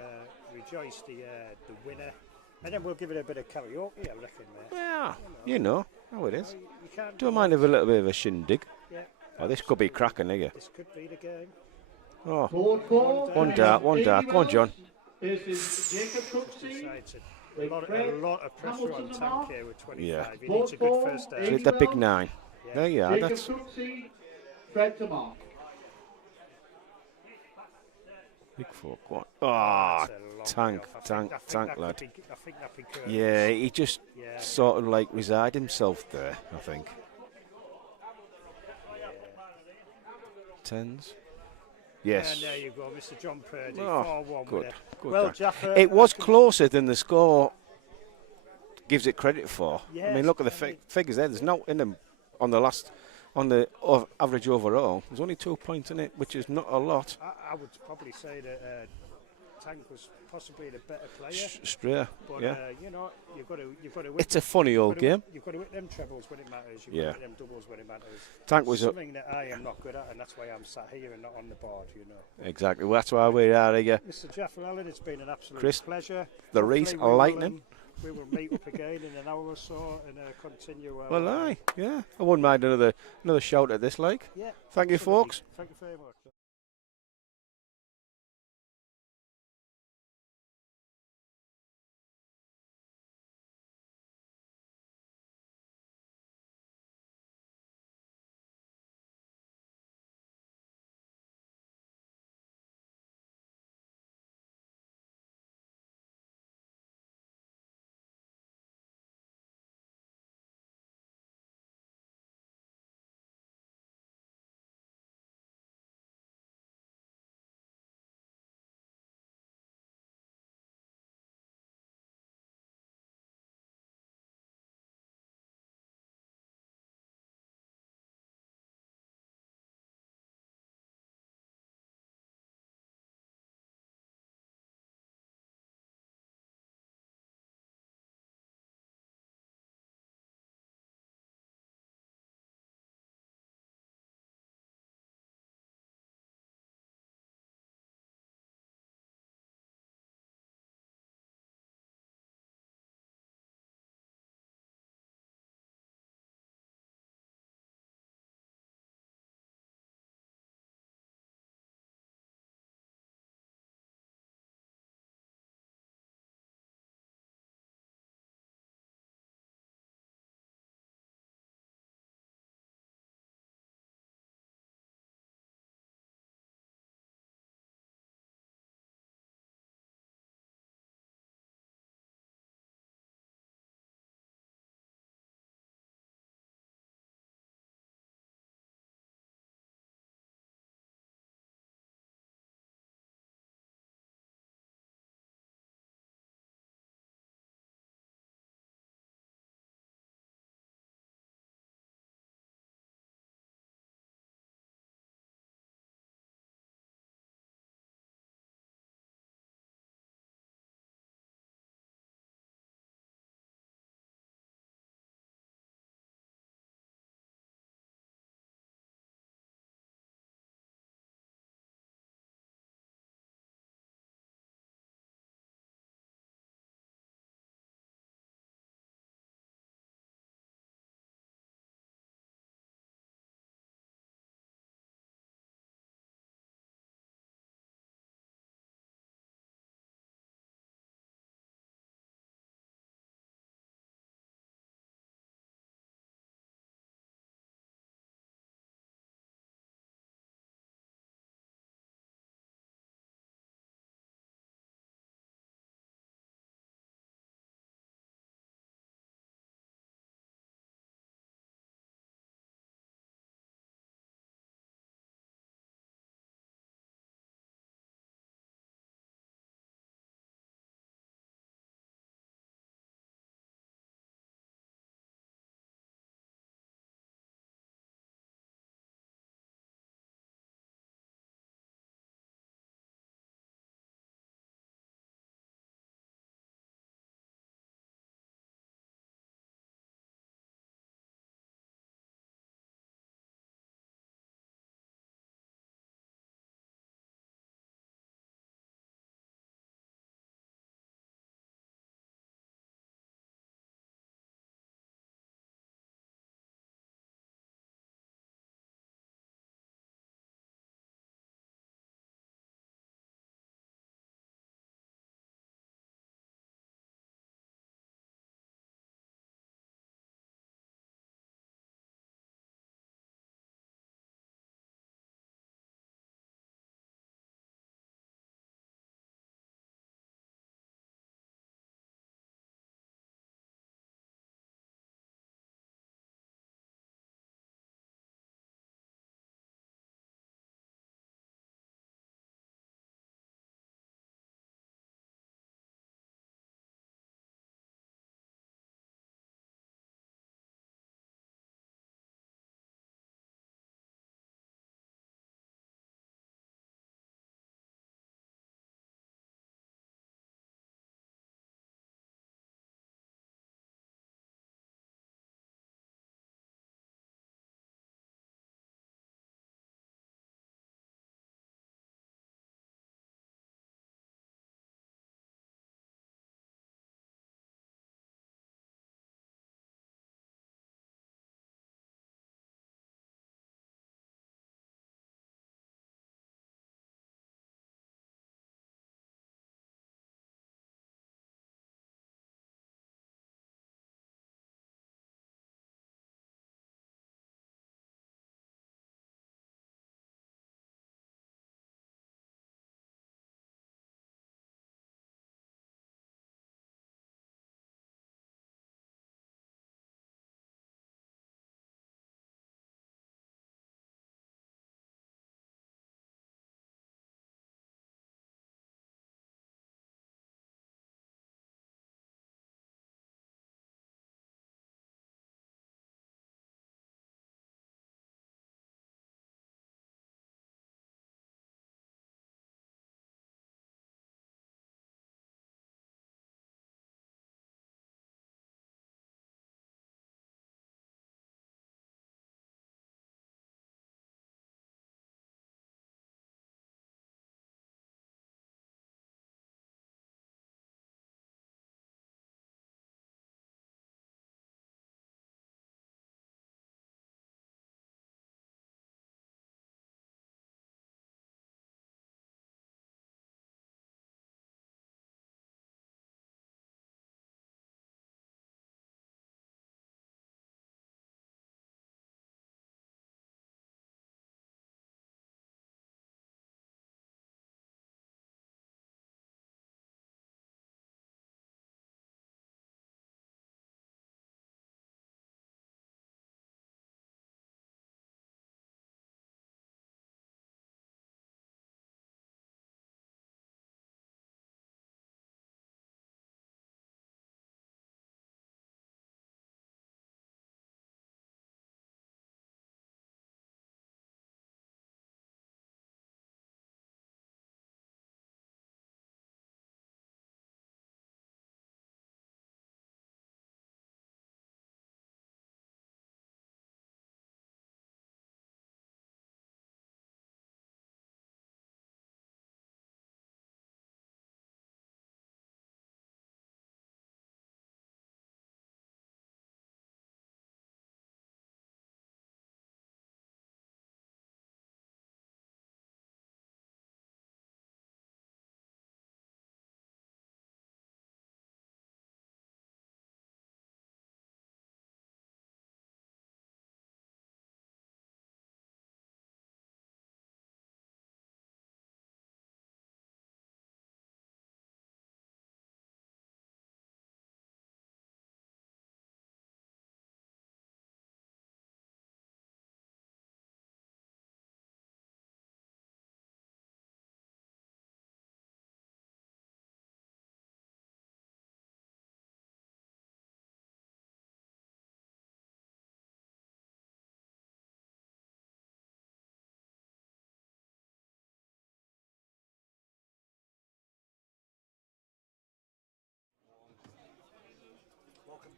rejoice the winner, and then we'll give it a bit of karaoke. I reckon. Yeah, you know how it is. You can't Don't mind if a little bit of a shindig. Yeah. Oh, this could be cracking here. This could be the game. Oh, Board 4. one dart. Go on, John. This is Jacob Cooksey. Besides, a lot of pressure on Tank here with 25. Yeah. He needs a good first So it's the big 9. Yeah. There you are. Jacob That's Cooksey, Fred to mark. big 4. Go on. Oh, That's a long way Tank, off. I Tank, think Tank, that lad. could be- I think that could be Karl. Yeah, he just Yeah. sort of like reside himself there, I think. 10s. Yes. And there you go, Mr. John Purdy, Oh, 4-1 good. winner. Good Well, guy. Jaffa, It was closer than the score gives it credit for. I Yes, mean, look at the definitely. figures there. There's no in them on the average overall. There's only 2 points in it, which is not a lot. I would probably say that Tank was possibly the better player. Straight, But yeah. you know, you've got to win. It's a funny old game. You've got to hit them trebles when it matters. You've Yeah. got to hit them doubles when it matters. Tank was something that I am not good at, and that's why I'm sat here and not on the board. You know. exactly. Well, that's why we are here. Mr. Jaffa Allen, it's been an absolute Chris, pleasure. the Rees Hopefully Lightning. We will meet up again in an hour or so and continue. Well, aye, yeah. I wouldn't mind another shout at this, like. Yeah. Thank you, absolutely. folks. Thank you very much.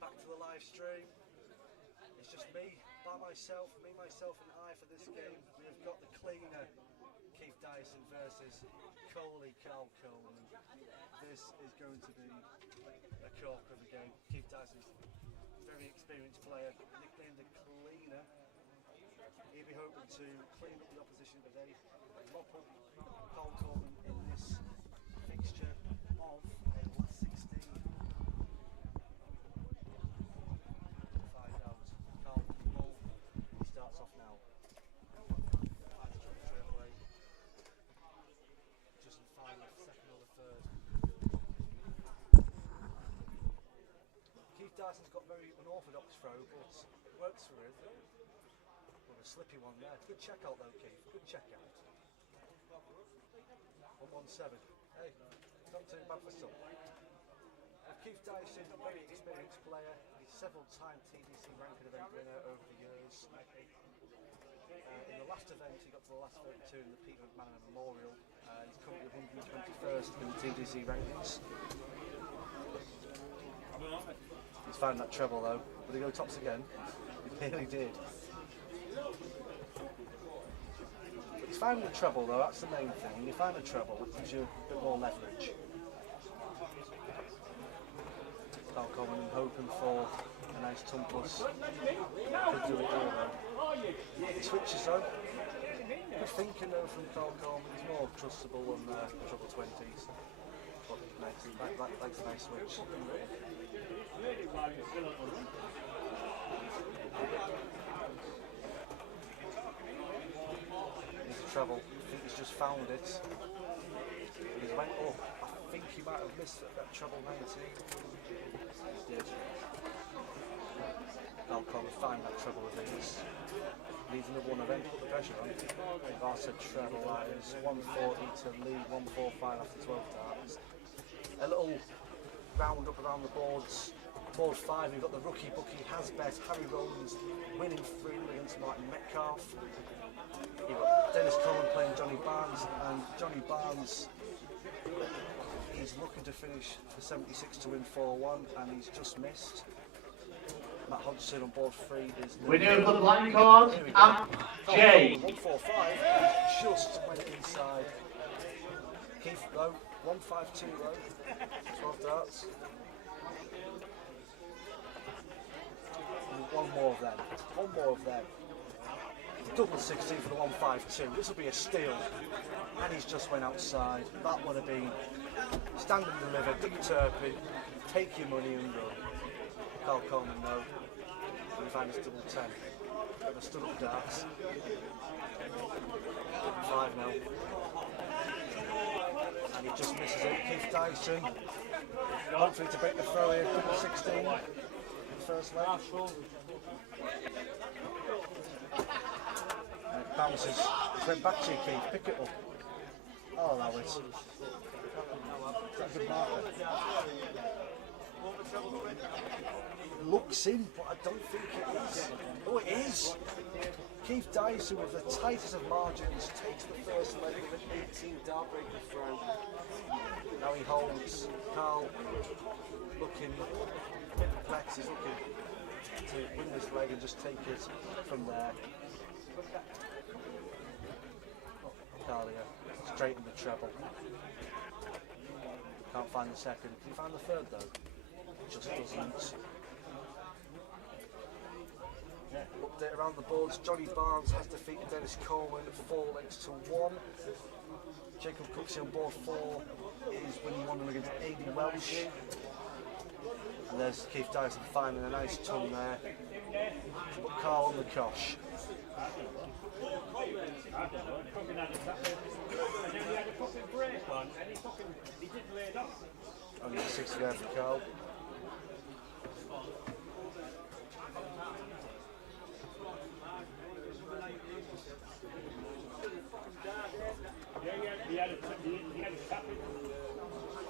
back to the live stream. It's just me, by myself, myself and I for this game. We've got the cleaner, Keith Dyson versus Karl Coleman. This is going to be a corker of the game. Keith Dyson's a very experienced player, nicknamed the cleaner. He'll be hoping to clean up the opposition today, mop up Karl Coleman in this fixture of last 16. Find out. Karl with the ball. He starts off now. Finds a straight away. Just in final, second or the third. Keith Dyson's got very unorthodox throw, but it works for him. Well, a slippy one there. Good check out though, Keith. Good check out. 117. Hey, not too bad for some. Keith Dyson, a very experienced player. He's several-time TDC ranking event winner over the years. In the last event, he got to the last 32 in the Peter Memorial. He's currently 121st in the TDC rankings. He's found that treble though. Would he go tops again? He nearly did. He's found the treble though, that's the main thing. When you find the treble, it gives you a bit more leverage. Karl Coleman hoping for a nice tumpless. Could do it here though. He switches though. Good thinking though from Karl Coleman. He's more trustable than treble 20s. But nice, likes a nice switch. Treble. I think he's just found it. He's went up. I think he might have missed that treble 90. He did. Karl Coleman find that treble with these. Needs another one of them, put the pressure on. I said treble, that is 140 to lead, 145 after 12 darts. A little round up around the boards. Board 5, we've got the rookie bookie Hasbeth, Harry Rowlands winning through against Martin Metcalf. You've got Dennis Coleman playing Jonny Barnes, and Jonny Barnes, he's looking to finish for 76 to win 4-1, and he's just missed. Matt Hudson on board 3 is winner of the blind card, J. 145, just went inside. Keith though, 152 though, 12 darts. One more of them. Double 16 for the 152. This will be a steal. And he's just went outside. That would have been stand and deliver, Dick Turpin, take your money and run. Karl Coleman no. And he found his double 10. Never stood up darts. 5 now. And he just misses it. Keith Dyson. Hopefully to break the throw here. Double 16. In the first leg. And it bounces. It went back to you, Keith. Pick it up. I'll allow it. Is that a good marker? It looks in, but I don't think it is. Oh, it is! Keith Dyson with the tightest of margins takes the first leg with an 18 dart breaker throw. Now he holds. Karl looking a bit perplexed. He's looking to win this leg and just take it from there. Karl here, straight in the treble. Can't find the second. Can you find the third though? Just doesn't. Update around the boards. Jonny Barnes has defeated Dennis Coleman 4 legs to 1. Jacob Cooksey on board 4 is winning 1 against A.D. Welsh. And there's Keith Dyson finding a nice ton there. But Karl on the cosh. Only 60 there for Karl.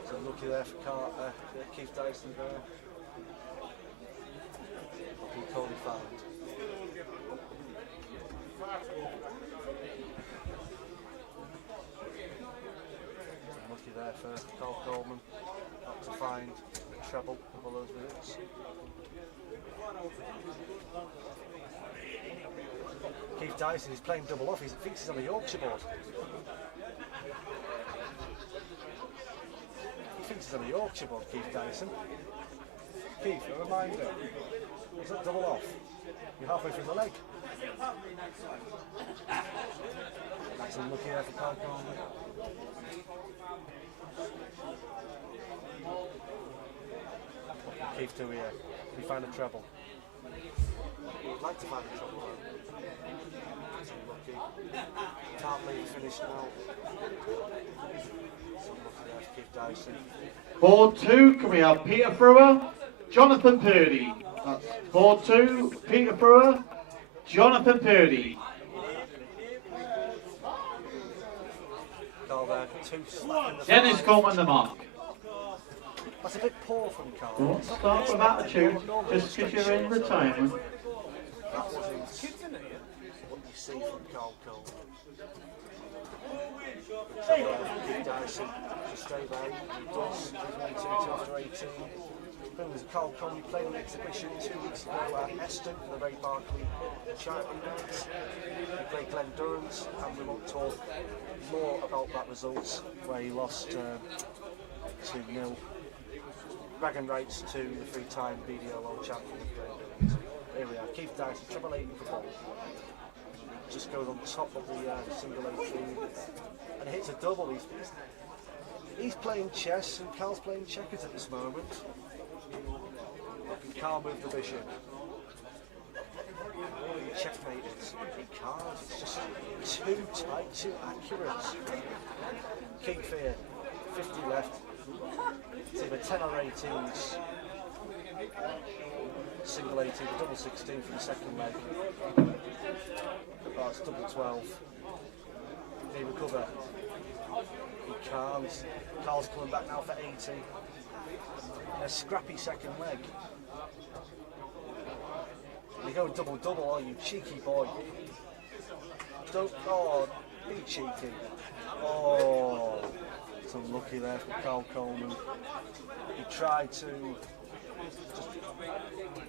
So lucky there for Karl, Keith Dyson there. He Cody found. Lucky there for Karl Coleman, not to find treble with all those minutes. Keith Dyson is playing double off. He thinks he's on the Yorkshire board. He thinks he's on the Yorkshire board, Keith Dyson. Keith, a reminder. Is that double off? You're halfway through the leg. That's unlucky there for Karl. Keith to here. We find a treble. I'd like to find a treble. That's unlucky. Can't leave finish now. That's unlucky there for Keith Dyson. Board 2, can we have Peter Frewer, Jonathan Purdy. That's board 2, Peter Frewer, Jonathan Purdy. Karl there, 2 slapping the Dennis five. Coleman the mark. That's a bit poor from Karl. Don't start with attitude, just because you're in retirement. That wasn't what you see from Karl Coleman. Keith Dyson, just stay there. He does. He's 1-2 after 18. Then there's Karl Coleman. He played an exhibition 2 weeks ago at Eston for the Ray Barkley charity night. He played Glen Durrant, and we won't talk more about that result where he lost 2-0. Bragging rights to the 3-time BDO World Champion. Here we are, Keith Dyson, treble 18 for ball. Just goes on top of the single 18 and hits a double. He's playing chess and Karl's playing checkers at this moment. Can Karl move the bishop? Checkmate it. He can't, it's just too tight, too accurate. Keith here, 50 left. It's either 10 or 18s. Single 18, double 16 for the second leg. Oh, it's double 12. Can he recover? He can't. Karl's coming back now for 80. A scrappy second leg. You go double, are you cheeky boy? Don't, oh, be cheeky. Oh, it's unlucky there for Karl Coleman. He tried to just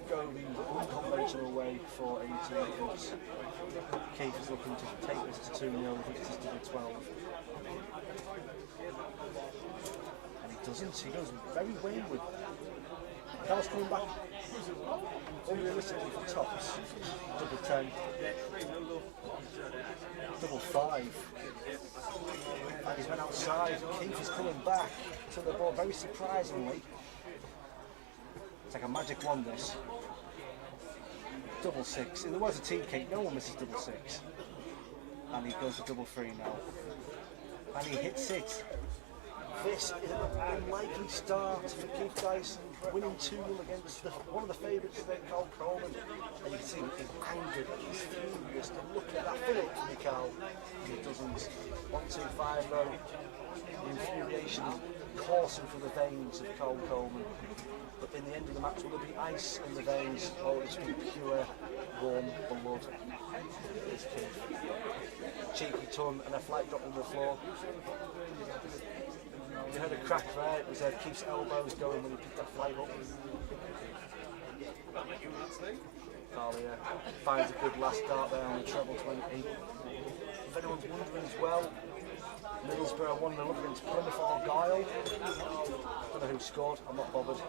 go the unconventional way for 18, but Keith is looking to take this to 2-0, which is to the 12. And he doesn't, he goes very wayward. Karl's coming back unrealistically for tops. Double 10, double 5. And he's went outside. Keith is coming back to the ball very surprisingly. It's like a magic wand, this. Double 6. In the words of tea cake, no one misses double 6. And he goes to double 3 now. And he hits it. This is an unlikely start for Keith Dyson, winning 2-0 against one of the favourites today, Karl Coleman. And you can see he's angered, he's furious. And look at that finish from Karl. He doesn't. 1-2-5 though. The infuriation coursing through the veins of Karl Coleman. But in the end of the match, will there be ice in the veins, or will it be pure, warm blood? It's Keith. Cheeky tongue and a flight drop on the floor. You heard a crack there, it was Keith's elbows going when he picked that flight up. Karl here finds a good last dart there on the treble 20. If anyone's wondering as well, Middlesbrough 1-0 against Plymouth Argyle. Don't know who scored, I'm not bothered.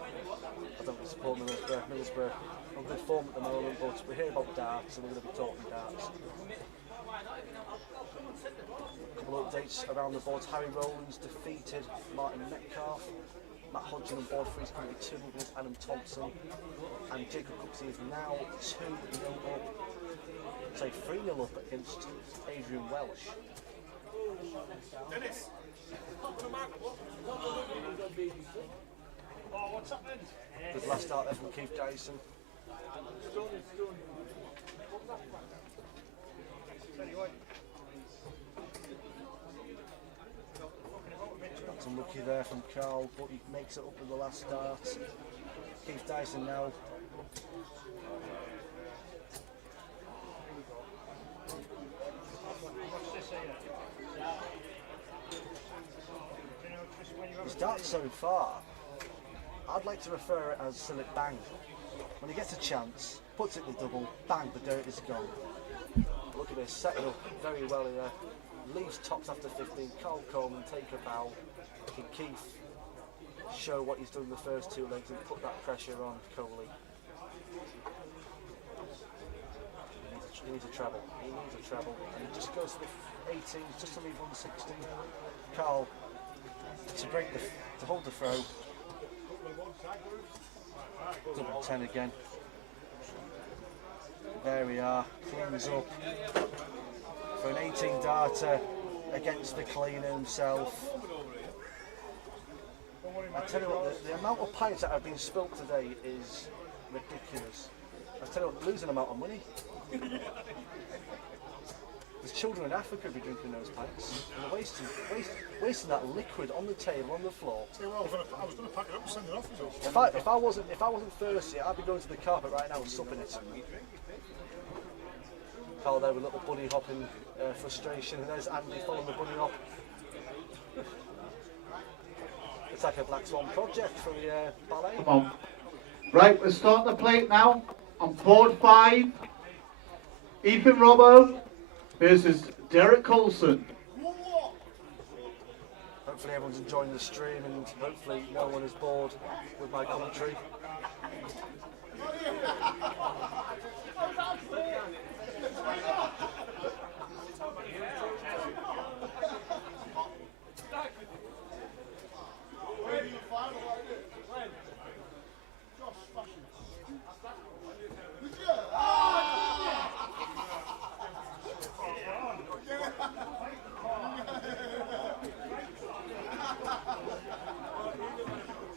I don't support Middlesbrough. Middlesbrough on good form at the moment, but we're here about darts and we're going to be talking darts. A couple of updates around the boards. Harry Rowlands defeated Martin Metcalf. Matt Hudson on board 3 is currently 2 against Adam Thompson. And Jacob Cooksey is now 2-0 up. Say 3-0 up against Adrian Welsh. Dennis! Oh, what's happened? Good last start there from Keith Dyson. That's unlucky there from Karl, but he makes it up in the last start. Keith Dyson now. His darts so far I'd like to refer it as Sillet Bang. When he gets a chance, puts it in the double, bang, the dirt is gone. Look at this, setting up very well here. Leaves tops after 15. Karl Coleman take a bow. Can Keith show what he's done in the first two legs and put that pressure on Coley? He needs a treble. He needs a treble. And he just goes for 18, just to leave 160. Karl to hold the throw. Double 10 again. There we are. Cleans up for an 18 darter against the cleaner himself. I tell you what, the amount of pints that have been spilt today is ridiculous. I tell you what, losing amount of money. There's children in Africa be drinking those pints. And they're wasting that liquid on the table, on the floor. I was going to pack it up and send it off. If I wasn't thirsty, I'd be going to the carpet right now and supping it. Karl there with a little bunny hopping frustration, and there's Andy following the bunny hop. It's like a Black Swan project for the ballet. Come on. Right, we're starting the plate now. On board 5, Ethan Robbo versus Derek Coulson. Hopefully everyone's enjoying the stream and hopefully no one is bored with my commentary.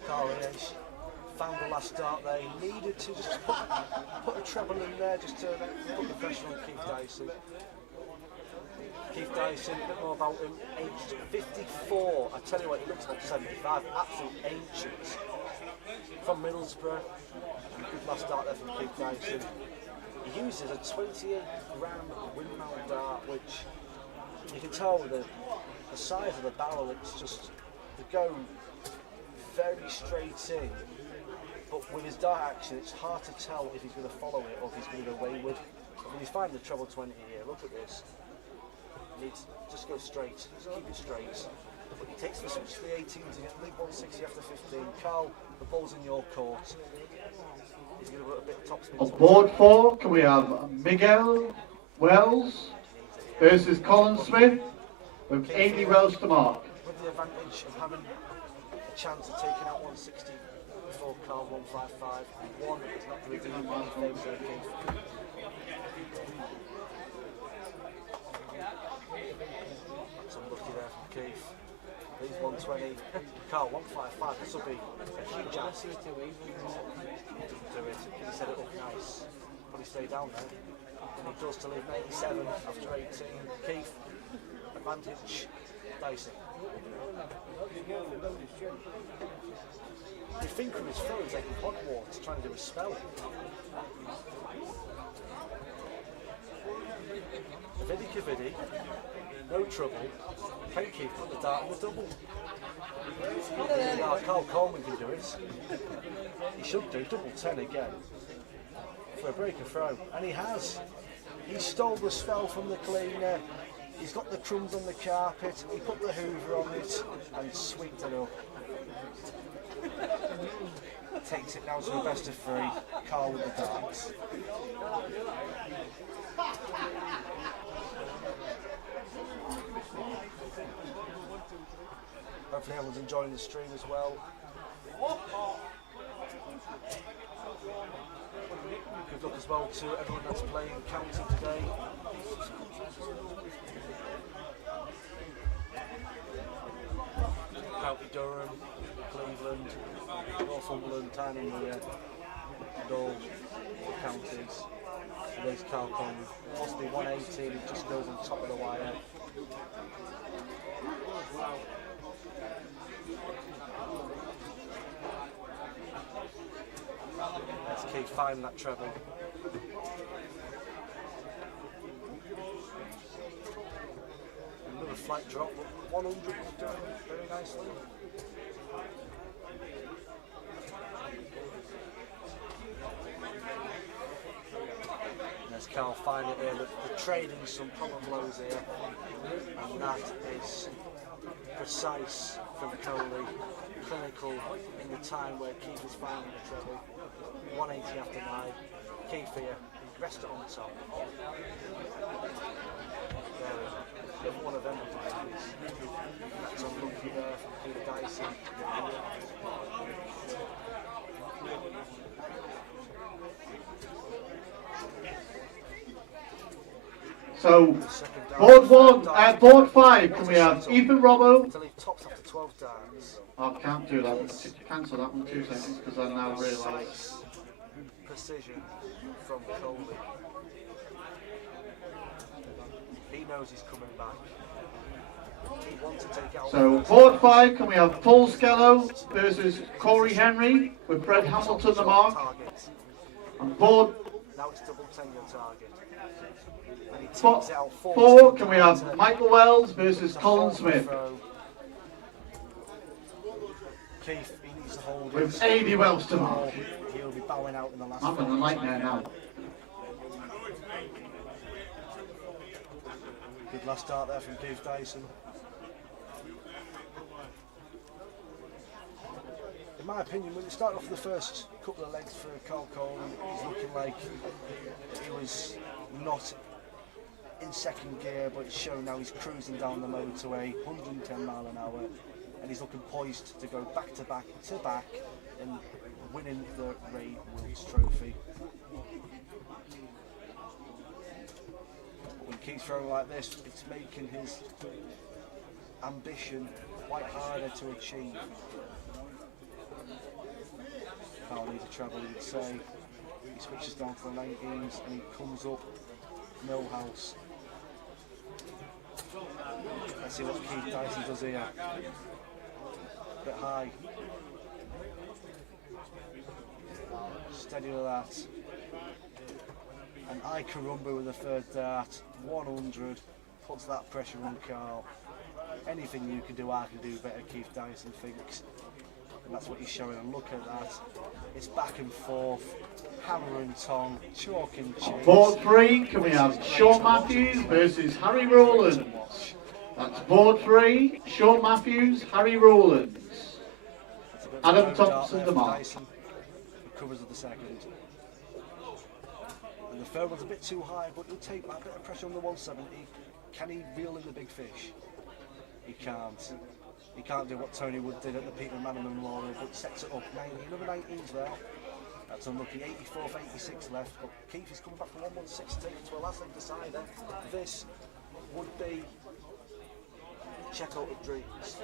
Karl found the last start there. He needed to just put a treble in there just to put the pressure on Keith Dyson. Keith Dyson, a bit more about him, aged 54. I tell you what, he looks like 75, absolute ancient. From Middlesbrough. Good last start there from Keith Dyson. He uses a 28-gram windmill dart, which you can tell with the size of the barrel, it's just to go very straight in. But with his dart action, it's hard to tell if he's going to follow it or if he's going to go wayward. But when he's finding the treble 20 here, look at this. He needs just go straight, just keep it straight. But he takes the switch to the 18 to get the 160 after 15. Karl, the ball's in your court. He's going to put a bit of topspin. On board 4, can we have Miguel Wells versus Colin Smith with 80 rows to mark. With the advantage of having a chance of taking out 160 before Karl 155. One is not going to do any favours there, Keith. That's unlucky there from Keith. He's 120. Karl 155. This will be a huge ask. He didn't do it. He set it up nice. Probably stay down there. And he does to leave 87 after 18. Keith, advantage. Dyson. You think from his throw he's like Hogwarts trying to do a spell. Vidi, no trouble. Can Keith put the dart in the double? Karl Coleman can do it. He should do double 10 again for a breaker throw, and he has. He stole the spell from the cleaner. He's got the crumbs on the carpet. He put the hoover on it and sweeped it up. Takes it now to a best of 3. Karl with the darts. Hopefully everyone's enjoying the stream as well. Good luck as well to everyone that's playing county today. County Durham, Cleveland, Northumberland, Tyne and Doyle counties. Today's Karl Coleman. Possibly 118, it just goes on top of the wire. Let's keep finding that treble. Another flight drop, but 100 was doing very nicely. Karl find it here. They're trading some proper blows here, and that is precise from Coley, clinical in the time where Keith was finding the treble. 180 after 9. Keith here, rest it on top. There we go. Another one of them. That's unlucky there from Peter Dyson. So, board 5, can we have Ethan Robbo? Until he tops after 12 darts. I can't do that. Cancel that one 2 seconds because I now realise. Precision from Coleman. He knows he's coming back. He wants to take out. So, board 5, can we have Paul Skello versus Corey Henry with Fred Hamilton the mark? And board now it's double 10 your target. 4, can we have Michael Wells versus Colin Smith? Keith, he needs to hold with A.D. Wells to mark. He'll be bowing out in the last. I'm in a nightmare now. Good last start there from Keith Dyson. In my opinion, when you start off the first couple of legs for Karl Coleman, he's looking like he was not in second gear, but it's shown now he's cruising down the motorway, 110 mile an hour, and he's looking poised to go back to back to back and winning the Ray Wilkes Trophy. But when Keith's throwing like this, it's making his ambition quite harder to achieve. Karl needs a treble, you'd say. He switches down to the 19s and he comes up Millhouse. Let's see what Keith Dyson does here. A bit high. Steady with that. And I Carumba with the third dart. 100. Puts that pressure on Karl. Anything you can do, I can do better, Keith Dyson thinks. And that's what he's showing. And look at that. It's back and forth. Hammer and tong, chalk and cheese. Board 3, can we have Sean Matthews versus Harry Rowlands? That's board 3, Sean Matthews, Harry Rowlands. Adam Thompson the mark. Covers of the second. And the third one's a bit too high, but he'll take a bit of pressure on the 170. Can he reel in the big fish? He can't. He can't do what Tony Wood did at the Peter Manning Memorial, but sets it up. Another 19's there. That's unlucky. 84 for 86 left, but Keith is coming back from 1-1-16 to a last leg decider. This would be checkout of dreams.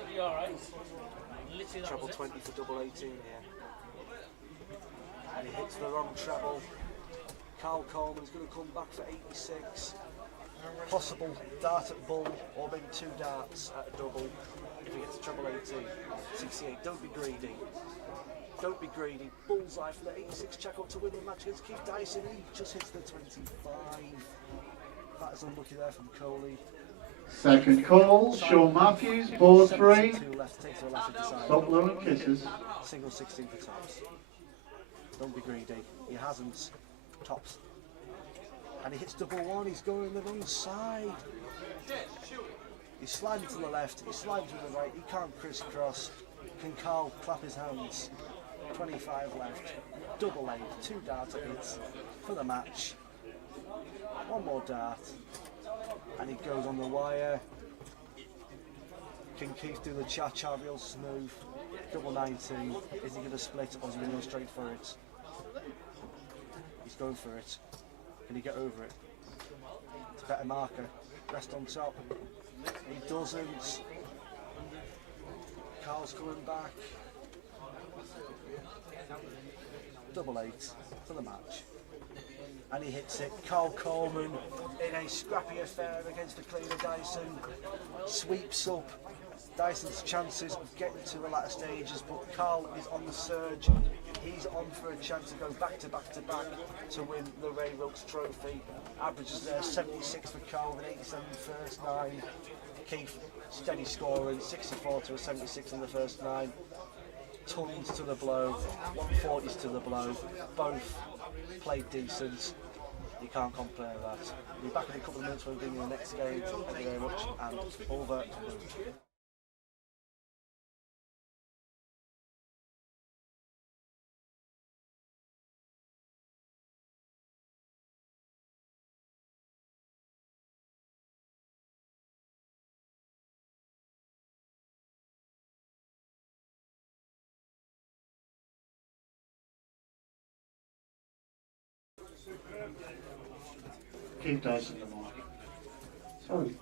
Treble 20 for double 18 here. And he hits the wrong treble. Karl Coleman's going to come back for 86. Possible dart at bull, or maybe 2 darts at a double. If he gets a treble 18, 68. Don't be greedy. Don't be greedy. Bullseye for the 86 checkout to win the match against Keith Dyson. He just hits the 25. That is unlucky there from Coley. Second call, Sean Matthews, board 3. Stop blowing kisses. Single 16 for tops. Don't be greedy. He hasn't. Tops. And he hits double 1. He's going the wrong side. He's sliding to the left. He's sliding to the right. He can't crisscross. Can Karl clap his hands? 25 left. Double 8. 2 darts at hits for the match. One more dart. And he goes on the wire. Can Keith do the cha-cha real smooth? Double 19. Is he going to split or is he going to go straight for it? He's going for it. Can he get over it? It's a better marker. Rest on top. He doesn't. Karl's coming back. Double 8 for the match. And he hits it. Karl Coleman in a scrappy affair against the cleaner Dyson. Sweeps up Dyson's chances of getting to the latter stages, but Karl is on the surge. He's on for a chance to go back to back to back to win the Ray Wilkes Trophy. Averages there 76 for Karl and 87 first 9. Keith steady scoring, 64 to a 76 in the first 9. Tons to the blow, 140s to the blow. Both played decent. You can't compare that. We'll be back in a couple of minutes when we bring you the next game. Thank you very much, and over to you. Keep Dyson the mark. Sorry.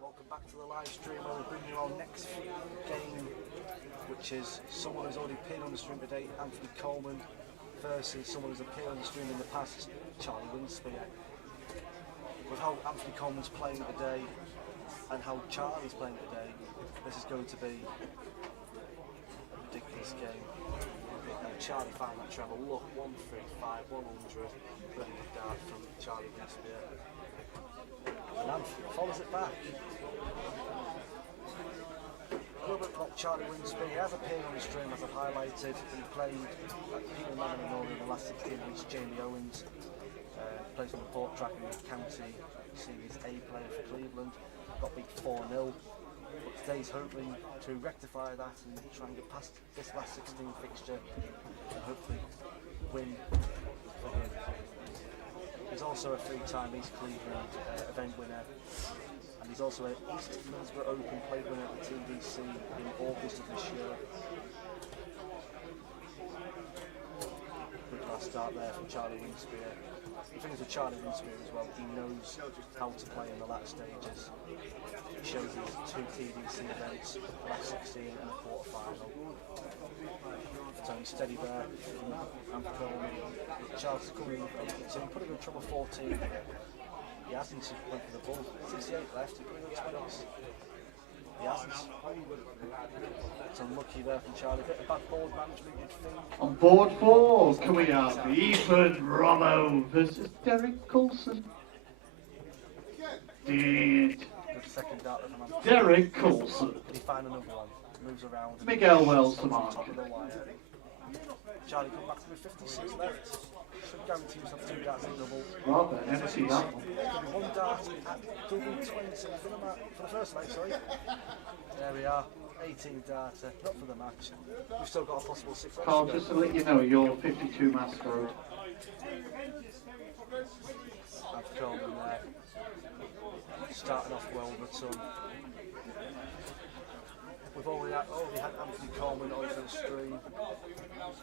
Welcome back to the live stream where we bring you our next game, which is someone who's already appeared on the stream today, Anthony Coleman, versus someone who's appeared on the stream in the past, Charlie Winspear. With how Anthony Coleman's playing today and how Charlie's playing today, this is going to be a ridiculous game. Charlie found that treble. Look, 135, 100, really good dart from Charlie Winspear. And Anthony follows it back. A little bit about Charlie Winspear. He has appeared on the stream, as I've highlighted. He played at Peter Man in the last 16 weeks. Jamie Owens plays on the port track in the county series A player for Cleveland. Got beat 4-0. But today he's hoping to rectify that and try and get past this last 16 fixture and hopefully win for him. He's also a three-time East Cleveland event winner, and he's also an East Middlesbrough Open plate winner at the TBC in August of this year. Good last start there from Charlie Winspear. The thing is with Charlie Winspear as well, he knows how to play in the latter stages. He shows his two TBC events, last 16 and a quarter-final. Tony steady there and Coleman. Charles is coming in the so he put him in trouble 14. He hasn't went for the ball. 68 left, he put him in 20s. He hasn't. It's unlucky there from Charlie. Bit of bad board management, you'd think. On board 4, can we have Ethan Romo versus Derek Coulson? Good second dart from him. Derek Coulson. Did he find another one? Moves around. Miguel Wells to mark. Top of the wire. Charlie come back with 56 left. Should guarantee himself 2 darts in double. Rather, never see that one. Could be 1 dart at double 20 for the first leg, sorry. There we are. 18 darter, not for the match. We've still got a possible 6 legs. Karl, just to let you know, you're 52 mask road. That's Coleman there. Starting off well with the ton. We've already had Anthony Coleman over the stream.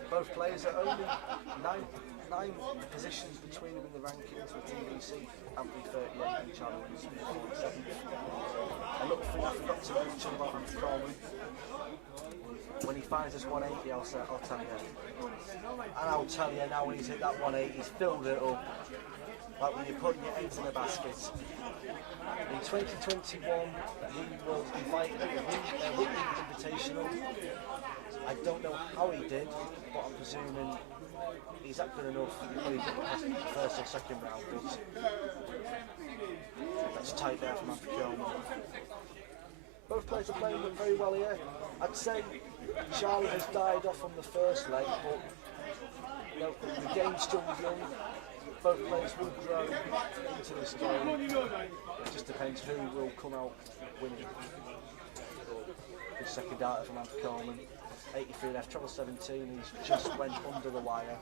Both players are only nine positions between them in the rankings for TBC. Anthony 38 and Charlie Winspear 47. A little thing I forgot to mention about Anthony Coleman. When he finds his 180, I'll tell you. And I'll tell you now when he's hit that 180, he's filled it up. Like when you're putting your eggs in a basket. In 2021, he was invited to the Whitney Invitational. I don't know how he did, but I'm presuming he's that good enough. He didn't pass the first or second round, but that's tight there from Anthony Coleman. Both players are playing very well here. I'd say Charlie has died off on the first leg, but you know, the game's still young. Both players will grow into this game. It just depends who will come out winning. Good second darter from Anthony Coleman. 83 left, treble 17. He's just went under the wire.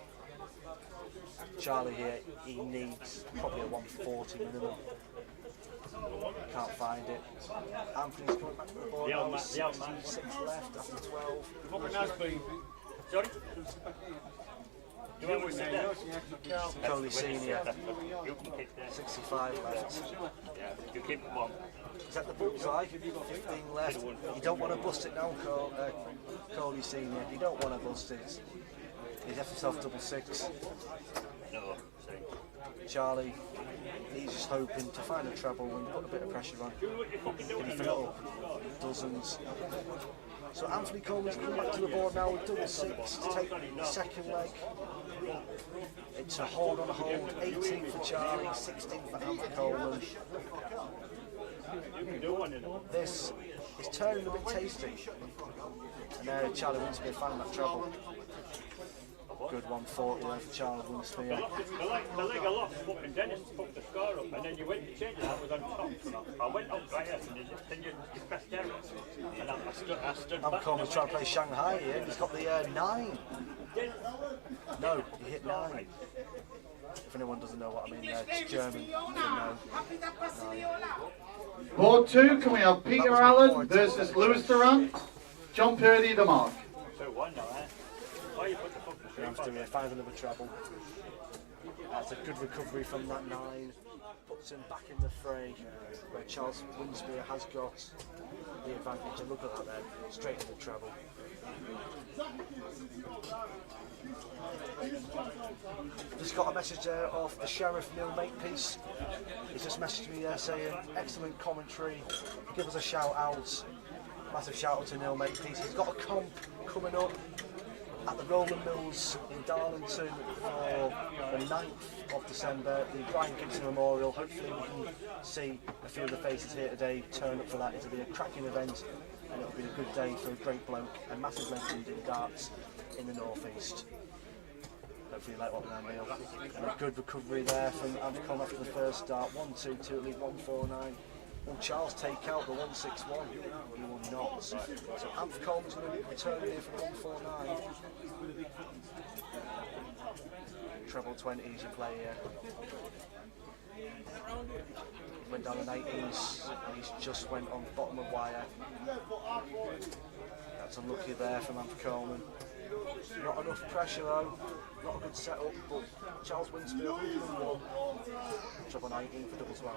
Charlie here, he needs probably a 140 minimum. Can't find it. Anthony's coming back to the board now. 66 left after 12. Coleman Senior, 65 left. Is that the bullseye? 15 left. You don't want to bust it now, Coleman Senior. You don't want to bust it. He's left himself double 6. Charlie, he's just hoping to find a treble and put a bit of pressure on. Can he fill it up? Doesn't. So Anthony Coleman's come back to the board now with double 6 to take the second leg. It's a hold on hold, 18 for Charlie, 16 for Anthony Coleman. This is turning a bit tasty. And there Charlie Winspear found that treble. Good 140 there for Charlie Winspear. The leg I lost, fucking Dennis fucked the score up, and then you went to change it, I was on top. I went up right up, and then you pressed down. And I stood back. Coleman's trying to play Shanghai here, he's got the 9. No, he hit 9. If anyone doesn't know what I mean there, it's German. Board 2, can we have Peter Allen versus Lewis Durant? John Purdy the mark. He finds another treble. That's a good recovery from that 9. Puts him back in the fray where Charles Winspear has got the advantage. And look at that there, straight to the treble. Just got a message there off the Sheriff Neil Makepeace. He's just messaged me there saying, excellent commentary, give us a shout out. Massive shout out to Neil Makepeace. He's got a comp coming up at the Roland Mills in Darlington for the 9th of December, the Ray Wilkes Memorial. Hopefully we can see a few of the faces here today turn up for that. It'll be a cracking event and it'll be a good day for a great bloke and massive legend in darts in the North East. Hopefully you like what we're Neil. And a good recovery there from Anthony Coleman after the first start. 1-2-2, lead 1-4-9. Will Charles take out the 161? He will not. So Anthony Coleman's going to return here for 149. Treble 20s you play here. Went down the 19s and he's just went on bottom of wire. That's unlucky there from Anthony Coleman. Not enough pressure though. Not a good setup, but Charles Winspear 101. Treble 19 for double 12.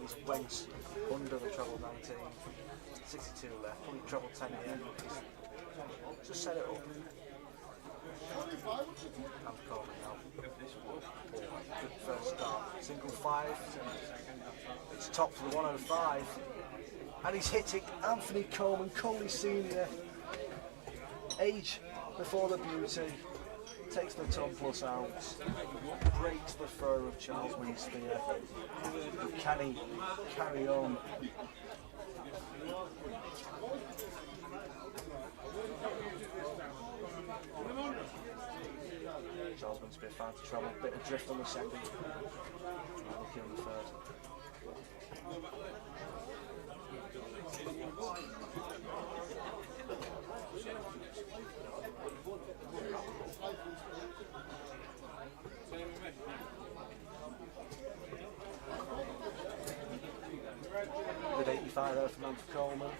He's went under the treble 19, 62 left, probably treble 10 here. Just set it up. And Coleman now. Good first start. Single 5. It's top for the 105. And he's hitting Anthony Coleman, Coley Senior. Age before the beauty. Takes the ton plus out. Breaks the throw of Charles Winspear. Can he carry on? Charles Winspear found to travel. Bit of drift on the second. Lucky on the third. Good 85 there from Anthony Coleman.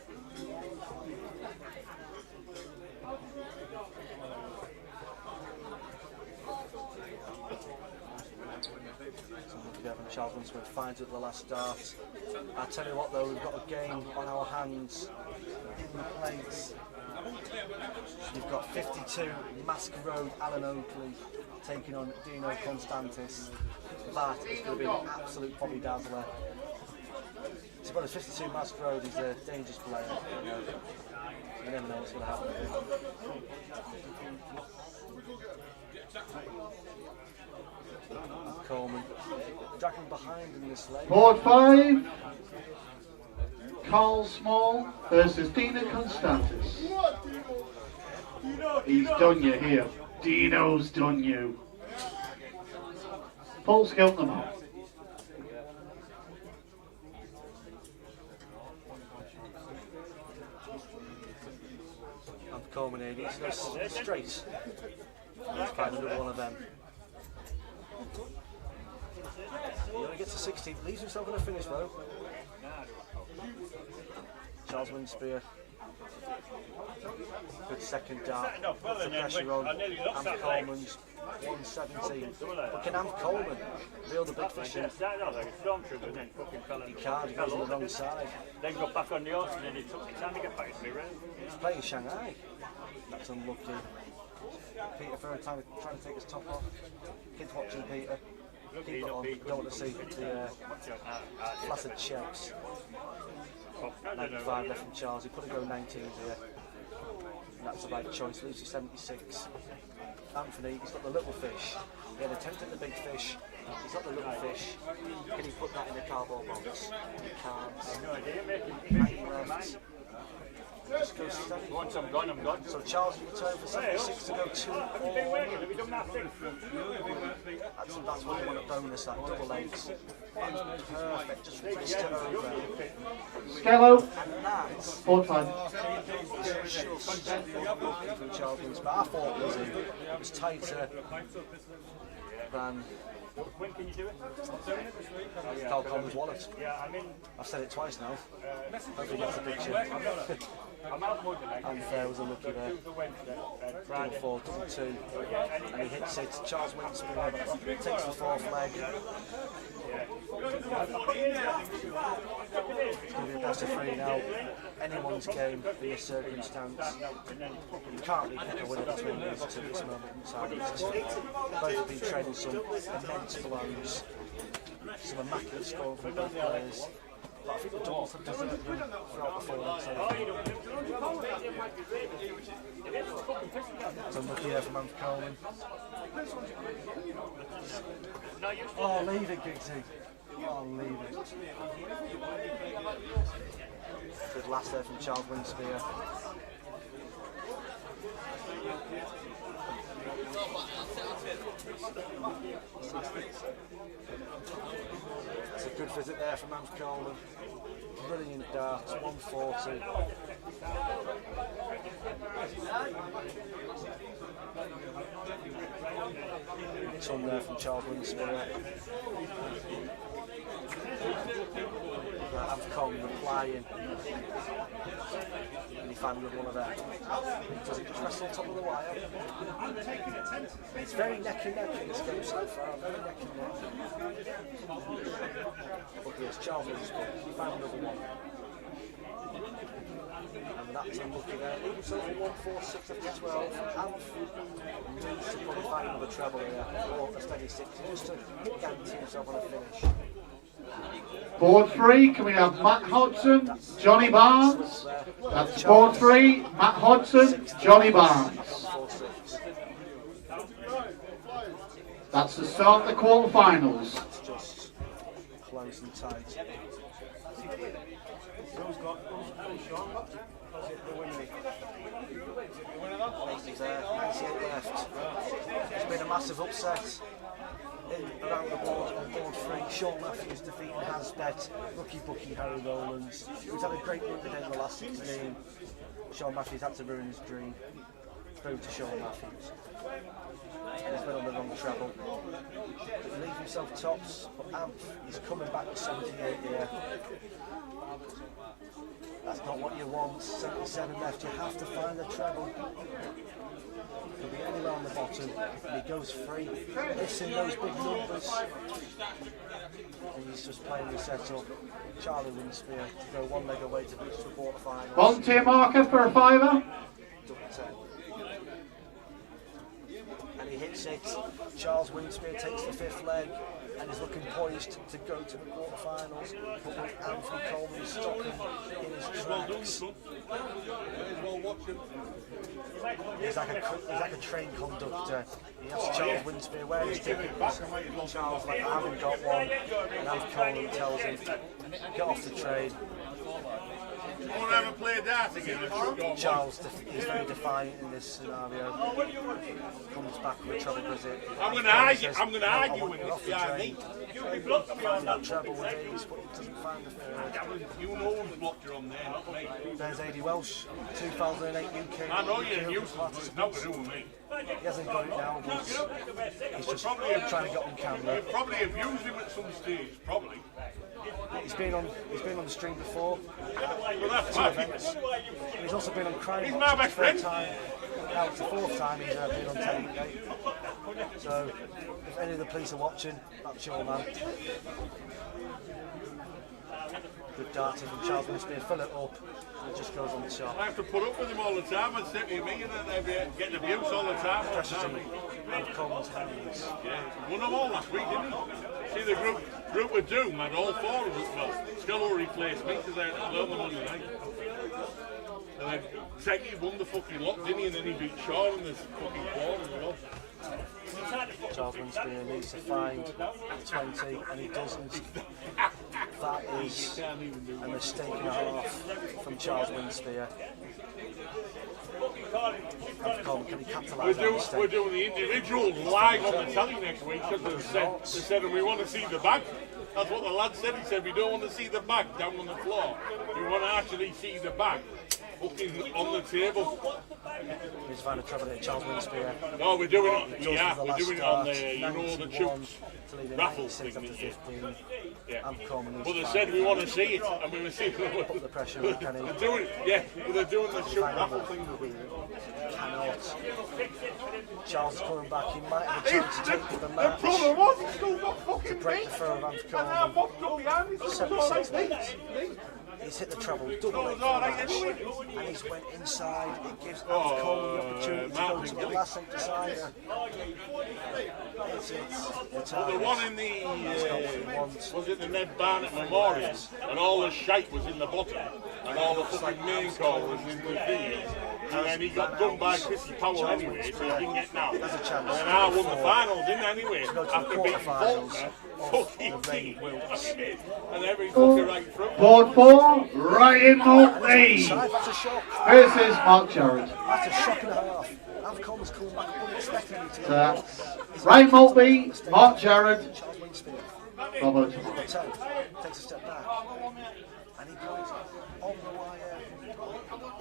Charles Winspear finds it at the last start. I tell you what though, we've got a game on our hands in the plates. You've got 52 Mask Road Alan Oakley taking on Dino Constantis. That is going to be an absolute Bobby Dazzler. To be honest, 52 Mask Road is a dangerous player. You never know what's going to happen. Coleman dragging behind in this lane. Board 5. Karl Small versus Dino Constantis. He's done you here. Dino's done you. Paul Skelton them out. And Coleman here, he's no straight. Let's find another one of them. He only gets to 16, leaves himself in a finish though. Charles Winspear. Good second dart. Puts the pressure on. Anthony Coleman's 117. But can Anthony Coleman reel the big fish in? He can't, he goes on the wrong side. Then got back on the horse and then he took his time to get back to me round. He's playing Shanghai. That's unlucky. Peter Furr trying to take his top off. Kids watching Peter. Keep it on, don't want to see the flaccid shapes. 95 left from Charles, he could have gone 19s here. And that's the right choice, leaves you 76. Anthony, he's got the little fish. He had attempted the big fish. He's got the little fish. Can he put that in a cardboard box? He can't. No idea, Left. Just goes steady. Once I'm gone, I'm gone. So Charles in return for 76 to go 2 Have you been working? Have you done that thing? That's what you want a bonus, that double legs. Perfect, just wrist it over. Skello. And that's Board 5. just unlucky from Charles Winspear. But I thought it was tighter than When can you do it? Karl Coleman's wallet. Yeah, I mean, I've said it twice now. Hopefully he gets a picture. I'm out more than And Fair was unlucky there. Tuesday, Wednesday, Double Friday. 4, double 2. And he hits it. Charles Winspear takes the fourth leg. It's going to be a best of 3 now. Anyone's game, be a circumstance. You can't really pick a winner between these two at this moment in time. Both have been trading some immense blows, some immaculate scoring from both players. But I think the doubles have deserved them throughout the 4 legs. So lucky there from Anthony Coleman. Oh, leave it, Giggsy. Oh, leave it. Good last there from Charles Winspear. It's a good visit there from Anthony Coleman. Brilliant darts, 140. Ton there from Charles Winspear. Anthony Coleman replying. And he found another one of them. Does it just wrestle top of the wire? It's very neck and neck in this game so far. Very neck and neck. But yes, Charles Winspear, he found another one. And That's unlucky there. Leave himself in 1-4-6 after 12. Needs to probably find another treble here, or a steady 6, just to guarantee himself on a finish. Board 3, can we have Matt Hudson, Johnny Barnes? That's board 3, Matt Hudson, Johnny Barnes. That's the start of the quarterfinals. That's just close and tight. Who's got the winner? He's there, 98 left. It's been a massive upset around the board on board 3. Sean Matthews defeating Hasbet, Lucky Bucky, Harry Rowlands. He's had a great run today in the last 16. Sean Matthews had to ruin his dream. Through to Sean Matthews. And he's been on the wrong treble. He leaves himself tops, but Amp is coming back with 78 here. That's not what you want. 77 left. You have to find the treble. Could be anywhere on the bottom, and he goes free, missing those big numbers. And he's just playing the setup. Charlie Winspear to go one leg away to reach the quarterfinals. Volunteer marker for a fiver. And he hits it. Charles Winspear takes the 5th leg and is looking poised to go to the quarterfinals. But with Anthony Coleman stopping in his tracks. He's like a train conductor. He asks Charles Winspear where his ticket is. Charles like, I haven't got one. And Anthony Coleman tells him, get off the train. Charles is very defiant in this scenario. Comes back with a treble visit. I'm going to argue with this guy. Find that treble with ease, but he doesn't find the third. You know who's blocked her on there, not me. There's AD Welsh, 2008 UK. I know you're used to it, but it's not to do with me. He hasn't got it now, but he's just trying to get on camera. Probably abused him at some stage, probably. He's been on the stream before. Well, that's 2 my events. And he's also been on Crime He's Watch my best friend. time. Now it's the 4th time he's been on Telegate. So if any of the police are watching, that's your man. Good darting from Charles Winspear, fill it up, and it just goes on the shot. I have to put up with him all the time and sit with me and they're getting abuse all the time. Pressures him and Coleman's hands. Yeah, he won them all last week, didn't he? See the group of Doom had all 4 of us. Well, Skelton replaced me because they had to learn them on the night. And then Seggy won the fucking lot, didn't he? And then he beat Shaw in the fucking quarter as well. Charles Winspear needs to find 20 and he doesn't. That is a mistake and a half from Charles Winspear. Can he capitalise on that We're doing the individuals live on the telly next week because they said we want to see the bag. That's what the lad said. He said we don't want to see the bag down on the floor. We want to actually see the bag fucking on the table. He's found a trouble at Charles Winspear. No, we're doing it. Yeah, we're doing it on the, you know, the Chooks raffle thing. Yeah. But they said we want to see it, and we were seeing the pressure on Kenny. They're doing, yeah, they're doing the Chook raffle thing. Cannot. Charles is coming back. He might have a chance to take the match. The problem was he still got fucking to break the throw of Anthony Coleman. 76 minutes. He's hit the treble, double leg for the match, and he's went inside. It gives Anthony Coleman the opportunity to go to the last leg decider. The one in the, was it the Ned Barnett Memorial, and all the shite was in the bottom, and all the fucking main call was in the thing. And then he got done by Chrissy Powell anyway, so he didn't get now. And then I won the final, didn't I, anyway? After beating Faulkner, fucking Ray Wilkes. And every fucking right through. Board 4, Ryan Maltby versus Mark Jarrett. That's a shock and a half. Anthony Coleman's coming back unexpectedly to So that's Ryan Maltby, Mark Jarrett, Robert. Takes a step back. And he goes on the wire.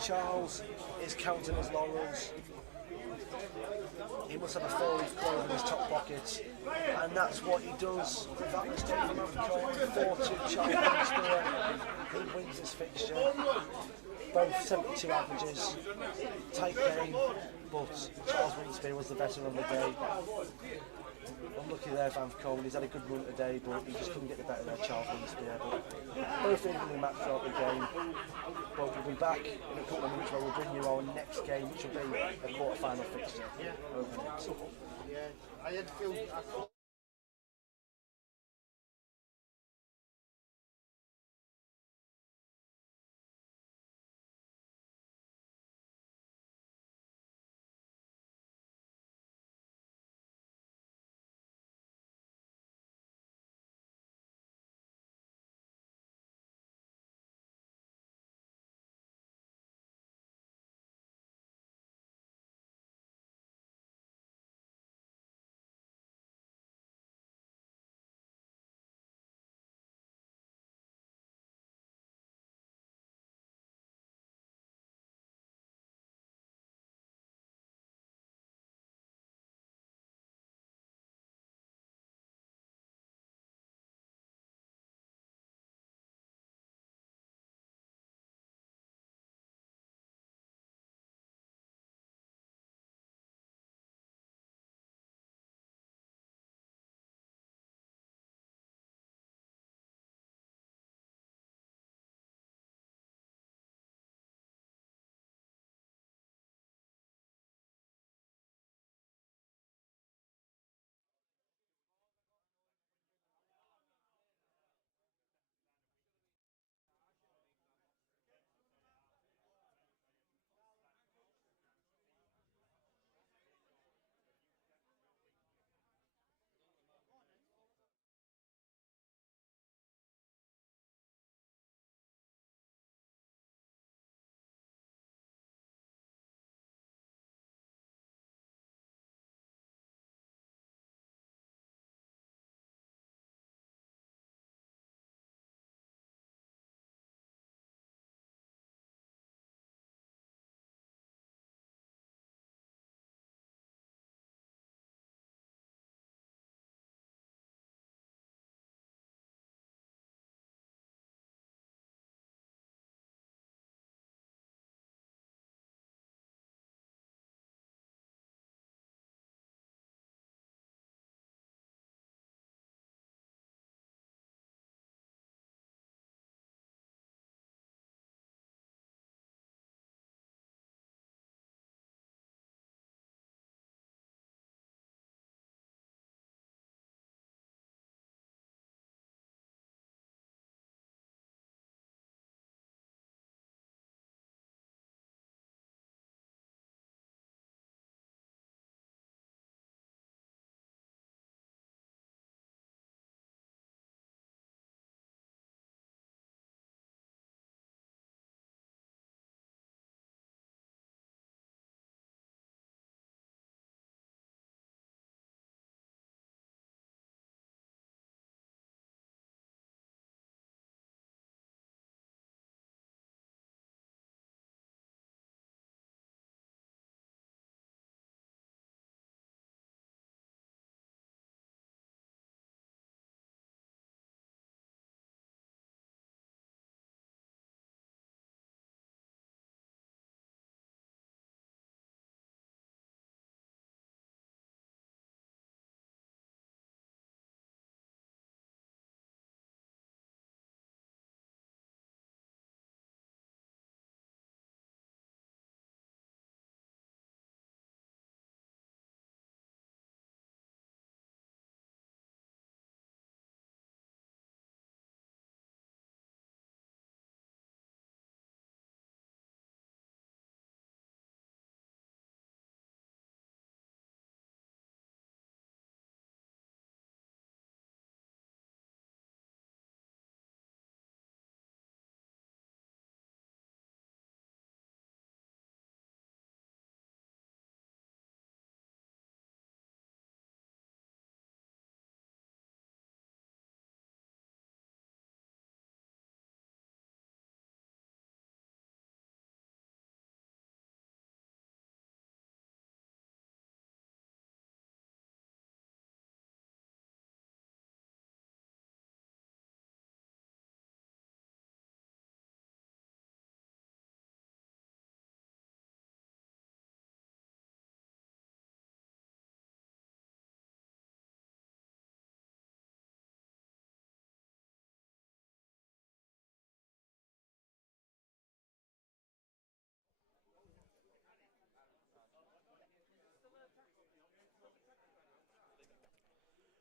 Charles is counting his laurels. He must have a 4-leaf clover in his top pockets, and that's what he does with that mistake from Anthony Coleman. 4-2 Charles Winspear. He wins this fixture. Both 72 averages. Tight game. but Charles Winspear was the better on the day. Unlucky there for Coleman. He's had a good run today, but he just couldn't get the better there, Charles Winspear. But both evenly matched throughout the game. But we'll be back in a couple of minutes where we'll bring you our next game, which will be a quarter-final fixture. Over next. Yeah, I had to feel.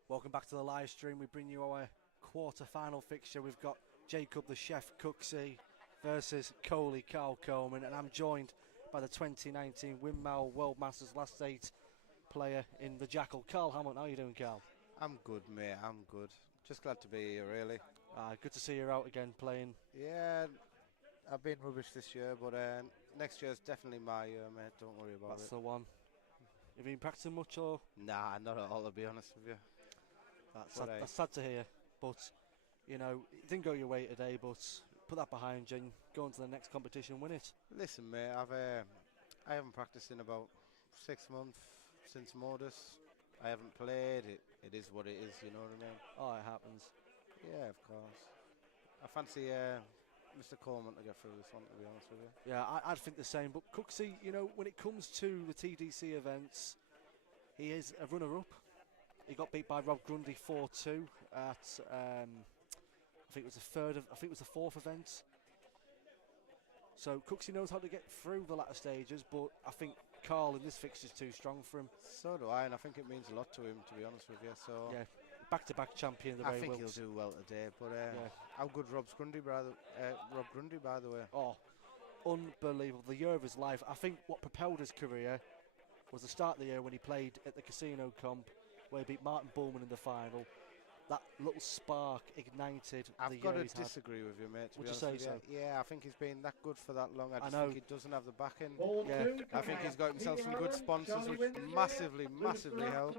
Welcome back to the live stream. We bring you our quarter-final fixture. We've got Jacob the Chef Cooksey versus Karl Coleman, and I'm joined by the 2019 Windmill World Masters Last 8 player in the Jackal, Karl Hammond. How are you doing, Karl? I'm good, mate. I'm good. Just glad to be here, really. Good to see you out again playing. Yeah, I've been rubbish this year, but next year's definitely my year, mate. Don't worry about it. That's the one. Have you been practicing much, or? Nah, not at all, to be honest with you. That's sad to hear, but you know, it didn't go your way today, but put that behind you and go on to the next competition and win it. Listen, mate, I haven't practiced in about 6 months since Modus. I haven't played. It is what it is, you know what I mean? Oh, it happens. Yeah, of course. I fancy Mr. Coleman to get through this one, to be honest with you. Yeah, I'd think the same, but Cooksey, you know, when it comes to the TDC events, he is a runner-up. He got beat by Rob Grundy 4-2 at I think it was the fourth event. So Cooksey knows how to get through the latter stages, but I think Karl in this fixture is too strong for him. So do I, and I think it means a lot to him, to be honest with you. So yeah, back-to-back champion. I think he'll do well today. But how good Rob Grundy, by the way. Oh, unbelievable! The year of his life. I think what propelled his career was the start of the year when he played at the Casino Comp, where he beat Martin Bullman in the final. That little spark ignited. I've got to disagree with you, mate. Would you say so? Yeah, I think he's been that good for that long. I just know. think he doesn't have the backing. Yeah. I think he's got himself some good sponsors, which massively helps.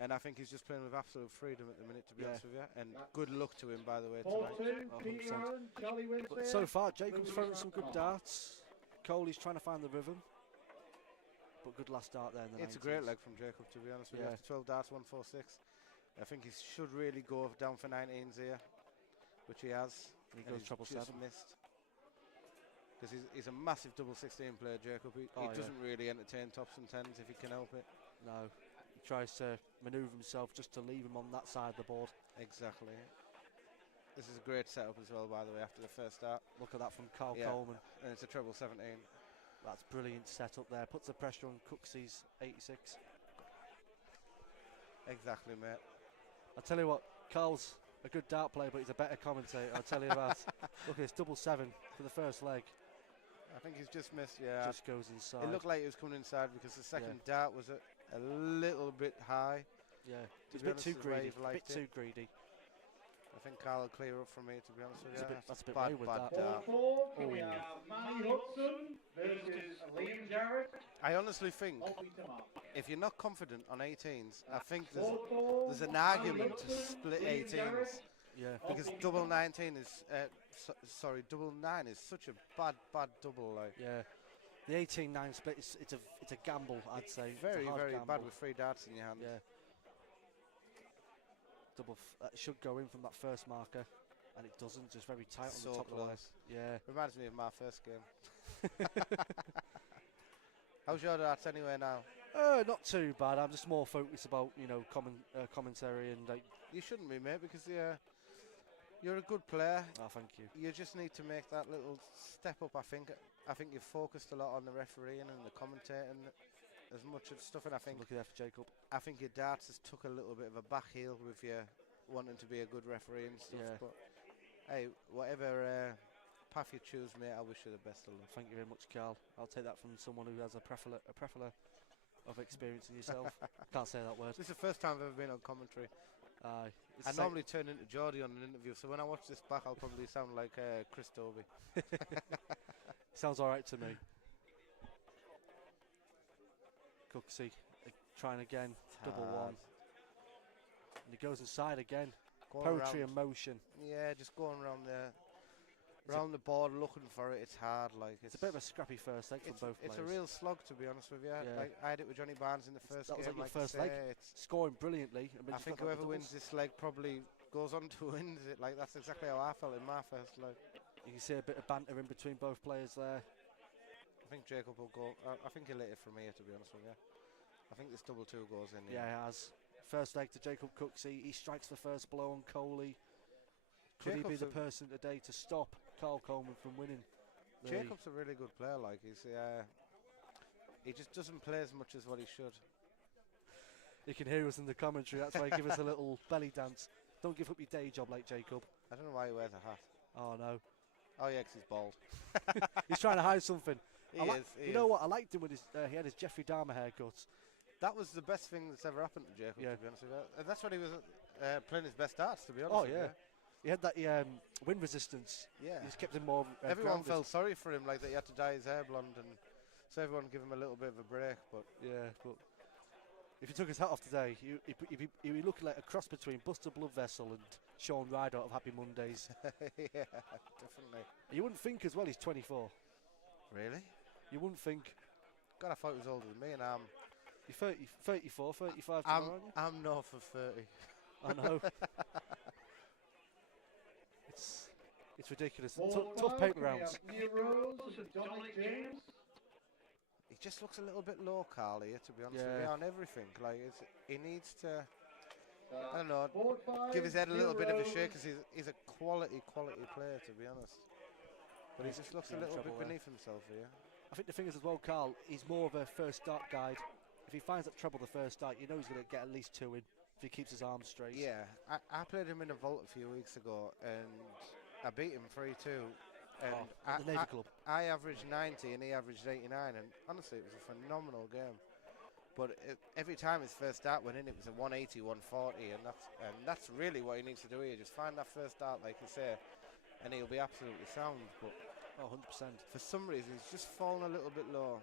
And I think he's just playing with absolute freedom at the minute, to be honest with you. And good luck to him, by the way, tonight. 100%. But so far, Jacob's throwing some good darts. Coley's trying to find the rhythm. But good last dart there in the 90s. It's a great leg from Jacob, to be honest with you. After 12 darts, 146. I think he should really go down for 19s here, which he has. And he goes treble 7. Missed. Because he's a massive double 16 player, Jacob. He doesn't really entertain tops and 10s if he can help it. No. He tries to manoeuvre himself just to leave him on that side of the board. Exactly. This is a great setup as well, by the way, after the first start. Look at that from Karl Coleman. And it's a treble 17. That's brilliant setup there. Puts the pressure on Cooksey's 86. Exactly, mate. I'll tell you what, Karl's a good dart player, but he's a better commentator, I'll tell you that. Look at this, double 7 for the first leg. I think he's just missed, yeah. Just goes inside. It looked like he was coming inside because the second dart was a little bit high. Yeah, he's a bit too greedy, too greedy. I think Karl will clear up for me, to be honest with you. That's a bit bad with that. Can we have Manny Hudson versus Liam Jarrett? I honestly think if you're not confident on 18s, I think there's an argument to split 18s. Yeah. Because double 19 is, double 9 is such a bad double. Like. Yeah. The 18-9 split, it's a gamble, I'd say. Very bad with 3 darts in your hand. Yeah. Double should go in from that first marker, and it doesn't. Just very tight on the top of the line. Yeah. Reminds me of my first game. How's your darts anyway now? Not too bad. I'm just more focused about commentary and. You shouldn't be, mate, because you're a good player. Oh, thank you. You just need to make that little step up. I think you've focused a lot on the refereeing and the commentating. As much of stuff, and I think. Look at that for Jacob. I think your darts has took a little bit of a back heel with you wanting to be a good referee and stuff. Yeah. But hey, whatever path you choose, mate, I wish you the best of luck. Thank you very much, Karl. I'll take that from someone who has a preference of experience in yourself. Can't say that word. This is the first time I've ever been on commentary. I normally turn into Geordie on an interview, so when I watch this back, I'll probably sound like Chris Dobie. Sounds all right to me. Cooksey trying again, double 1. And he goes inside again. Poetry in motion. Yeah, just going around there. Around the board looking for it, it's hard. Like it's a bit of a scrappy first leg from both players. It's a real slog, to be honest with you. Yeah. Like, I had it with Johnny Barnes in the first game. That was like your first leg. Scoring brilliantly. I think whoever wins this leg probably goes on to win it. Like that's exactly how I felt in my first leg. You can see a bit of banter in between both players there. I think Jacob will go. I think he'll hit it from here, to be honest with you. I think this double 2 goes in. Yeah, he has. First leg to Jacob Cooksey. He strikes the first blow on Coley. Could he be the person today to stop Karl Coleman from winning? Jacob's a really good player. Like he just doesn't play as much as what he should. You can hear us in the commentary. That's why give us a little belly dance. Don't give up your day job like Jacob. I don't know why he wears a hat. Oh no. Oh yeah, 'cause he's bald. He's trying to hide something. He is. You know what? I liked him with his. He had his Jeffrey Dahmer haircut. That was the best thing that's ever happened to Jacob, to be honest with you. And that's when he was playing his best darts, to be honest with you. He had that wind resistance. Yeah. He just kept him more everyone grounded. felt sorry for him, like that he had to dye his hair blonde, and so everyone give him a little bit of a break. But yeah, but if he took his hat off today, he'd be looking like a cross between Buster Blood Vessel and Sean Ryder out of Happy Mondays. Yeah, definitely. You wouldn't think as well he's 24. Really? You wouldn't think. God, I thought he was older than me, and I'm... You're 34, 35 tomorrow, aren't you? I'm north of 30. I know. It's ridiculous. Tough paper rounds. He just looks a little bit low, Karl, here, to be honest with you, on everything. Like he needs to, I don't know, give his head a little bit of a shake, because he's a quality player, to be honest. But he just looks a little bit beneath himself here. I think the thing is as well, Karl, he's more of a first start guide. If he finds that trouble the first start, you know he's going to get at least 2 in if he keeps his arms straight. Yeah, I played him in a vault a few weeks ago, and I beat him 3-2. And the Navy Club. I averaged 90 and he averaged 89, and honestly it was a phenomenal game. But every time his first start went in, it was a 180, 140, and that's really what he needs to do here. Just find that first start, like you say, and he'll be absolutely sound. But 100%. For some reason, he's just fallen a little bit low.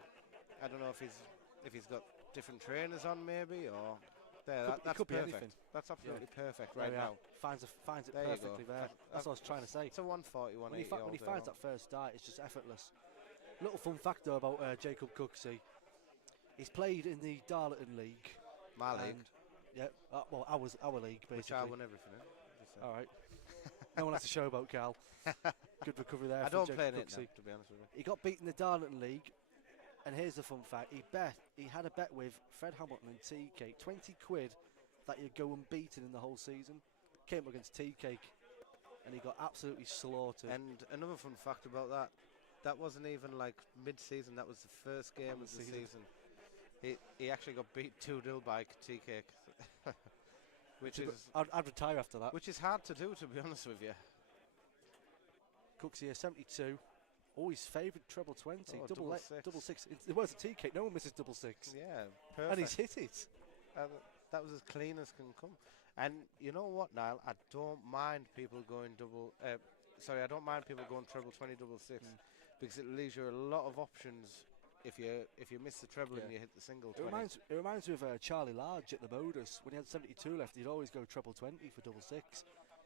I don't know if he's got different trainers on, maybe, or that's could be perfect. anything. That's absolutely perfect right now. Finds it perfectly there. That's what I was trying to say. It's a 140, 180. When he finds that first start, it's just effortless. Little fun fact though about Jacob Cooksey. He's played in the Darlington League. My league. Yeah, well, our league, basically. Which I won everything in. All right. No one has to show about Karl. Good recovery there. I from don't play in Cooksey. it now, to be honest with you. He got beaten in the Darlington League, and here's the fun fact: he had a bet with Fred Hamilton and Tea Cake, 20 quid, that he'd go unbeaten in the whole season. Came up against Tea Cake, and he got absolutely slaughtered. And another fun fact about that wasn't even like mid-season. That was the first game of the season. He actually got beat 2-0 by Tea Cake. Which is I'd retire after that. Which is hard to do, to be honest with you. Cooksey here, 72. Oh, his favourite treble 20. Oh, double six. It was a tea cake. No one misses double six. Yeah, perfect. And he's hit it. That was as clean as can come. And you know what, Nile? I don't mind people going I don't mind people going treble 20, double six, because it leaves you a lot of options. If you miss the treble and you hit the single 20. It reminds me of Charlie Large at the Modus. When he had 72 left, he'd always go treble 20 for double six.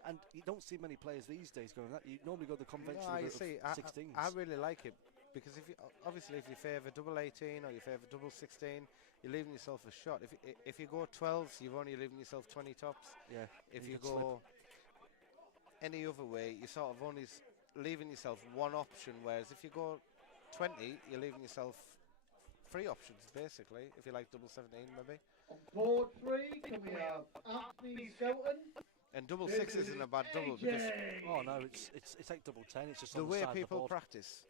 And you don't see many players these days going that. You normally go the conventional route of 16s. I really like it, because if you favour double 18 or you favour double 16, you're leaving yourself a shot. If you go 12s, you're only leaving yourself 20 tops. Yeah. If you go any other way, you're sort of only leaving yourself one option. Whereas if you go 20, you're leaving yourself 3 options, basically, if you like double 17 maybe. On board 3, can we have Anthony Skelton? And double 6 isn't a bad double, because no, it's like double 10. It's just the on way the side people of the board. practice.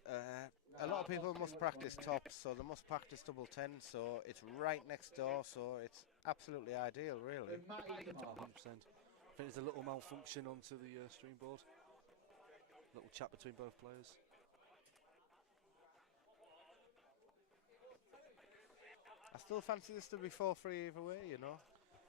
A lot of people must practice tops, so they must practice double 10. So it's right next door, so it's absolutely ideal, really. 100%. I think there's a little malfunction onto the stream board. Little chat between both players. I still fancy this to be 4-3 either way, you know.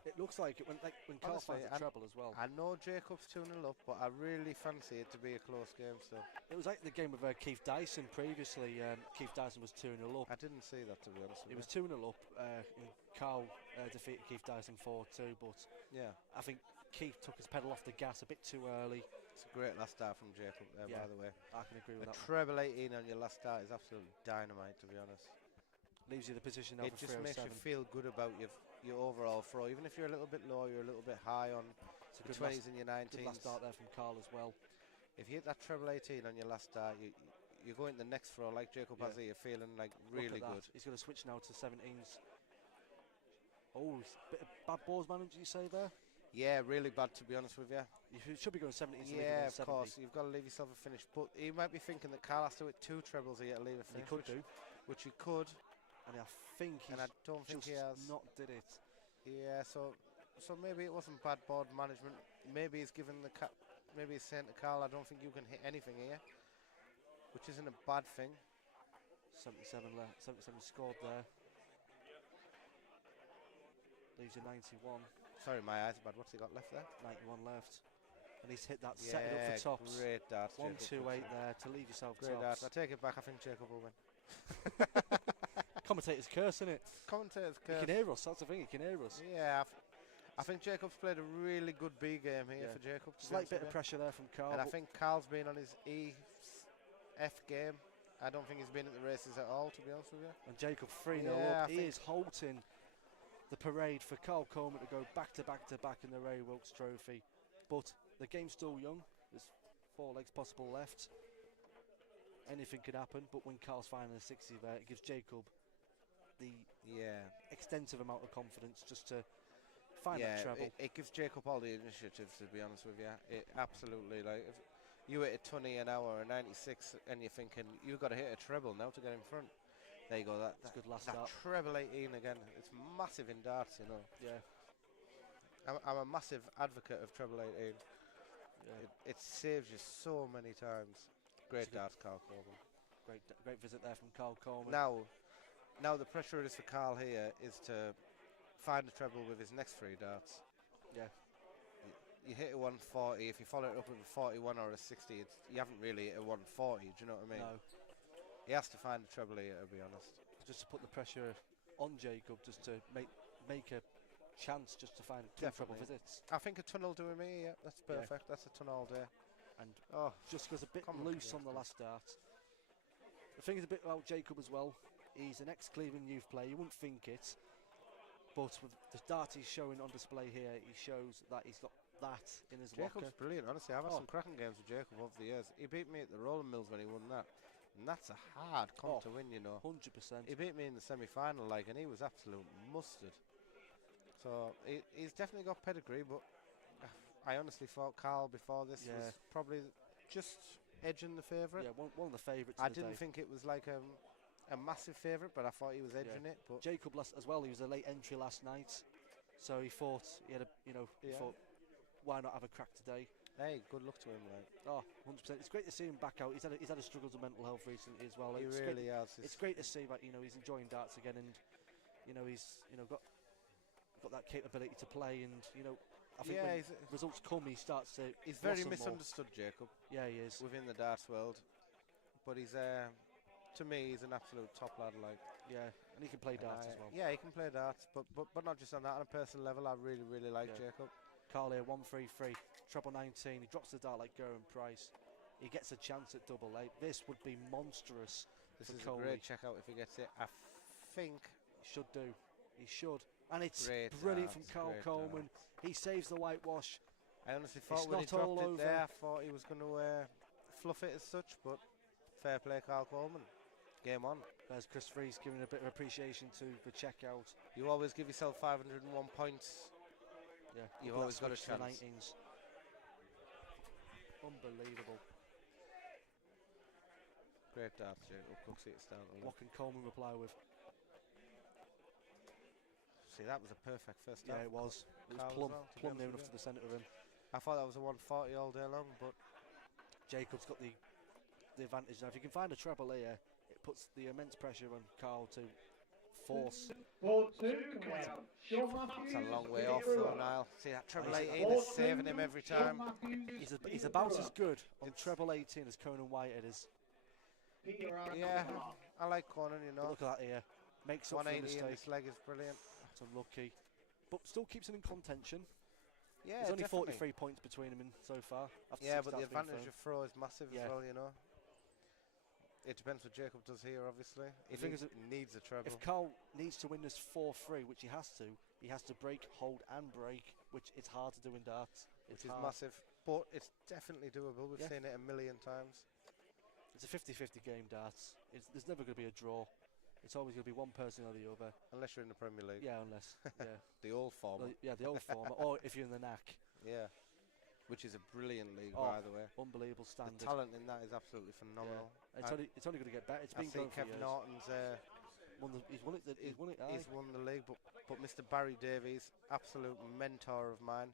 It looks like it when Karl finds the treble as well. I know Jacob's 2-0 up, but I really fancy it to be a close game still. It was like the game with Keith Dyson previously. Keith Dyson was 2-0 up. I didn't see that, to be honest with you. It was 2-0 up. And Karl defeated Keith Dyson 4-2, but yeah, I think Keith took his pedal off the gas a bit too early. It's a great last start from Jacob there, by the way. I can agree with that. A treble 18 on your last start is absolutely dynamite, to be honest. Leaves you the position now it for just makes you feel good about your overall throw, even if you're a little bit low, you're a little bit high on the 20s and your 19s. Good last start there from Karl as well. If you hit that treble 18 on your last start, you go into the next throw like Jacob has here, you're feeling like really good. He's going to switch now to 17s. Oh, a bit of bad balls management, did you say there? Yeah, really bad, to be honest with you. You should be going 17s. Yeah, of course. You've got to leave yourself a finish. But he might be thinking that Karl has to hit 2 trebles here to leave a finish. He could do. Which he could. And I think I don't think he has. not did it. Yeah, so maybe it wasn't bad board management. Maybe he's given maybe he's saying to Karl, I don't think you can hit anything here, which isn't a bad thing. 77 left. 77 scored there. Leaves you 91. Sorry, my eyes are bad. What's he got left there? 91 left. And he's hit that, set it up for tops. Great darts. 1-2-8 there to leave yourself great tops. Darts. I take it back. I think Jacob will win. Commentator's curse, isn't it? Commentator's curse. He can hear us. That's the thing. He can hear us. Yeah, I think Jacob's played a really good B game here for Jacob. Slight bit of pressure there from Karl. And I think Karl's been on his F game. I don't think he's been at the races at all, to be honest with you. And Jacob 3-0 up. He is halting the parade for Karl Coleman to go back to back to back in the Ray Wilkes Trophy. But the game's still young. There's 4 legs possible left. Anything could happen. But when Karl's finding a 60 there, it gives Jacob the extensive amount of confidence just to find that treble. It gives Jacob all the initiative, to be honest with you. It absolutely, like, if you hit a 20 an hour, a 96, and you're thinking you've got to hit a treble now to get in front. There you go. That's good last that start. Treble 18 again. It's massive in darts, you know. Yeah. I'm a massive advocate of treble 18. Yeah. It saves you so many times. Great darts, Karl Coleman. Great visit there from Karl Coleman. Now the pressure is for Karl here is to find a treble with his next 3 darts. Yeah. You hit a 140. If you follow it up with a 41 or a 60, you haven't really hit a 140. Do you know what I mean? No. He has to find a treble here, to be honest. Just to put the pressure on Jacob, just to make a chance just to find 2 treble visits. I think a ton will do him here. Yeah, that's perfect. That's a ton all day. And just goes a bit loose on the last dart. The thing is a bit about Jacob as well. He's an ex-Cleveland youth player. You wouldn't think it, but with the dart he's showing on display here, he shows that he's got that in his locker. Jacob's brilliant, honestly. I've had some cracking games with Jacob over the years. He beat me at the Rolling Mills when he won that. And that's a hard comp to win, you know. 100%. He beat me in the semi-final, and he was absolute mustard. So he's definitely got pedigree, but I honestly thought Karl before this was probably just edging the favourite. Yeah, one of the favourites. I didn't think it was like a massive favourite, but I thought he was edging it. But Jacob as well, he was a late entry last night, so he thought he thought, why not have a crack today? Hey, good luck to him, like. Oh, 100%. It's great to see him back out. He's had a struggle with mental health recently as well. He really has. It's great to see that he's enjoying darts again, and he's got that capability to play, and I think when results come, he starts to. He's very misunderstood, Jacob. Yeah, he is within the darts world, but he's to me, he's an absolute top lad. Like, yeah, and he can play darts as well. Yeah, he can play darts, but not just on that. On a personal level, I really like Jacob. Karl here, 1-3-3, treble 19. He drops the dart like Goran Price. He gets a chance at double 8. This would be monstrous. This is a great checkout if he gets it. I think he should do. He should. And it's great brilliant from Karl Coleman. He saves the whitewash. I honestly thought when he dropped it there, I thought he was going to fluff it as such, but fair play, Karl Coleman. Game on. There's Chris Rees giving a bit of appreciation to the checkout. You always give yourself 501 points. Yeah, you've always got a chance. 19s. Unbelievable. Great darts, Cooksey at start. What can Coleman reply with? See, that was a perfect first start. Yeah, it was. It was plumb near enough to the centre of him. I thought that was a 140 all day long, but Jacob's got the advantage now. If you can find a treble here, it puts the immense pressure on Karl to force. 4-2, coming out. It's a long way off though, Nile. See that treble 18 is saving him every time. He's about as good on treble 18 as Conan Whitehead is. Yeah, I like Conan, Look at that here. Makes up for the mistake. This leg is brilliant. That's unlucky. But still keeps him in contention. Yeah, there's only definitely. 43 points between him so far. Yeah, but the advantage of throw is massive as well, It depends what Jacob does here, obviously. He needs a treble. If Karl needs to win this 4-3, which he has to break, hold and break, which it's hard to do in darts. Which is massive, but it's definitely doable. We've seen it a million times. It's a 50-50 game, darts. There's never going to be a draw. It's always going to be one person or the other. Unless you're in the Premier League. Yeah, unless. Yeah. The old former. The old former. Or if you're in the NAC. Yeah. Which is a brilliant league, by the way. Unbelievable standard. The talent in that is absolutely phenomenal. Yeah. It's only going to get better. It's been going for years. Kevin Norton's He's won it. He's won it. Aye. He's won the league, but Mr. Barry Davies, absolute mentor of mine.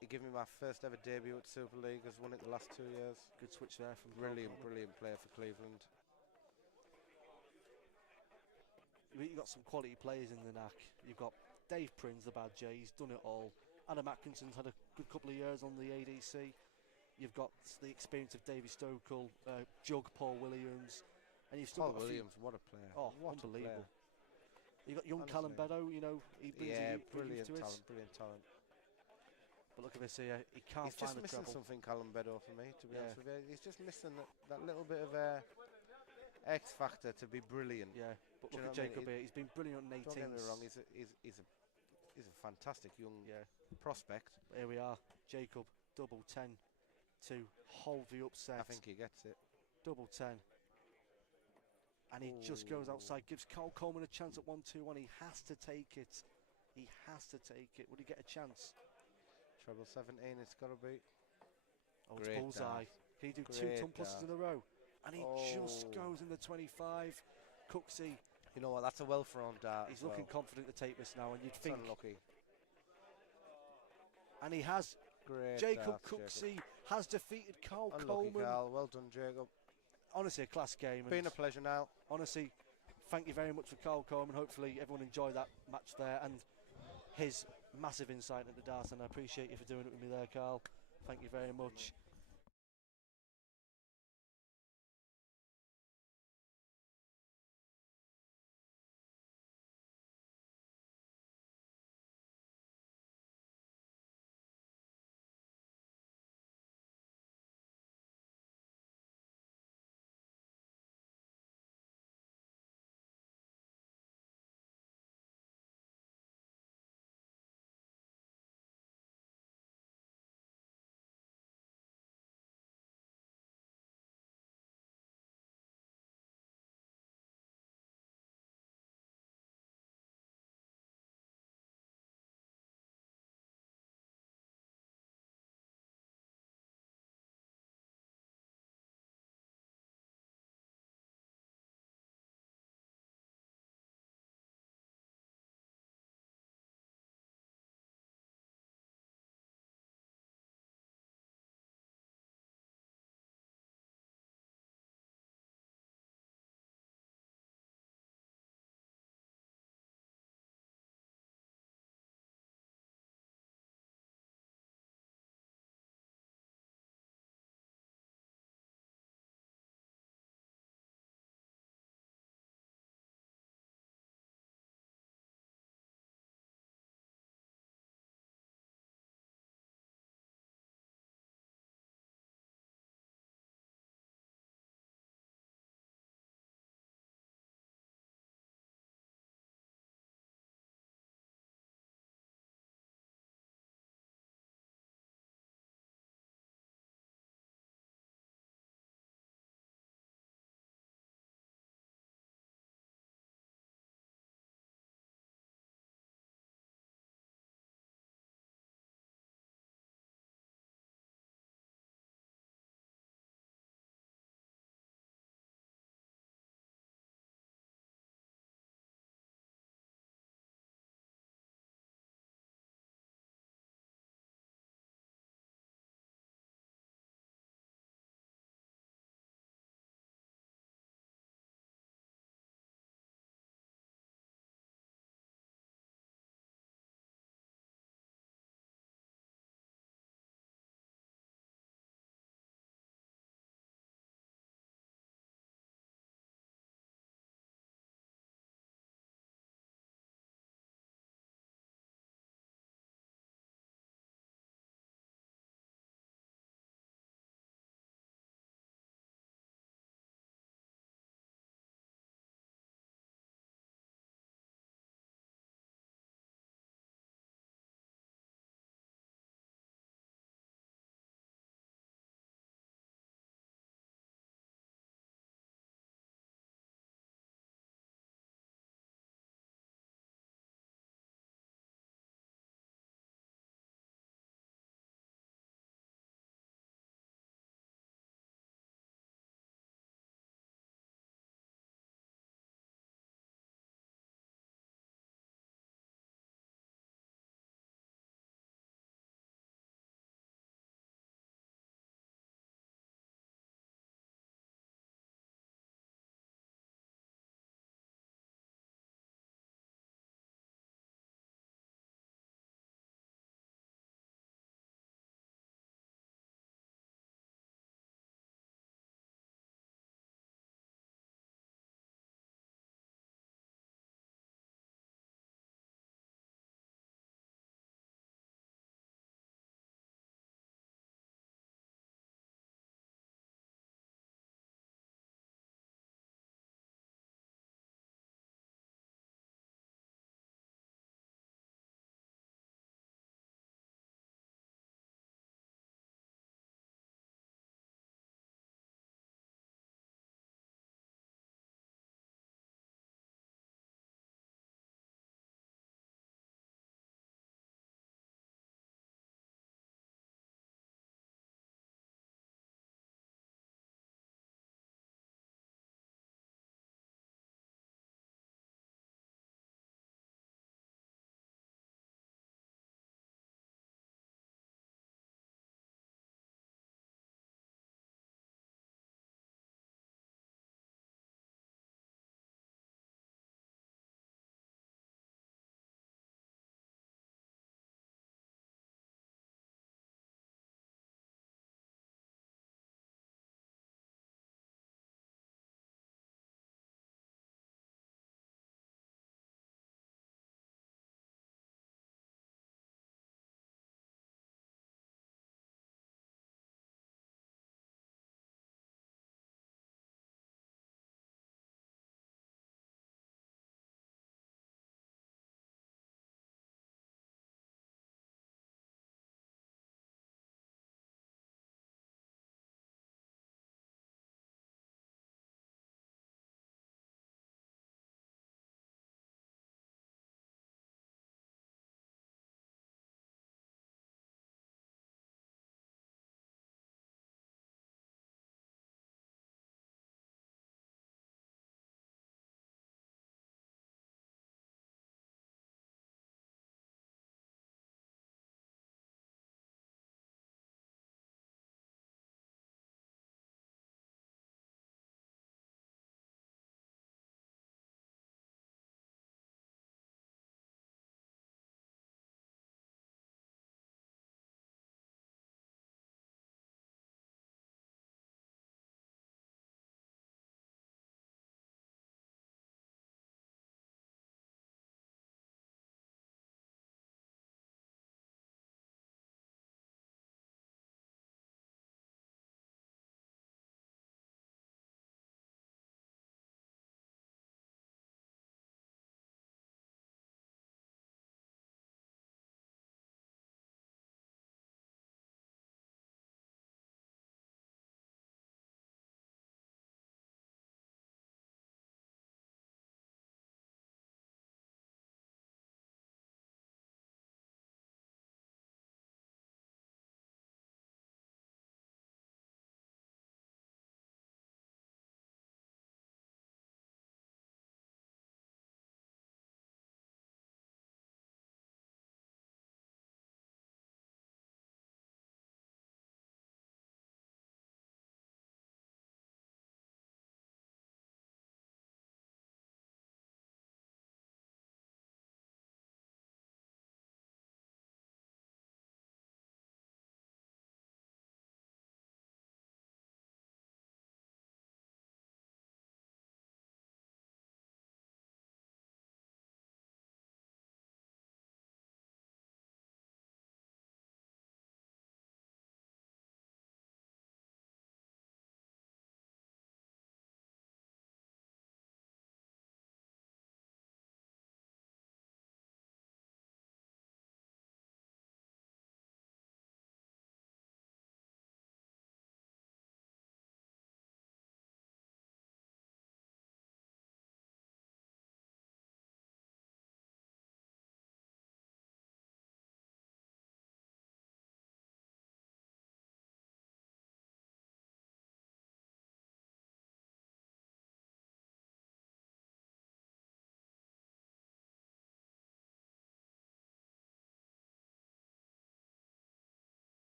He gave me my first ever debut at Super League. Has won it the last 2 years. Good switch there from brilliant Coleman. player for Cleveland. You've got some quality players in the knack. You've got Dave Prince, the bad J. He's done it all. Adam Atkinson's had a good couple of years on the ADC. You've got the experience of Davy Stokel, Jug, Paul Williams, and you've still Paul got Williams. What a player! Oh, what unbelievable! A player. You've got young Callum Beddoe. You know, he brings brilliant to talent. it. Brilliant talent. But look at this here. He can't He's find just the missing treble. something, Callum Beddoe, for me. To be honest with you, he's just missing that little bit of X factor to be brilliant. Yeah, but Do look you at know what I mean? Jacob here. He's been brilliant on 18s. Don't get me wrong. He's a fantastic young prospect. But here we are. Jacob double 10 to hold the upset. I think he gets it. Double 10. And he just goes outside, gives Karl Coleman a chance at 1-2-1. He has to take it. He has to take it. Would he get a chance? Treble 17, it's got to be. Oh, it's bullseye. Can he do two ton pluses in a row? And he just goes in the 25. Cooksey. You know what? That's a well-thrown dart. He's looking confident to take this now, and you'd think. Unlucky. And he has. Great Jacob darts, Cooksey has defeated Karl Unlucky, Coleman. Karl. Well done, Jacob. Honestly, a class game. Been a pleasure, Nile. Honestly, thank you very much for Karl Coleman. Hopefully everyone enjoyed that match there and his massive insight into darts, and I appreciate you for doing it with me there, Karl. Thank you very much.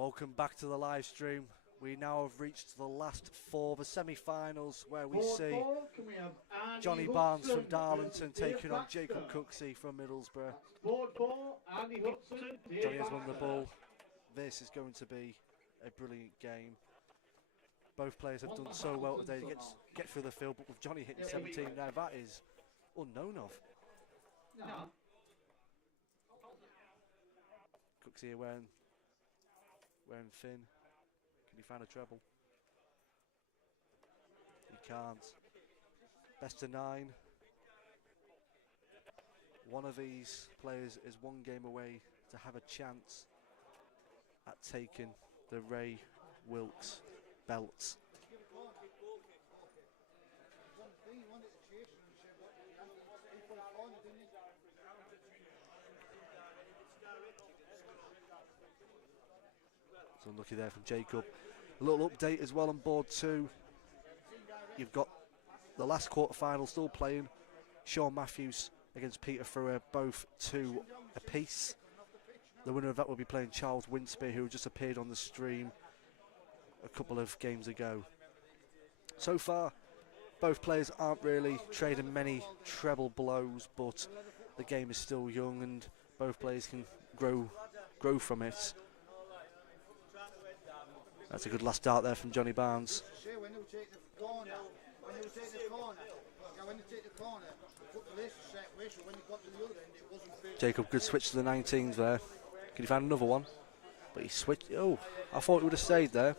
Welcome back to the live stream. We now have reached the last 4 of the semi-finals, where we see Jonny Barnes from Darlington taking on Jacob Cooksey from Middlesbrough. Jonny has won the ball. This is going to be a brilliant game. Both players have done so well today to get through the field, but with Jonny hitting 17 now, that is unknown of. Cooksey wearing thin. Can he find a treble? He can't. Best of 9. One of these players is 1 game away to have a chance at taking the Ray Wilkes belt. So unlucky there from Jacob. A little update as well on board 2. You've got the last quarter-final still playing. Sean Matthews against Peter Frewer, both 2 apiece. The winner of that will be playing Charles Winspear, who just appeared on the stream a couple of games ago. So far, both players aren't really trading many treble blows, but the game is still young and both players can grow from it. That's a good last dart there from Jonny Barnes. Jacob, good switch to the 19s there. Can he find another one? But he switched. Oh, I thought he would have stayed there.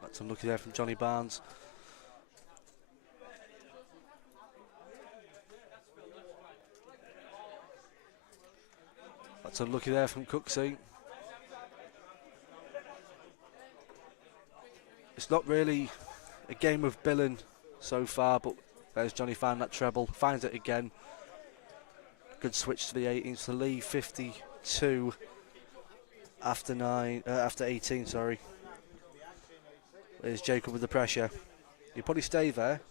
That's unlucky there from Jonny Barnes. That's unlucky there from Cooksey. It's not really a game of billing so far, but there's Jonny found that treble, finds it again. Good switch to the 18s to leave 52 after 18, sorry. There's Jacob with the pressure. He'll probably stay there.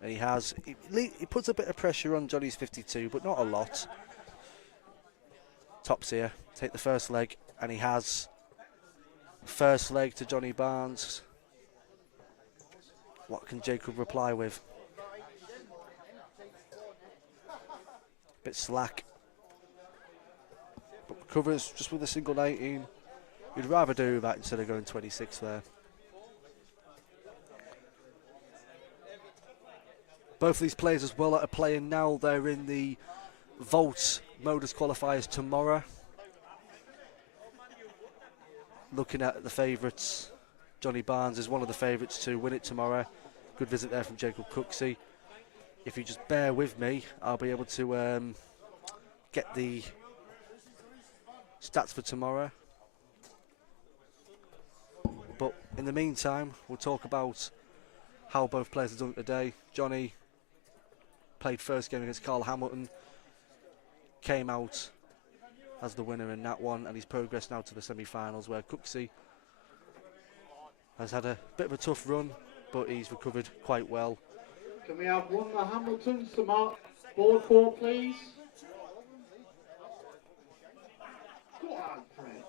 And he has. He puts a bit of pressure on Jonny's 52, but not a lot. Tops here, take the first leg, and he has first leg to Jonny Barnes. What can Jacob reply with? Bit slack, but recovers just with a single 19. You'd rather do that instead of going 26 there. Both of these players as well that are playing now, they're in the Vault Modus qualifiers tomorrow. Looking at the favourites, Jonny Barnes is one of the favourites to win it tomorrow. Good visit there from Jacob Cooksey. If you just bear with me, I'll be able to get the stats for tomorrow. But in the meantime, we'll talk about how both players have done today. Jonny played first game against Karl Hamilton, came out as the winner in that one, and he's progressed now to the semi-finals, where Cooksey has had a bit of a tough run, but he's recovered quite well. Can we have one of the Hamiltons to mark board 4, please? Go on, Fred.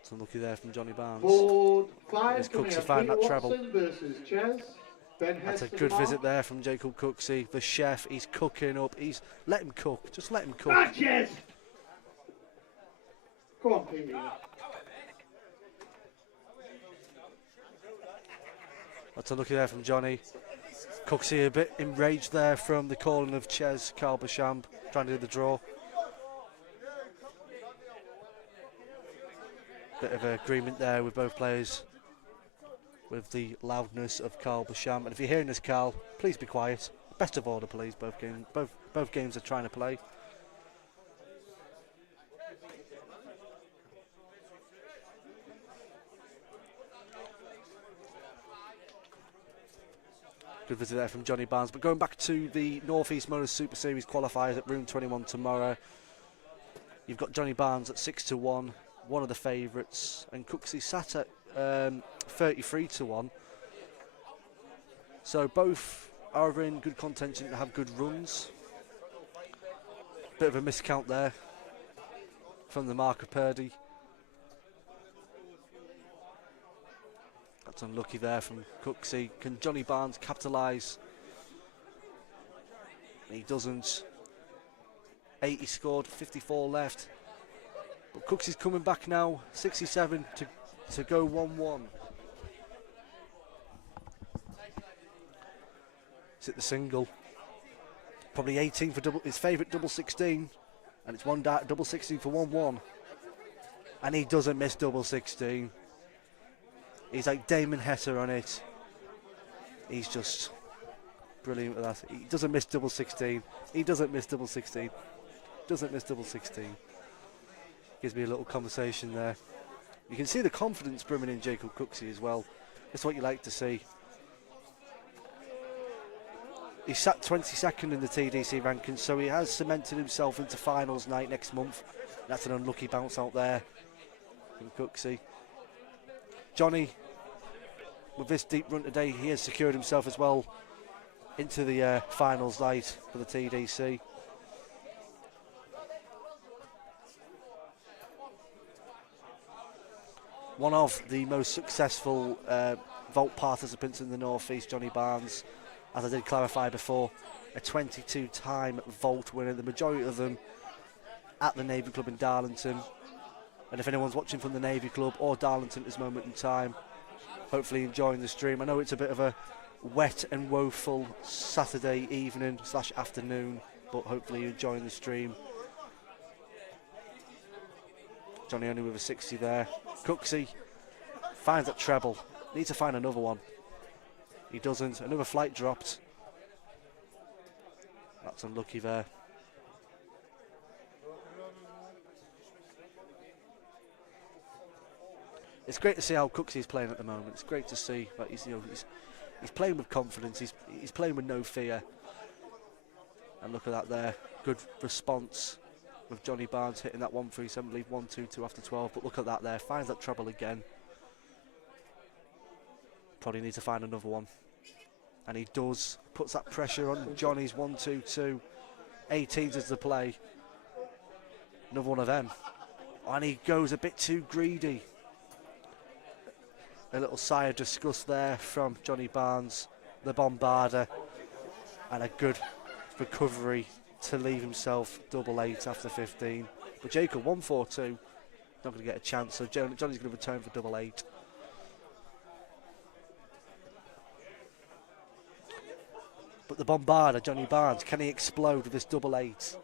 It's unlucky there from Jonny Barnes. Board 5, As can we Cooksey have find that Pete treble. Watson versus Ches? That's a good visit there from Jacob Cooksey. The chef, he's cooking up. Let him cook. Just let him cook. Matches! Come on, Pete. That's a lucky there from Jonny. Cooksey a bit enraged there from the calling of Ches, Karl Basham, trying to do the draw. Bit of agreement there with both players, with the loudness of Karl Basham. And if you're hearing this, Karl, please be quiet. Best of order, please. Both games are trying to play. Good visit there from Jonny Barnes. But going back to the North East Motors Super Series qualifiers at Room 21 tomorrow, you've got Jonny Barnes at 6-1, one of the favourites, and Cooksey sat at 33-1. So both are in good contention to have good runs. Bit of a miscount there from the marker Purdy. That's unlucky there from Cooksey. Can Jonny Barnes capitalise? He doesn't. 80 scored, 54 left. But Cooksey's coming back now, 67 to go 1-1. He's hit the single. Probably 18 for his favourite double 16. And it's one dart, double 16 for 1-1. And he doesn't miss double 16. He's like Damon Hesser on it. He's just brilliant with that. He doesn't miss double 16. He doesn't miss double 16. Doesn't miss double 16. Gives me a little conversation there. You can see the confidence brimming in Jacob Cooksey as well. That's what you like to see. He sat 22nd in the TDC rankings, so he has cemented himself into finals night next month. That's an unlucky bounce out there from Cooksey. Jonny, with this deep run today, he has secured himself as well into the finals night for the TDC. One of the most successful vault participants in the North East, Jonny Barnes, as I did clarify before, a 22-time vault winner, the majority of them at the Navy Club in Darlington. And if anyone's watching from the Navy Club or Darlington at this moment in time, hopefully enjoying the stream. I know it's a bit of a wet and woeful Saturday evening / afternoon, but hopefully you're enjoying the stream. Jonny only with a 60 there. Cooksey finds that treble. Needs to find another one. He doesn't. Another flight dropped. That's unlucky there. It's great to see how Cooksey's playing at the moment. It's great to see that he's playing with confidence. He's playing with no fear. And look at that there. Good response with Jonny Barnes hitting that 1-3-7 lead, 1-2-2 after 12. But look at that there. Finds that treble again. Probably need to find another one. And he does. Puts that pressure on Jonny's 1-2-2. 18s is the play. Another one of them. And he goes a bit too greedy. A little sigh of disgust there from Jonny Barnes, the bombarder, and a good recovery to leave himself double 8 after 15. But Jacob 1-4-2, not going to get a chance, so Jonny's going to return for double 8. But the bombarder, Jonny Barnes, can he explode with this double 8?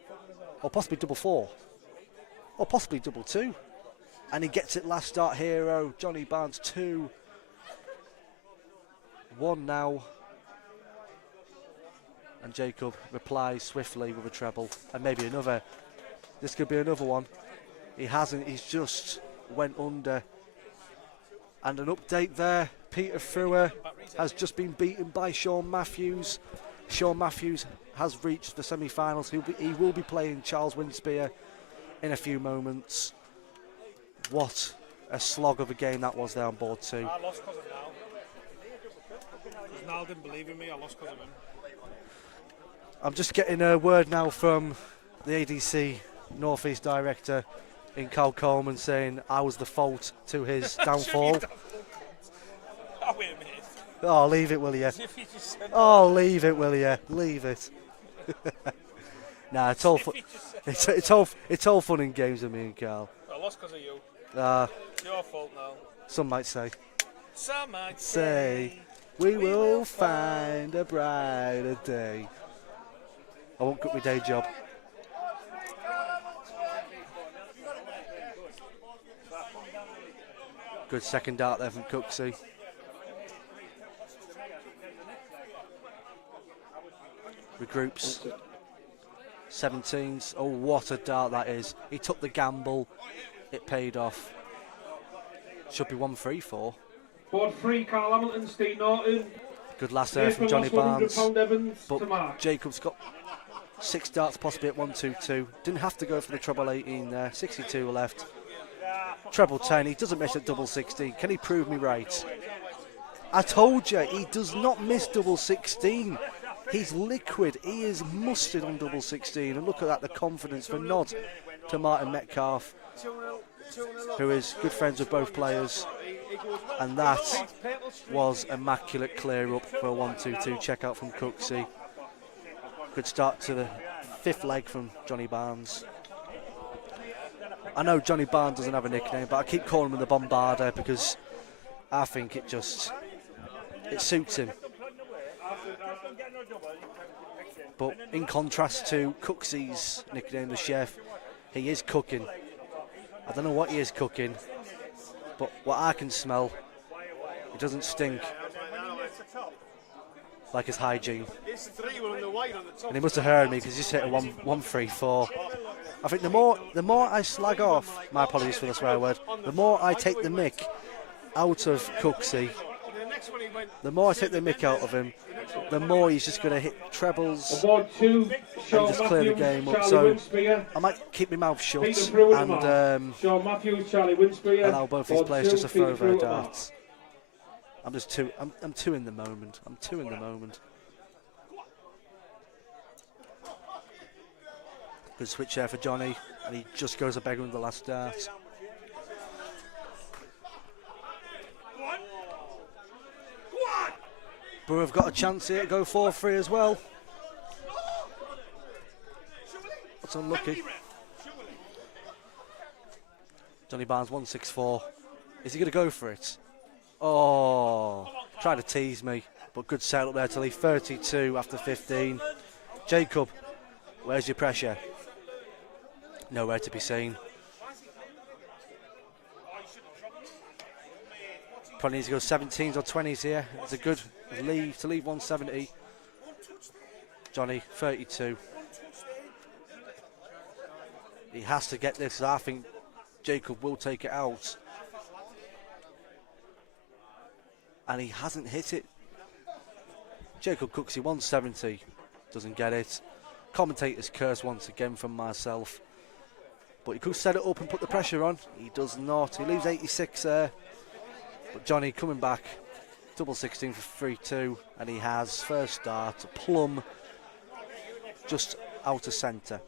Or possibly double 4? Or possibly double 2? And he gets it last start hero. Jonny Barnes 2. 1 now. And Jacob replies swiftly with a treble. And maybe another. This could be another one. He hasn't. He's just went under. And an update there. Peter Frewer has just been beaten by Sean Matthews. Sean Matthews has reached the semi-finals. He will be playing Charles Winspear in a few moments. What a slog of a game that was there on board 2. I lost because of Nile. Because Nile didn't believe in me, I lost because of him. I'm just getting a word now from the ADC North East director in Karl Coleman saying I was the fault to his downfall. Oh, wait a minute. Oh, leave it, will you? Oh, leave it, will you? Leave it. Nah, it's all it's all fun and games with me and Karl. I lost because of you. It's your fault now. Some might say. Some might say we will find a brighter day. I won't quit my day job. Good second dart there from Cooksey. Regroups. 17s. Oh, what a dart that is. He took the gamble. It paid off. Should be 1-3-4. Board 3, Karl Hamilton, Steve Norton. Good last there from Jonny Barnes. But Jacob's got 6 darts possibly at 1-2-2. Didn't have to go for the treble 18 there. 62 left. treble 10. He doesn't miss at double 16. Can he prove me right? I told you, he does not miss double 16. He's liquid. He is mustard on double 16. And look at that, the confidence for nod to Martin Metcalf, who is good friends with both players. And that was immaculate clear up for a 1-2-2 check out from Cooksey. Good start to the 5th leg from Jonny Barnes. I know Jonny Barnes doesn't have a nickname, but I keep calling him the Bombarder because I think it suits him. But in contrast to Cooksey's nickname, the Chef, he is cooking. I don't know what he is cooking, but what I can smell, it doesn't stink like his hygiene. And he must have heard me because he just hit a 1-3-4. I think the more I slag off, my apologies for the swear word, the more I take the mick out of Cooksey, the more I take the mick out of him, the more he's just going to hit trebles and just clear the game up. So I might keep my mouth shut and allow both these players just to throw their darts. I'm too in the moment. I'm too in the moment. Good switch there for Jonny, and he just goes a beggar with the last dart. Borough have got a chance here to go 4-3 as well. That's unlucky. Jonny Barnes 1-6-4. Is he going to go for it? Oh, tried to tease me, but good set up there to leave 32 after 15. Jacob, where's your pressure? Nowhere to be seen. Probably needs to go 17s or 20s here. It's a good lead to leave 170. Jonny, 32. He has to get this. I think Jacob will take it out. And he hasn't hit it. Jacob Cooksey, 170. Doesn't get it. Commentator's curse once again from myself. But he could set it up and put the pressure on. He does not. He leaves 86 there. But Jonny coming back. Double 16 for 3-2. And he has first dart, plumb, just out of centre.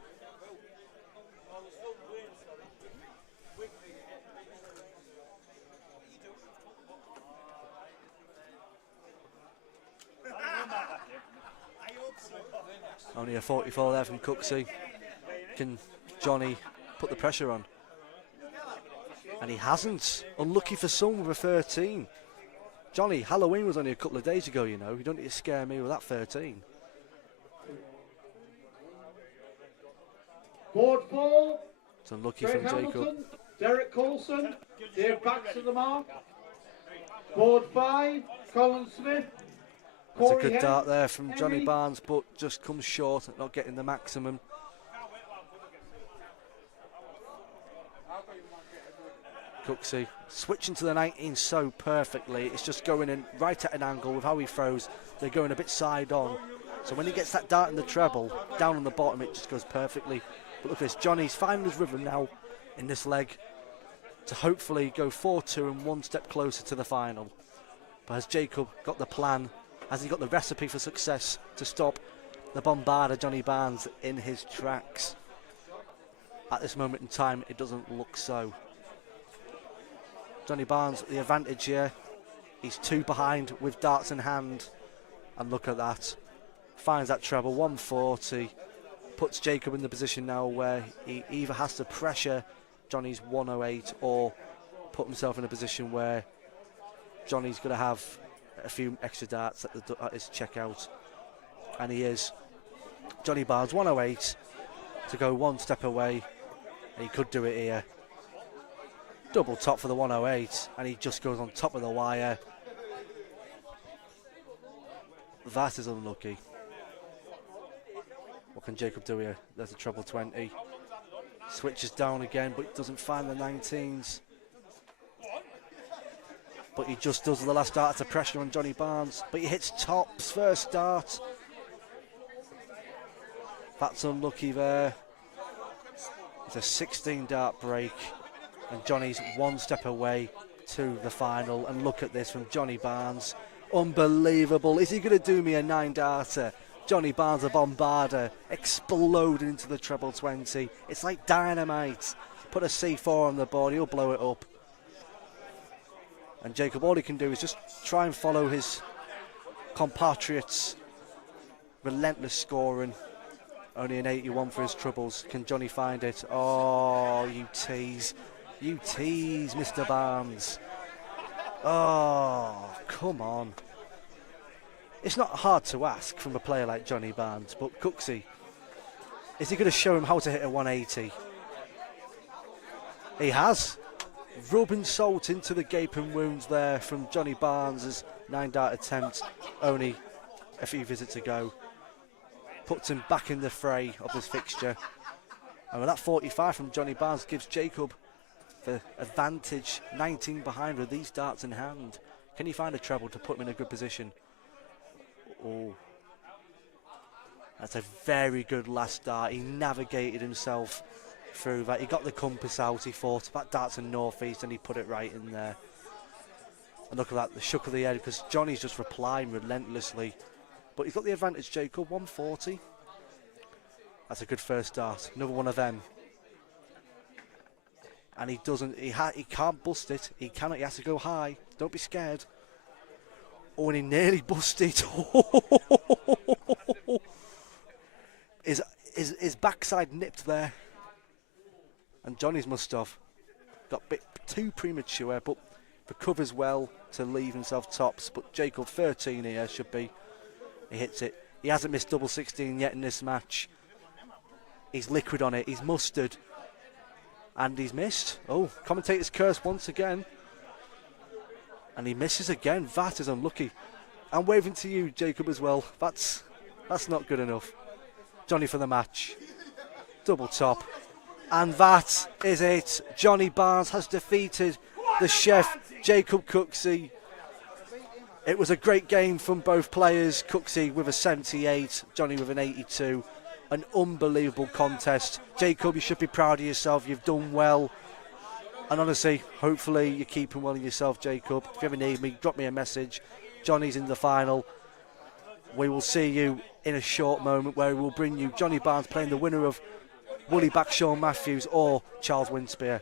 Only a 44 there from Cooksey. Can Jonny put the pressure on? And he hasn't. Unlucky for some with a 13. Jonny, Halloween was only a couple of days ago, you know. You don't need to scare me with that 13. Board 4. It's unlucky Craig from Jacob. Hamilton, Derek Coulson, Dave Baxter the mark. Board 5, Colin Smith. That's a good dart there from Jonny Barnes, but just comes short at not getting the maximum. Cooksey switching to the 19 so perfectly. It's just going in right at an angle with how he throws. They're going a bit side on. So when he gets that dart in the treble, down on the bottom, it just goes perfectly. But look at this, Jonny's finding his rhythm now in this leg to hopefully go 4-2 and one step closer to the final. But has Jacob got the plan? Has he got the recipe for success to stop the bombarder Jonny Barnes in his tracks? At this moment in time, it doesn't look so. Jonny Barnes, the advantage here. He's 2 behind with darts in hand. And look at that. Finds that treble, 140. Puts Jacob in the position now where he either has to pressure Jonny's 108 or put himself in a position where Jonny's going to have a few extra darts at his checkout. And he is. Jonny Barnes, 108 to go one step away. And he could do it here. Double top for the 108, and he just goes on top of the wire. That is unlucky. What can Jacob do here? There's a treble 20. Switches down again, but doesn't find the 19s. But he just does the last dart to pressure on Jonny Barnes. But he hits tops, first dart. That's unlucky there. It's a 16 dart break. And Jonny's one step away to the final. And look at this from Jonny Barnes. Unbelievable. Is he going to do me a 9-darter? Jonny Barnes, a bombarder, exploding into the treble 20. It's like dynamite. Put a C4 on the board, he'll blow it up. And Jacob, all he can do is just try and follow his compatriots' relentless scoring. Only an 81 for his troubles. Can Jonny find it? Oh, you tease. You tease, Mr. Barnes. Oh, come on. It's not hard to ask from a player like Jonny Barnes, but Cooksey, is he going to show him how to hit a 180? He has. Rubbing salt into the gaping wounds there from Jonny Barnes' 9-dart attempt. Only a few visits ago. Puts him back in the fray of this fixture. And with that 45 from Jonny Barnes gives Jacob the advantage, 19 behind with these darts in hand. Can he find a treble to put him in a good position? Oh, that's a very good last dart. He navigated himself through that. He got the compass out. He thought that dart's in northeast, and he put it right in there. And look at that, the shook of the head, because Jonny's just replying relentlessly. But he's got the advantage, Jacob. 140. That's a good first dart. Another one of them. And he doesn't. He can't bust it. He cannot. He has to go high. Don't be scared. Oh, and he nearly busted. His backside nipped there. And Jonny's must have got a bit too premature, but recovers well to leave himself tops. But Jacob, 13 here, should be. He hits it. He hasn't missed double 16 yet in this match. He's liquid on it. He's mustard. And he's missed. Oh, commentator's curse once again. And he misses again. That is unlucky. I'm waving to you, Jacob, as well. That's not good enough. Jonny for the match. Double top. And that is it. Jonny Barnes has defeated the chef, Jacob Cooksey. It was a great game from both players. Cooksey with a 78, Jonny with an 82. An unbelievable contest. Jacob, you should be proud of yourself. You've done well. And honestly, hopefully you're keeping well in yourself, Jacob. If you ever need me, drop me a message. Jonny's in the final. We will see you in a short moment where we will bring you Jonny Barnes playing the winner of Woolly Back Sean Matthews or Charles Winspear.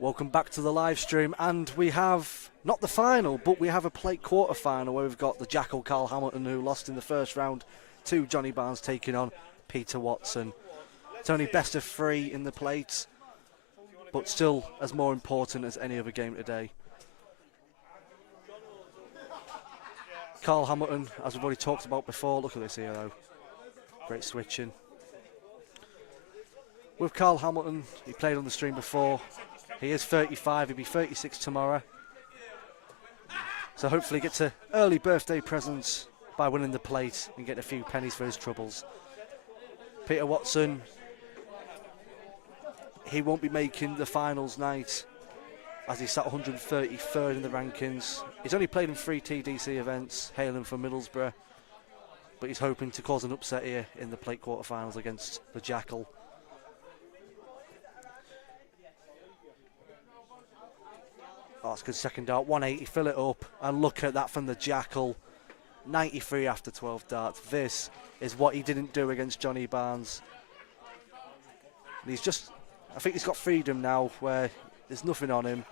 Welcome back to the live stream, and we have not the final, but we have a plate quarter final where we've got the Jackal Karl Hamilton, who lost in the first round to Jonny Barnes, taking on Peter Watson. It's only best of 3 in the plate, but still as more important as any other game today. Karl Hamilton, as we've already talked about before, look at this here though, great switching. With Karl Hamilton, he played on the stream before. He is 35, he'll be 36 tomorrow. So hopefully gets an early birthday present by winning the plate and getting a few pennies for his troubles. Peter Watson, he won't be making the finals night as he sat 133rd in the rankings. He's only played in 3 TDC events, hailing from Middlesbrough, but he's hoping to cause an upset here in the plate quarterfinals against the Jackal. Oh, it's a good second dart, 180, fill it up, and look at that from the Jackal. 93 after 12 darts. This is what he didn't do against Jonny Barnes. And he's just, I think he's got freedom now where there's nothing on him.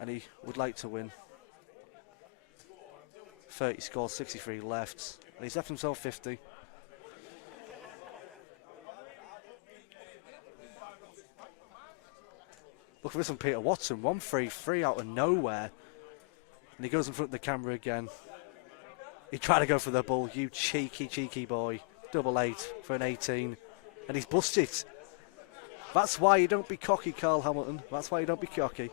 And he would like to win. 30 scores, 63 left. And he's left himself 50. Look at this from Peter Watson, 1-3-3 out of nowhere. And he goes in front of the camera again. He tried to go for the ball, you cheeky, cheeky boy. 8 for an 18. And he's busted. That's why you don't be cocky, Karl Hamilton. That's why you don't be cocky.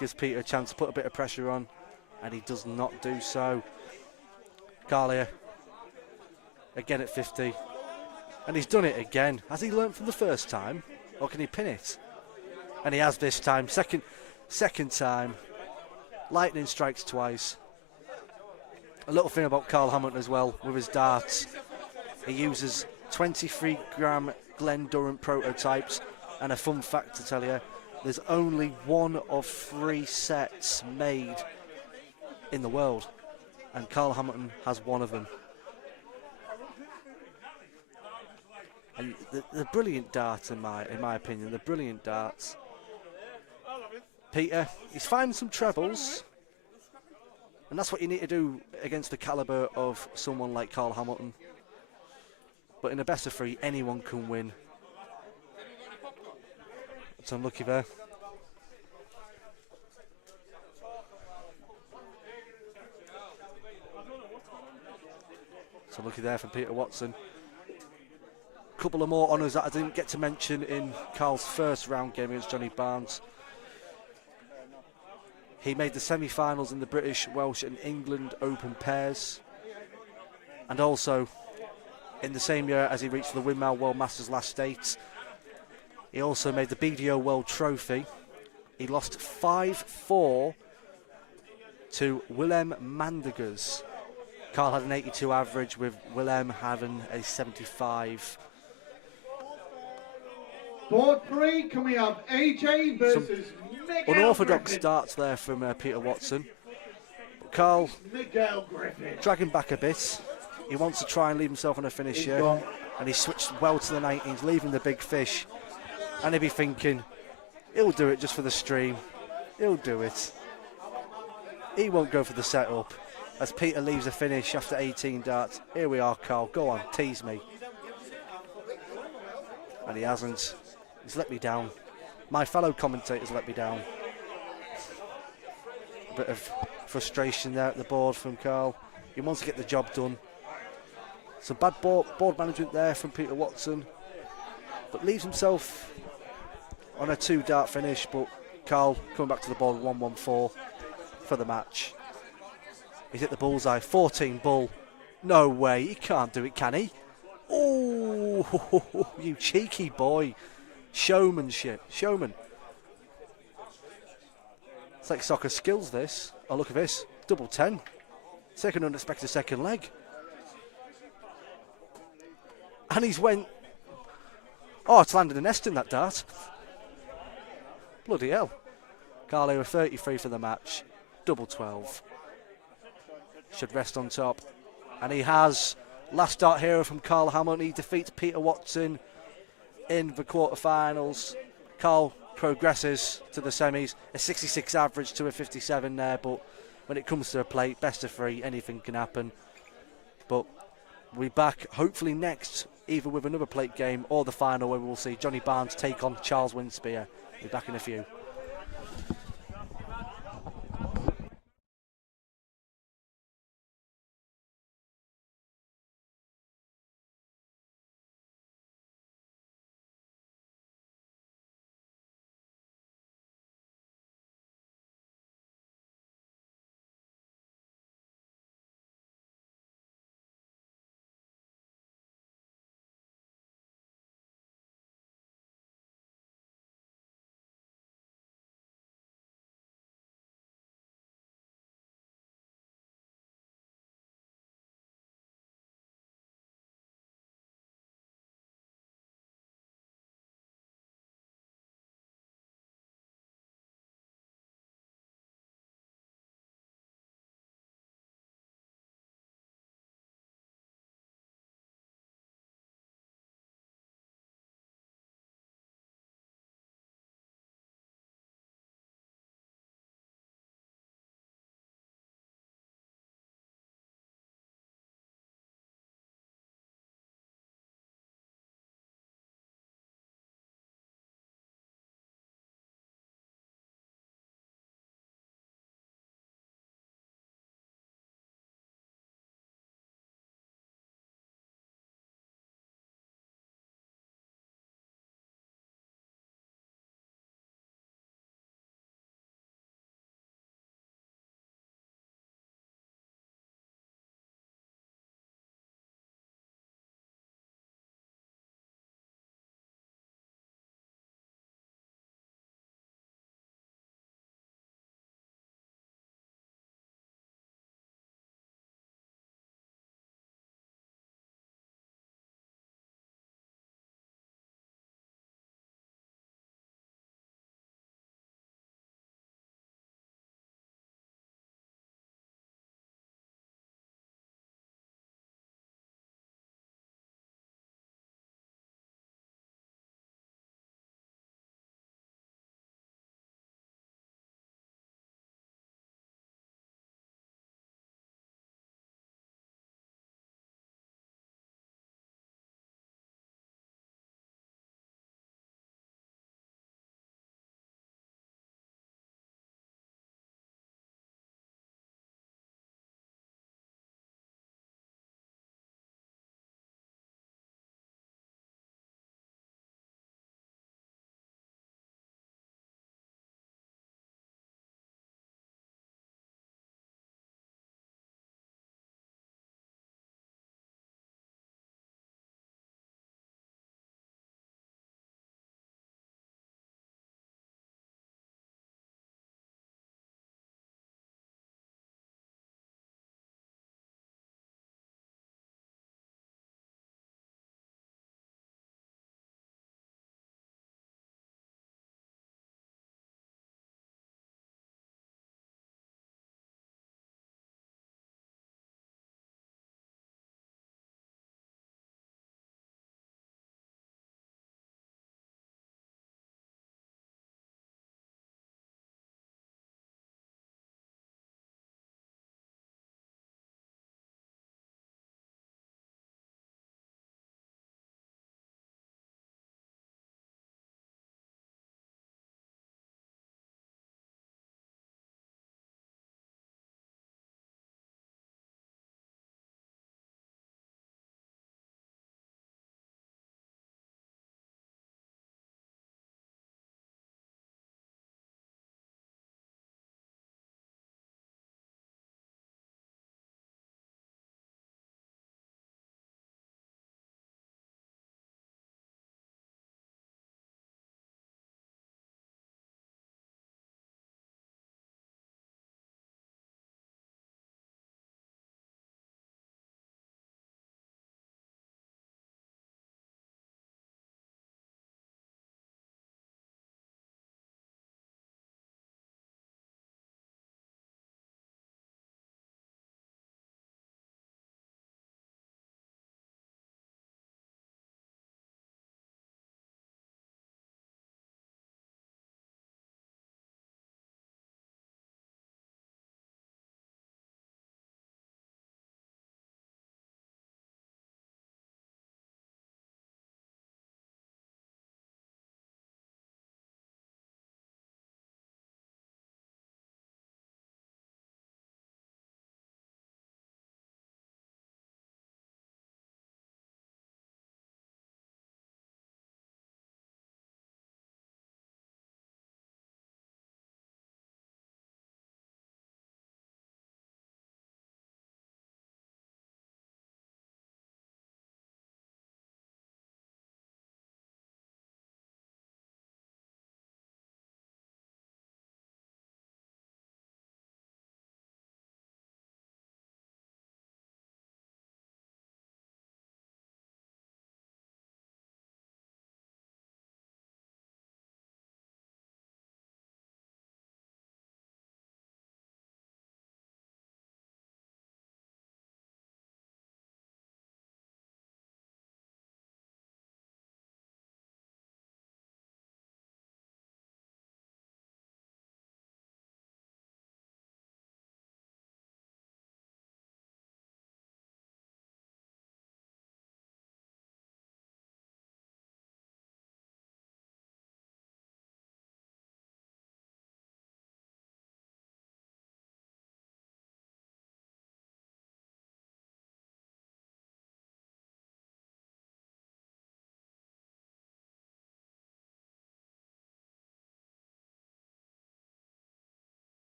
Gives Peter a chance to put a bit of pressure on. And he does not do so. Karl here. Again at 50. And he's done it again. Has he learnt from the first time? Or can he pin it? And he has this time. Second time. Lightning strikes twice. A little thing about Karl Hamilton as well with his darts. He uses 23-gram Glen Durant prototypes. And a fun fact to tell you, there's only 1 of 3 sets made in the world. And Karl Hamilton has 1 of them. And the brilliant darts, in my opinion, the brilliant darts. Peter, he's finding some trebles, and that's what you need to do against the calibre of someone like Karl Hamilton. But in a best of 3, anyone can win. It's unlucky there. It's unlucky there from Peter Watson. Couple of more honours that I didn't get to mention in Karl's first round game against Jonny Barnes. He made the semi-finals in the British, Welsh and England Open pairs. And also, in the same year as he reached the Windmill World Masters last 8, he also made the BDO World Trophy. He lost 5-4 to Willem Mandegers. Karl had an 82 average with Willem having a 75. Board 3, can we have AJ versus Miguel unorthodox Griffin. starts there from Peter Watson. But Karl Miguel Griffin. dragging back a bit. He wants to try and leave himself on a finish He's here. gone. And he switched well to the 19s, leaving the big fish. And he'll be thinking, he'll do it just for the stream. He'll do it. He won't go for the setup. As Peter leaves the finish after 18 darts. Here we are, Karl. Go on, tease me. And he hasn't. He's let me down. My fellow commentators let me down. A bit of frustration there at the board from Karl. He wants to get the job done. Some bad board management there from Peter Watson. But leaves himself on a 2-dart finish. But Karl coming back to the board 1-1-4 for the match. He's hit the bullseye. 14 bull. No way. He can't do it, can he? Oh, you cheeky boy. Showmanship. Showman. It's like soccer skills, this. Oh, look at this. Double 10. Second unexpected second leg. And he's went... Oh, it's landed a nest in that dart. Bloody hell. Karl with 33 for the match. Double 12. Should rest on top. And he has. Last dart hero from Karl Hamilton. He defeats Peter Watson in the quarterfinals. Karl progresses to the semis, a 66 average to a 57 there, but when it comes to a plate, best of 3, anything can happen. But we'll be back hopefully next, either with another plate game or the final, where we'll see Jonny Barnes take on Charles Winspear. We'll be back in a few.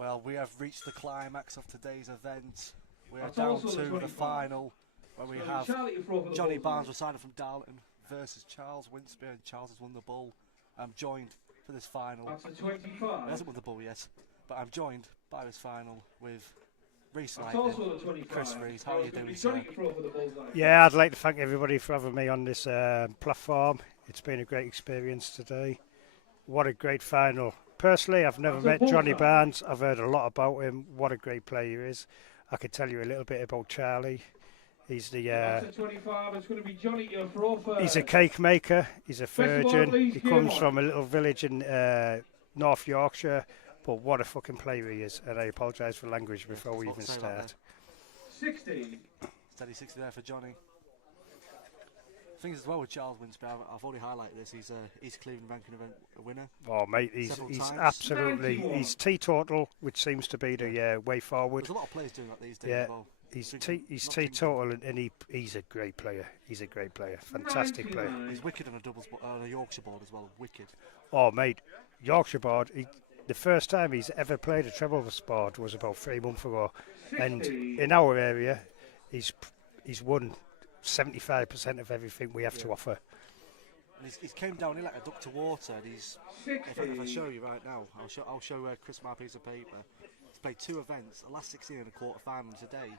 Well, we have reached the climax of today's event. We are That's down also to the the 25. final, where we So have Charlie to throw for the Jonny bullseye. Barnes residing from Darlington versus Charles Winspear, and Charles has won the bull. I'm joined for this final. That's a 25. He hasn't won the bull yet, but I'm joined by this final with Rees That's also the 25. Chris Rees. How are you doing, Johnny sir? to throw for the bullseye. Yeah, I'd like to thank everybody for having me on this platform. It's been a great experience today. What a great final. Personally, I've never met Jonny Barnes. I've heard a lot about him. What a great player he is. I could tell you a little bit about Charlie. He's the That's a 25. It's going to be Johnny to throw for. he's a cake maker. He's a First of all, virgin. please, He game comes on. from a little village in North Yorkshire. But what a fucking player he is. And I apologise for language before we even start. 60. Steady 60 there for Jonny. Things as well with Charles Winspear, I've already highlighted this. He's Cleveland ranking event winner. Oh mate, he's absolutely he's teetotal, which seems to be the way forward. There's a lot of players doing that these days Yeah, as well. he's teetotal, and he's a great player. He's a great player, fantastic player. He's wicked on a doubles on a Yorkshire board as well. Wicked. Oh mate, Yorkshire board. The first time he's ever played a trebles board was about 3 months ago, and in our area, he's won 75% of everything we have to offer. And he's came down here like a duck to water. And he's if I show you right now, I'll show Chris my piece of paper. He's played 2 events, the last 16 in a quarter final today.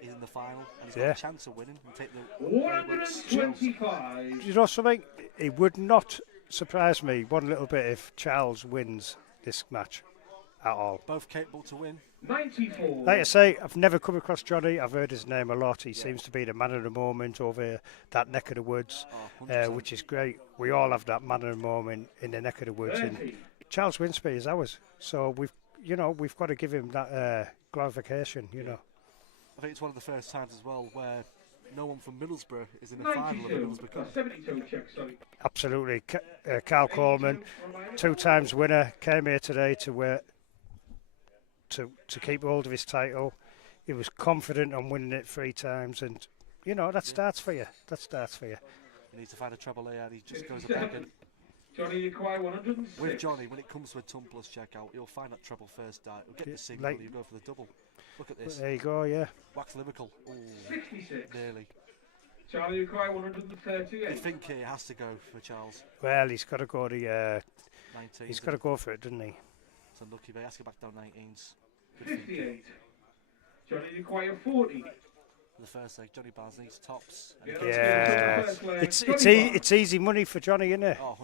He's in the final, and he's got a chance of winning and take the 125. You know something? It would not surprise me one little bit if Charles wins this match at all. Both capable to win. 94. Like I say, I've never come across Jonny. I've heard his name a lot. He seems to be the man of the moment over that neck of the woods, which is great. We all have that man of the moment in the neck of the woods. And Charles Winspear is ours, so we've got to give him that glorification. I think it's one of the first times as well where no one from Middlesbrough is in the final of the Middlesbrough Cup. 72 check, sorry. Absolutely. Karl Coleman, 2 times winner, came here today to keep hold of his title. He was confident on winning it 3 times, and that starts for you. He needs to find a treble here, and he just goes a begging. Johnny acquire 106. With Jonny, when it comes to a ton plus checkout, he'll find that treble first dart. He'll get the single, he'll go for the double. Look at this. There you go, yeah. Wax Liverpool. 66. Nearly. Charlie acquire 138. You think he has to go for Charles? Well, he's got to go to 19. He's got to go for it, doesn't he? It's unlucky, but he has to go back down 19s. 58. Johnny acquire 40. The first leg, Jonny Barnes needs tops. Yeah, it's easy money for Jonny, isn't it? Oh,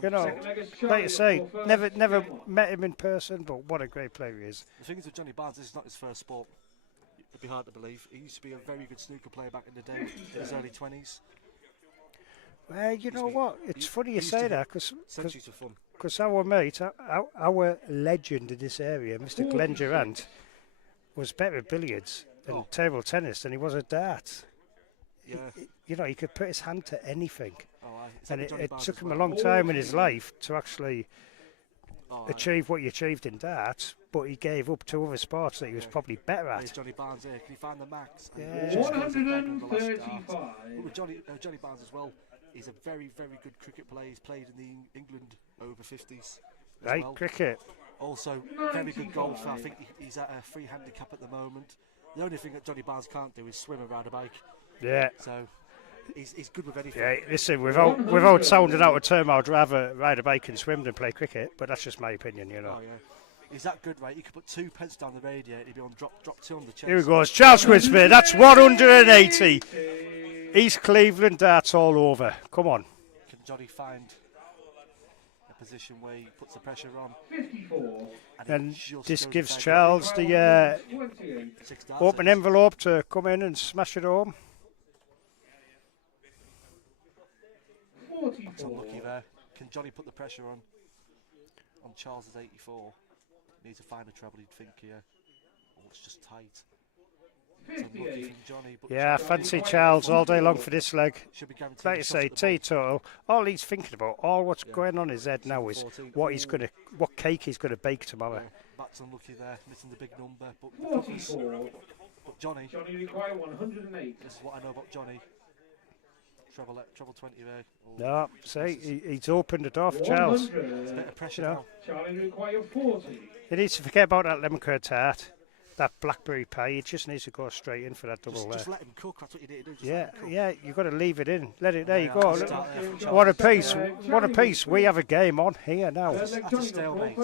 Like I say, never met him in person, but what a great player he is. The thing is with Jonny Barnes, this is not his first sport. It'd be hard to believe. He used to be a very good snooker player back in the day, in his early 20s. Well, you know what? It's funny you say that because our mate, our legend in this area, Mr. Glenn Durant, was better at billiards and table tennis than he was at darts. Yeah. He could put his hand to anything. And it took him a long time in his life to actually achieve what he achieved in darts, but he gave up to other sports that he was probably better at. There's Jonny Barnes here. Can he find the max? Yeah. 135. But with Jonny Barnes as well, he's a very, very good cricket player. He's played in the England over 50s. Right, well. cricket. Also, very good golfer. I think he's at a 3 handicap at the moment. The only thing that Jonny Barnes can't do is swim around a bike. Yeah. So he's good with anything. Yeah, listen, without sounding out a term, I'd rather ride a bike and swim than play cricket, but that's just my opinion, Oh, yeah. He's that good, right? You could put 2 pence down the radiator, he'd be on drop 2 on the chest. Here he goes, Charles Winspear, that's 180. East Cleveland darts all over. Come on. Can Jonny find a position where he puts the pressure on? 54. And this gives Charles the open envelope to come in and smash it home. 44. It's unlucky there. Can Jonny put the pressure on Charles's 84? Needs to find a treble, you'd think here. Oh, it's just tight. It's unlucky from Jonny. But Yeah, I fancy Charles all day long for this leg. Should be guaranteed Like I say, teetotal. All he's thinking about, all what's going on in his head now is what cake he's going to bake tomorrow. That's unlucky there, missing the big number. But 44. But Jonny Johnny require 108. This is what I know about Jonny. Treble 20 there. Oh, No, see, he's opened it off, Charles. It's a bit of pressure now. Charlie require 40. He needs to forget about that lemon curd tart, that blackberry pie. He just needs to go straight in for that double Just let him cook. That's what you need to do. Just yeah, let him cook. yeah, you've got to leave it in. Let it. There you Yeah, go. I'll start there from What a Charlie. piece! What a piece! We have a game on here now. That's a stalemate.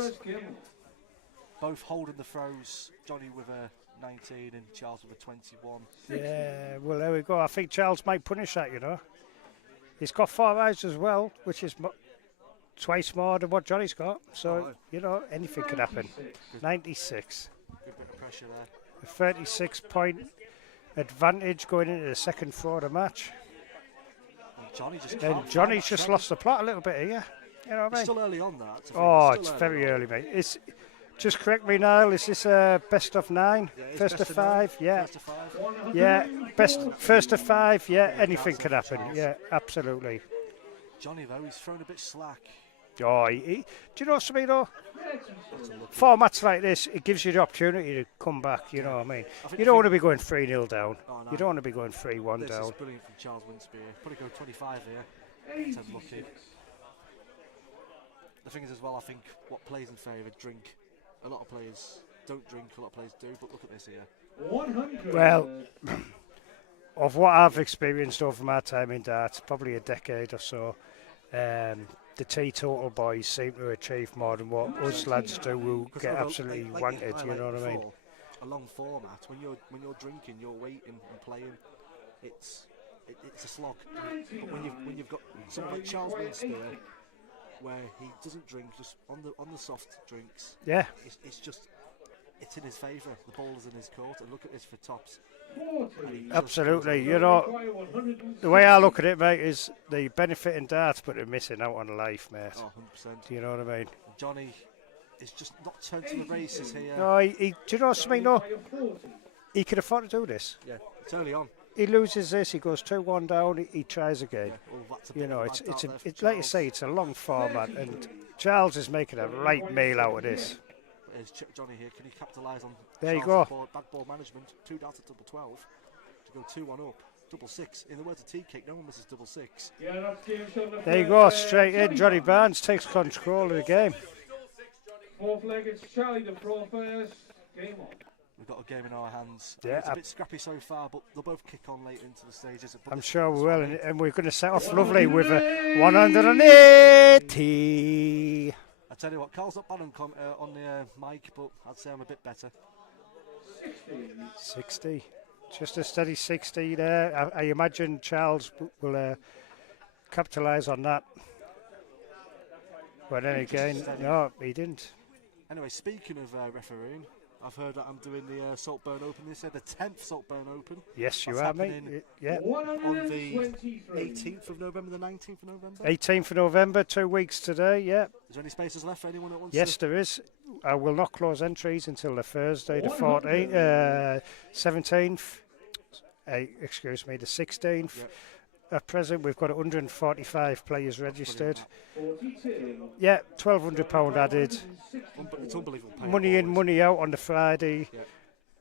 Both holding the throws. Jonny with a 19 and Charles with a 21. Yeah, well there we go. I think Charles might punish that. You know, he's got 4 eyes as well, which is twice more than what Johnny's got. So you know, anything could happen. 96. Good bit of pressure there. A 36-point advantage going into the second throw of the match. And Jonny just And can't Johnny's find just Jonny. lost the plot a little bit here. You know what I It's mean? still early on that. Oh, it's very early, mate. It's just correct me, Nile. Is this best of 9? Yeah, it's First best of of 9. 5? Yeah. First of 5. Yeah. First of 5. Yeah. Anything could happen. Yeah, absolutely. Jonny though, he's thrown a bit slack. Oh, do you know something though? Formats like this, it gives you the opportunity to come back. You know what I mean? You don't want to be going 3-0 down. Oh, no. You don't want to be going 3-1 This down. is brilliant from Charles Winspear. Probably go 25 here. 10 lucky. The thing is as well, I think what plays in favour, drink. A lot of players don't drink, a lot of players do, but look at this here. 100. Well, of what I've experienced over my time in darts, probably a decade or so, the teetotal boys seem to achieve more than what us lads do who get absolutely wanted, you know what I mean? A long format, when you're drinking, you're waiting and playing, it's a slog. But when you've got someone like Charles Winspear, where he doesn't drink, just on the soft drinks. Yeah. It's in his favour. The ball is in his court, and look at this for tops. Absolutely. You know, the way I look at it, mate, is the benefit in darts, but they're missing out on life, mate. Oh, 100%. Do you know what I mean? Jonny is just not turned to the races here. No, do you know something? No, he can afford to do this. Yeah, it's early on. He loses this, he goes 2-1 down, he tries again. Yeah, well, that's a you bit know, of a it's bad dart there for like you Charles. say, it's a long format, and Charles is making a right meal out of this. There's Jonny here. Can he capitalise on There you Charles' go. bad ball management? 2 darts at double 12 to go 2-1 up. Double 6. In the words of tea cake, no one misses double 6. There you go, straight in. Johnny Barnes takes control of the game. Fourth leg, it's Charlie the pro first. Game on. We've got a game in our hands. Yeah, It's a bit scrappy so far, but they'll both kick on late into the stages. But I'm this- sure we this will, one, and we're going to set off lovely with a 180. I tell you what, Karl's not bad on the mic, but I'd say I'm a bit better. 60. Just a steady 60 there. I imagine Charles will capitalise on that. But then again, no, he didn't. Anyway, speaking of refereeing, I've heard that I'm doing the Saltburn Open this year, the 10th Saltburn Open. Yes, you That's are, mate. happening Yeah. On the 18th of November, the 19th of November. 18th of November, 2 weeks today, yeah. Is there any spaces left for anyone that wants Yes, to? there is. I will not close entries until the Thursday, the 17th. Excuse me, the 16th. Yep. At present, we've got 145 players registered. Yeah, £1,200 added. It's unbelievable. paying Money in, forward. money out on the Friday. Yep.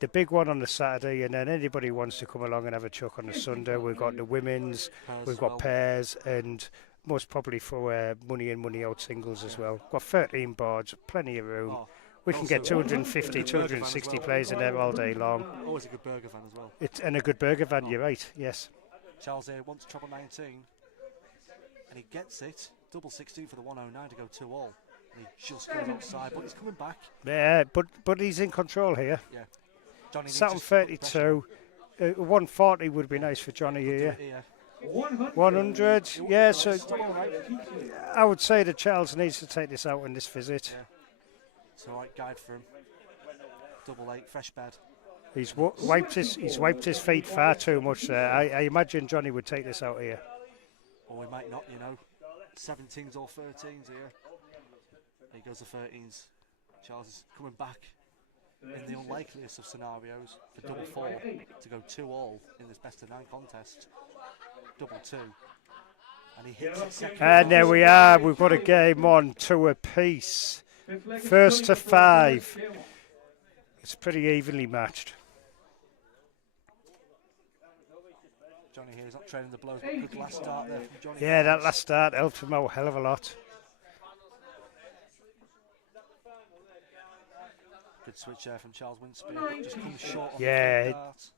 The big one on the Saturday, and then anybody who wants to come along and have a chuck on the Sunday. We've got the women's, Pairs we've as got well. pairs, and most probably for money in, money out singles as well. Got 13 boards, plenty of room. Oh, We can get also 250, a good burger van as 260 well. players in there all day long. Always a good burger van as well. And a good burger van, you're right, yes. Charles here wants treble 19, and he gets it. Double 16 for the 109 to go 2-all. And he just goes outside, but he's coming back. Yeah, but he's in control here. Yeah. Jonny needs Sat on just to put pressure 32. 140 would be nice for Johnny here. here. 100, yeah, so It's all right. I would say that Charles needs to take this out on this visit. Yeah. It's all right guide for him. Double 8, fresh bed. He's wiped his feet far too much there. I imagine Johnny would take this out here. Or he might not, you know. 17s or 13s here. Here goes the 13s. Charles is coming back in the unlikeliest of scenarios for double 4 to go 2-all in this best of 9 contest. Double 2. And he hits it second. And there we are. We've got a game on 2 apiece. First to 5. It's pretty evenly matched. Jonny here, he's not training the blows, but good last start there from Jonny. Yeah, that last start helped him out a hell of a lot. Good switch there from Charles Winspear, but just comes short on the Yeah, dart.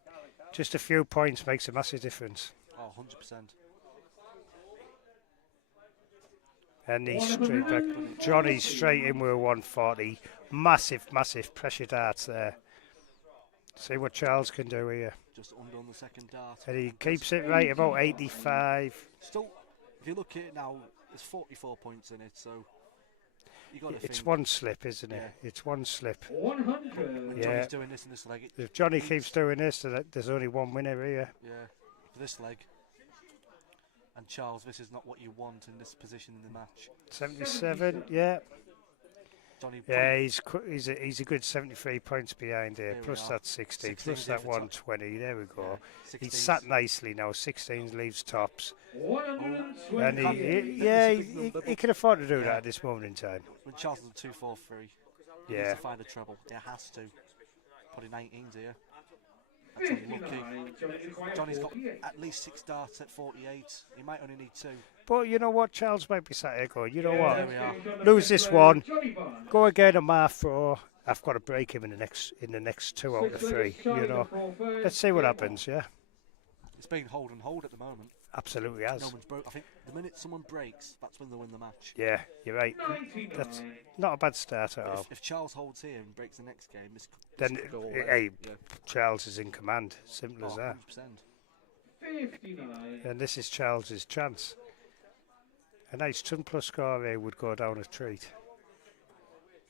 just a few points makes a massive difference. Oh, 100%. And he's straight back. Jonny's straight in with a 140. Massive, massive pressure darts there. See what Charles can do here. Just under on the second dart. And he keeps it right about 85. Still, if you look at it now, there's 44 points in it, so you got to It's think. one slip, isn't it? Yeah. It's one slip. 100. Yeah. Jonny's doing this in this leg. If Jonny keeps doing this, then there's only one winner here. Yeah, for this leg. And Charles, this is not what you want in this position in the match. 77, yeah. Jonny, Yeah, he's a good 73 points behind here. There we Plus are. that 60, 16's plus here that for top. 120. There we go. Yeah, He's 16's. sat nicely now. 16 leaves tops. 120. And he can afford to do that at this moment in time. When Charles is a 2-4-3, he Yeah. needs to find the treble. He has to. Probably 19's here. That's unlucky. Jonny's got at least 6 darts at 48. He might only need 2. But you know what? Charles might be sat here going, you know There what? we are. Lose this one. Go again on my throw. I've got to break him in the next 2 out of 3. You know. Let's see what happens, yeah? It's been hold and hold at the moment. Absolutely No has. one's broke. I think the minute someone breaks, that's when they win the match. Yeah, you're right. That's not a bad start at all. If Charles holds here and breaks the next game, this Then, could go all way. hey, Yeah. Charles is in command. Simple as Oh, that. 100%. 59. And this is Charles's chance. A nice 10 plus score here would go down a treat.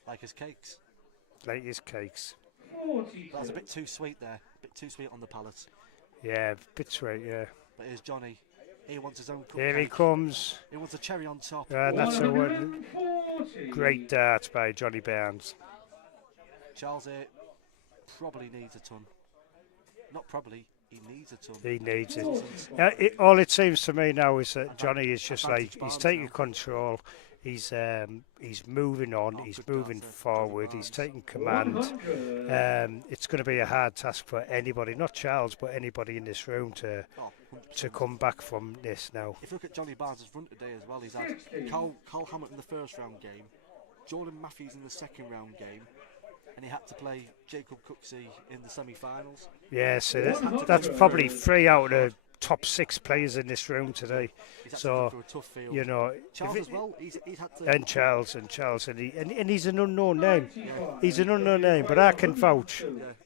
Like his cakes. Like his cakes. 40. That's a bit too sweet there. A bit too sweet on the palate. Yeah, bit sweet, yeah. But here's Jonny. He wants his own cupcake. Here he comes. He wants a cherry on top. And that's a one. 140. Great dart by Jonny Barnes. Charles here probably needs a ton. Not probably, he needs a ton. He needs it. All it seems to me now is that Jonny is just like, he's Barnes taking now. control. He's moving on. He's moving forward. He's taking command. 100. It's going to be a hard task for anybody, not Charles, but anybody in this room to Oh, 100%. come back from this now. If you look at Jonny Barnes' front today as well, he's had Karl Hammett in the first round game, Jordan Matthews in the second round game, and he had to play Jacob Cooksey in the semi-finals. Yeah, so that's probably 3 out of the top 6 players in this room today. He's had to So, go through a tough field. you know, Charles if as well, he's had to... and Charles, and he's an unknown name. He's an unknown name, but I can vouch.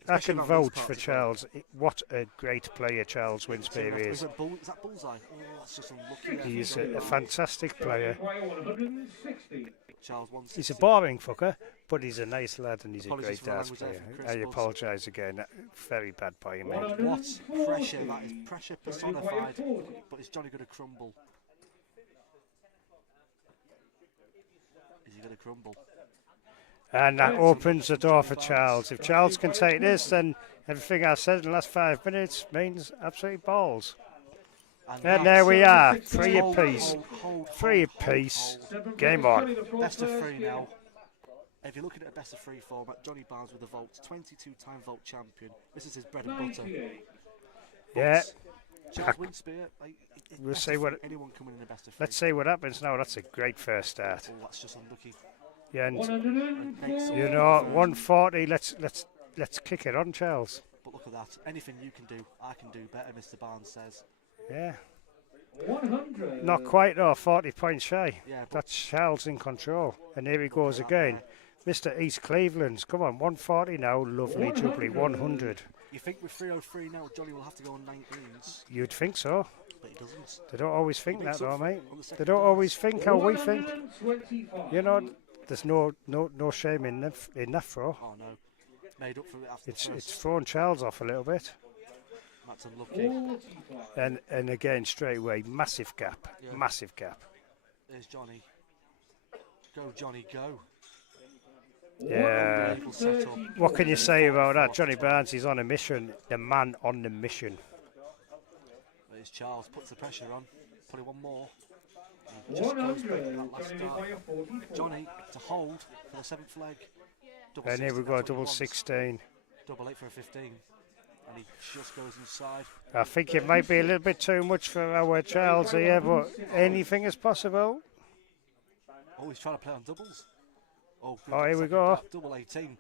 I can vouch for Charles. What a great player Charles Winspear is. Is that bullseye? Oh, that's just unlucky. He's a fantastic player. 160. Charles wants He's a boring fucker, but he's a nice lad and he's a Apologies great for the darts language there player. from Chris, I but- apologise again. Very bad by him, mate. What pressure, that is pressure personified. But is Jonny going to crumble? Is he going to crumble? And that opens the door for Charles. If Charles can take this, then everything I said in the last 5 minutes means absolutely balls. And there we are, 3 apiece. 3 apiece. Game on. Best of 3 now. If you're looking at a best of 3 format, Jonny Barnes with the vault, 22-time vault champion. This is his bread and butter. 98. Yeah. Charles Winspear, We'll best see of what. anyone coming in a best of 3. Let's see what happens now. That's a great first start. Oh, that's just unlucky. Yeah, and 140. you know, 140. Let's kick it on, Charles. But look at that. Anything you can do, I can do better, Mr. Barnes says. Yeah. 100. Not quite though. 40 points shy. Yeah, but That's Charles in control. And here he goes again. Mr. East Cleveland's. Come on, 140 now. Lovely jubbly. 100. you think with 303 now, Jonny will have to go on 19s, You'd think so. but he doesn't. They don't always think He that makes though, up for mate. it on the They second don't dance. always think how we think. 125. You know, there's no shame in that throw. Oh no, made up for it after the It's first. thrown Charles off a little bit. That's unlucky. 45. And again, straight away, massive gap. Yeah. Massive gap. There's Jonny. Go, Jonny, go. Yeah. Unbelievable setup. What can you say about that? Jonny Barnes is on a mission. The man on the mission. There's Charles, puts the pressure on. Probably one more. And just goes back to that last start. Jonny to hold for the 7th leg. Double And here we 16, go, that's what he double wants. 16. Double 8 for a 15. and he just goes inside. I think it might be a little bit too much for our Charles here, but anything is possible. Oh, he's trying to play on doubles. Oh, Here we go. Double 18.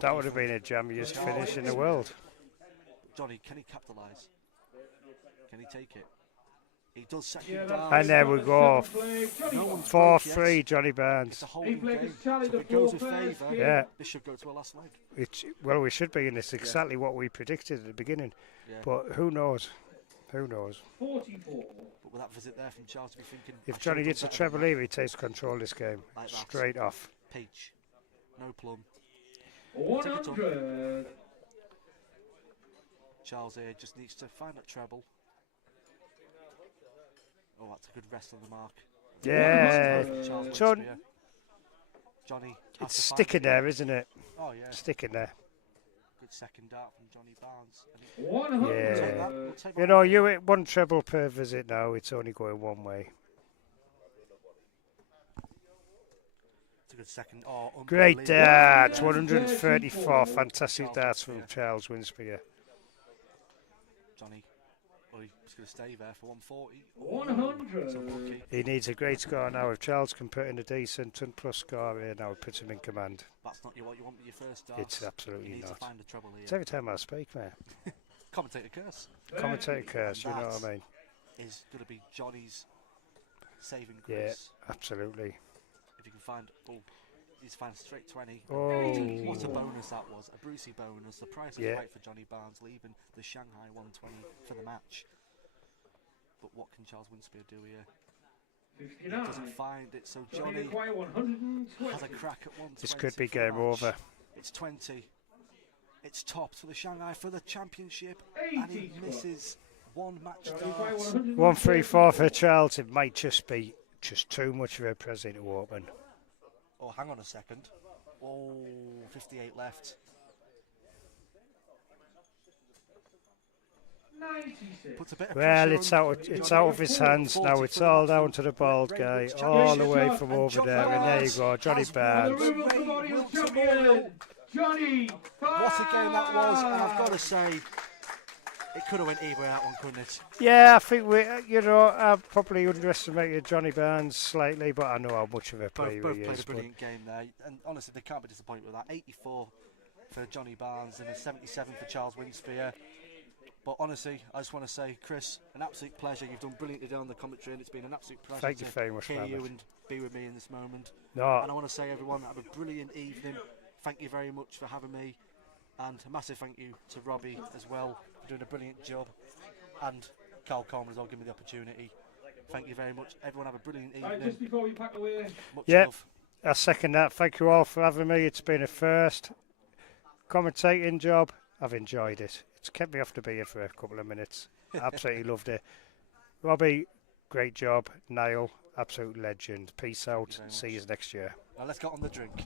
That would have been a jammiest finish in the world. Jonny, can he capitalise? Can he take it? He does second down. And there we go. 4-3, Jonny Barnes. It's a holding game. So if it goes with favour, this should go to a last leg. Well, we should be, and it's exactly what we predicted at the beginning. Yeah. But who knows? Who knows? 44. But with that visit there from Charles, we're thinking... If Jonny gets a treble here, he takes control of this game. Like straight off. Peach. No plum. 100. Charles here just needs to find that treble. Oh, that's a good rest on the mark. Yeah. Jonny. It's sticking there, isn't it? Oh, yeah. Sticking there. Good second dart from Jonny Barnes. Yeah. You know, you hit one treble per visit now. It's only going one way. It's a good second. Oh, great darts. 134. Fantastic darts from Charles Winspear. Jonny. Well, he's going to stay there for 140. 100. He needs a great score now. If Charles can put in a decent 10+ score here now, it puts him in command. That's not what you want with your first dart. It's absolutely not. To find the trouble here. It's every time I speak, mate. Commentator curse. Commentator curse, you know what I mean. Is going to be Jonny's saving grace. Yeah, absolutely. If you can find... Oh, he's found straight 20. Oh. What a bonus that was. A Brucey bonus. The price was right for Jonny Barnes, leaving the Shanghai 120 for the match. But what can Charles Winspear do here? 59. He doesn't find it, so Jonny has a crack at 120. This could be game over. It's 20. It's topped for the Shanghai for the championship. And he misses one match dart. 1-3-4 for Charles. It might just be too much of a present to open. Oh, hang on a second. Oh, 58 left. 96. Puts a bit of Well, it's out of his hands now. It's all down to the bald guy, all the way from over there. And there you go, Jonny Barnes. Jonny! What a game that was, and I've got to say, it could have went either way that one, couldn't it? Yeah, I think I probably underestimated Jonny Barnes slightly, but I know how much of a player both he played is. a brilliant game there, and honestly, they can't be disappointed with that. 84 for Jonny Barnes and a 77 for Charles Winspear. But honestly, I just want to say, Chris, an absolute pleasure. You've done brilliantly down the commentary, and it's been an absolute pleasure Thank you very much, hear you and be with me in this moment. No. And I want to say, everyone, have a brilliant evening. Thank you very much for having me, and a massive thank you to Robbie as well for doing a brilliant job, and Karl Coleman as well, giving me the opportunity. Thank you very much. Everyone have a brilliant evening. Just before we pack away. Much love. I second that. Thank you all for having me. It's been a first commentating job. I've enjoyed it. It's kept me off the beer for a couple of minutes. Absolutely loved it. Robbie, great job. Nile, absolute legend. Peace out. See you next year. Now let's get on the drink.